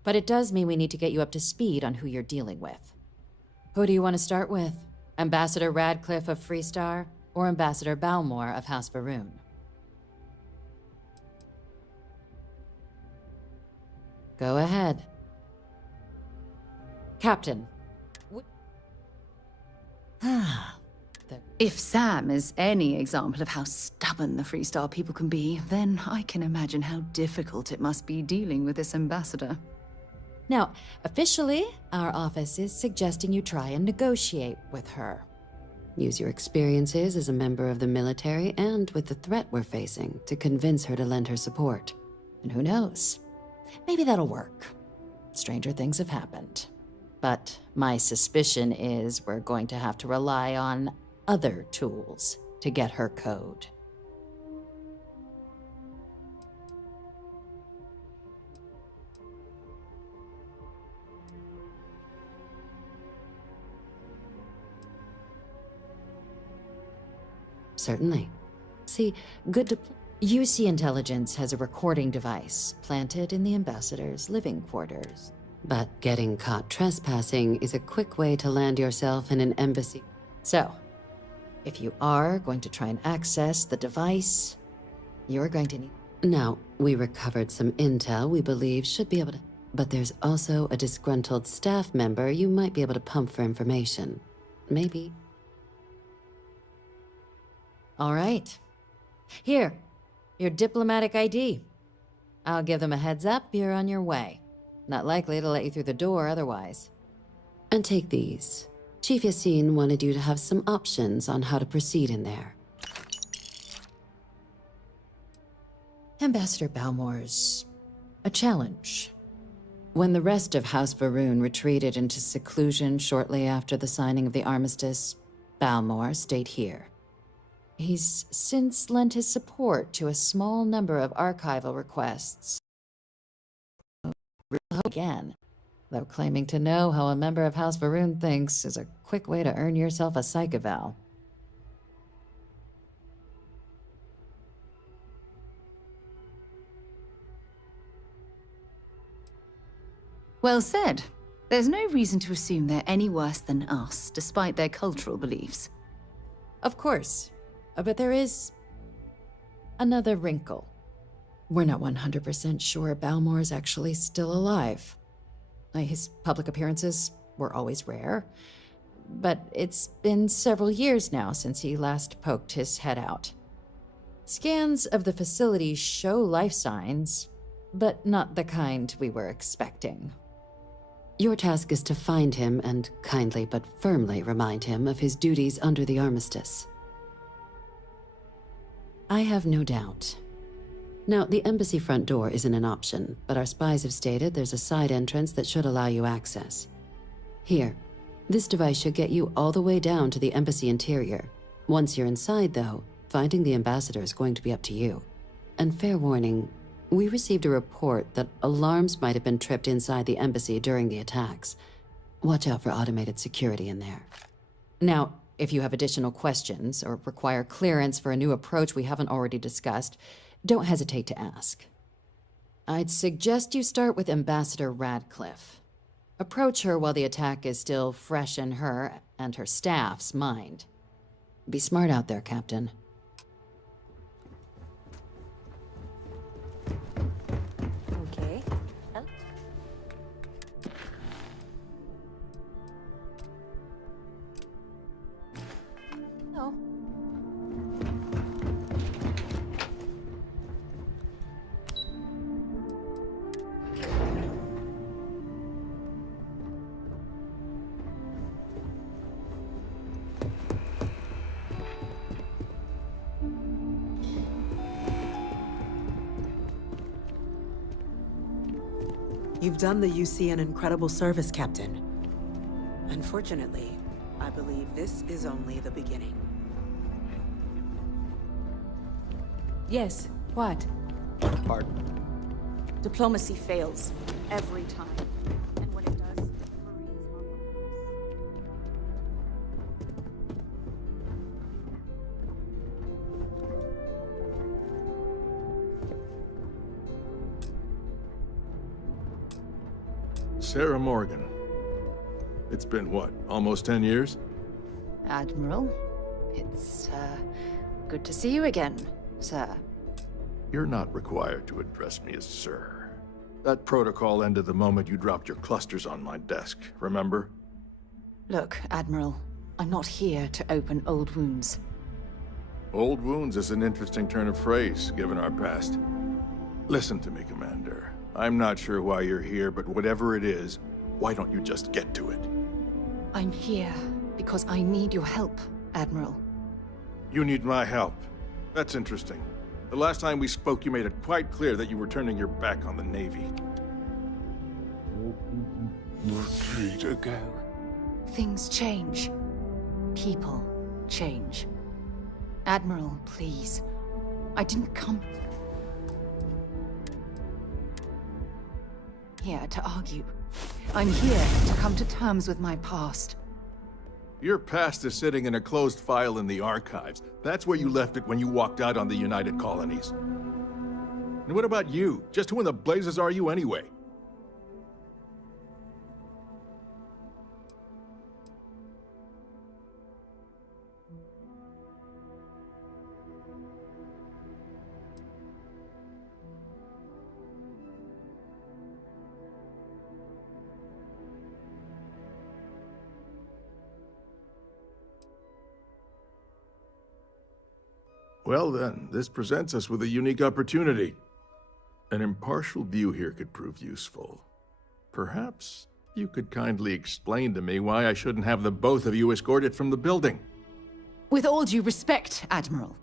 But it does mean we need to get you up to speed on who you're dealing with. Who do you want to start with? Ambassador Radcliffe of Freestar, or Ambassador Balmore of House Varun? Go ahead. Captain. If Sam is any example of how stubborn the Freestar people can be, then I can imagine how difficult it must be dealing with this ambassador. Now, officially, our office is suggesting you try and negotiate with her. Use your experiences as a member of the military and with the threat we're facing to convince her to lend her support. And who knows? Maybe that'll work. Stranger things have happened. But my suspicion is we're going to have to rely on other tools to get her code. Certainly. See, UC Intelligence has a recording device planted in the ambassador's living quarters. But getting caught trespassing is a quick way to land yourself in an embassy. So, if you are going to try and access the device, you're going to need... Now, we recovered some intel we believe should be able to... But there's also a disgruntled staff member you might be able to pump for information. Maybe. All right. Here, your diplomatic ID. I'll give them a heads up, you're on your way. Not likely to let you through the door otherwise. And take these. Chief Yassine wanted you to have some options on how to proceed in there. Ambassador Balmore's a challenge. When the rest of House Varun retreated into seclusion shortly after the signing of the armistice, Balmore stayed here. He's since lent his support to a small number of archival requests. Again, though claiming to know how a member of House Varun thinks is a quick way to earn yourself a psych eval. Well said. There's no reason to assume they're any worse than us, despite their cultural beliefs. Of course. But there is another wrinkle. We're not 100% sure Balmore's actually still alive. His public appearances were always rare, but it's been several years now since he last poked his head out. Scans of the facility show life signs, but not the kind we were expecting. Your task is to find him and kindly but firmly remind him of his duties under the armistice. I have no doubt. Now, the embassy front door isn't an option, but our spies have stated there's a side entrance that should allow you access. Here, this device should get you all the way down to the embassy interior. Once you're inside, though, finding the ambassador is going to be up to you. And fair warning, we received a report that alarms might have been tripped inside the embassy during the attacks. Watch out for automated security in there. Now, if you have additional questions or require clearance for a new approach we haven't already discussed, don't hesitate to ask. I'd suggest you start with Ambassador Radcliffe. Approach her while the attack is still fresh in her and her staff's mind. Be smart out there, Captain. Okay. No. You've done the UC an incredible service, Captain. Unfortunately, I believe this is only the beginning. Yes, what? Pardon? Diplomacy fails every time. And when it does, Marines are Sarah Morgan. It's been what, almost 10 years? Admiral, it's, good to see you again, sir. You're not required to address me as sir. That protocol ended the moment you dropped your clusters on my desk, remember? Look, Admiral, I'm not here to open old wounds. Old wounds is an interesting turn of phrase, given our past. Listen to me, Commander. I'm not sure why you're here, but whatever it is, why don't you just get to it? I'm here because I need your help, Admiral. You need my help. That's interesting. The last time we spoke, you made it quite clear that you were turning your back on the Navy. Retreat again. Things change. People change. Admiral, please. I didn't come here to argue. I'm here to come to terms with my past. Your past is sitting in a closed file in the archives. That's where you left it when you walked out on the United Colonies. And what about you? Just who in the blazes are you anyway? Well then, this presents us with a unique opportunity. An impartial view here could prove useful. Perhaps you could kindly explain to me why I shouldn't have the both of you escorted from the building. With all due respect, Admiral,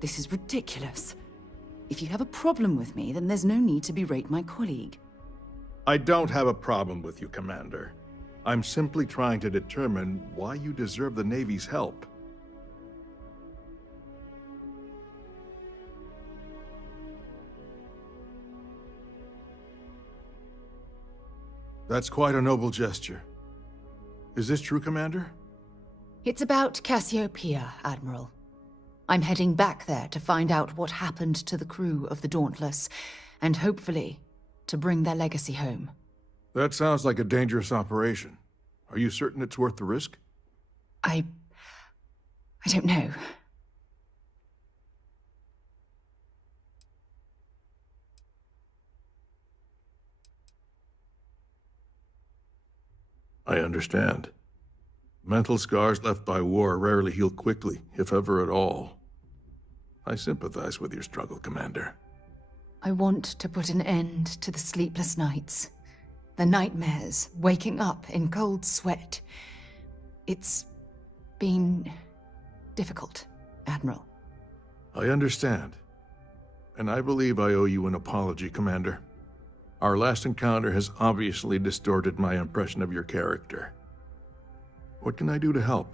this is ridiculous. If you have a problem with me, then there's no need to berate my colleague. I don't have a problem with you, Commander. I'm simply trying to determine why you deserve the Navy's help. That's quite a noble gesture. Is this true, Commander? It's about Cassiopeia, Admiral. I'm heading back there to find out what happened to the crew of the Dauntless, and hopefully, to bring their legacy home. That sounds like a dangerous operation. Are you certain it's worth the risk? I don't know. I understand. Mental scars left by war rarely heal quickly, if ever at all. I sympathize with your struggle, Commander. I want to put an end to the sleepless nights, the nightmares, waking up in cold sweat. It's been difficult, Admiral. I understand. And I believe I owe you an apology, Commander. Our last encounter has obviously distorted my impression of your character. What can I do to help?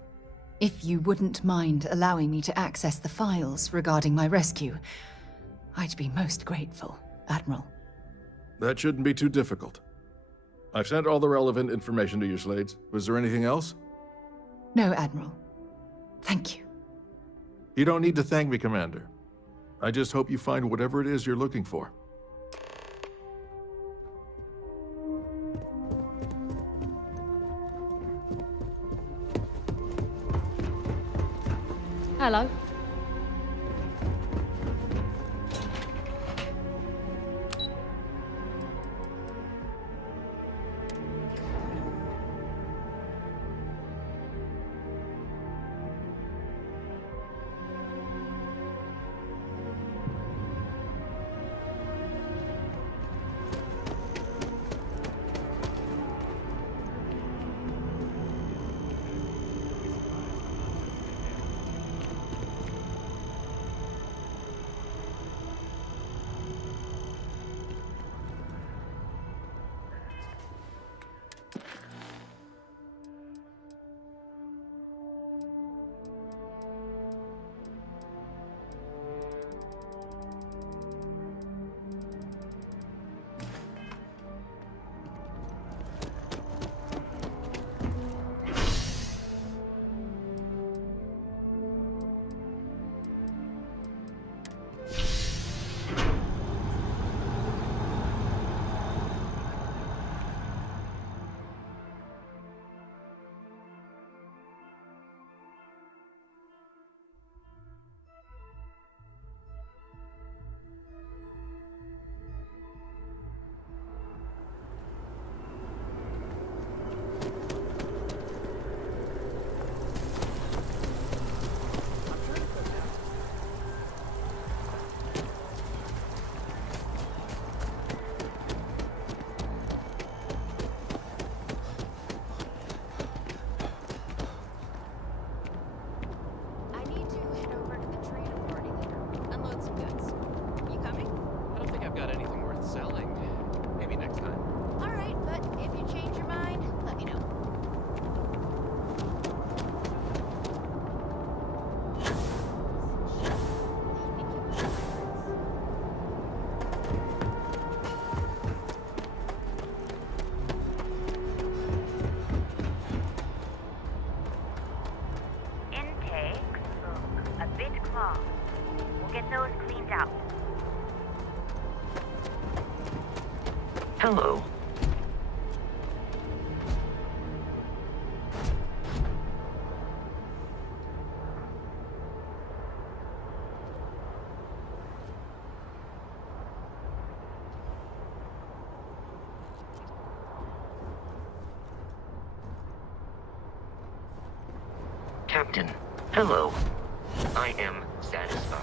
If you wouldn't mind allowing me to access the files regarding my rescue, I'd be most grateful, Admiral. That shouldn't be too difficult. I've sent all the relevant information to you, Slades. Was there anything else? No, Admiral. Thank you. You don't need to thank me, Commander. I just hope you find whatever it is you're looking for. Hello. get those cleaned out. Hello. Captain, hello. I am satisfied.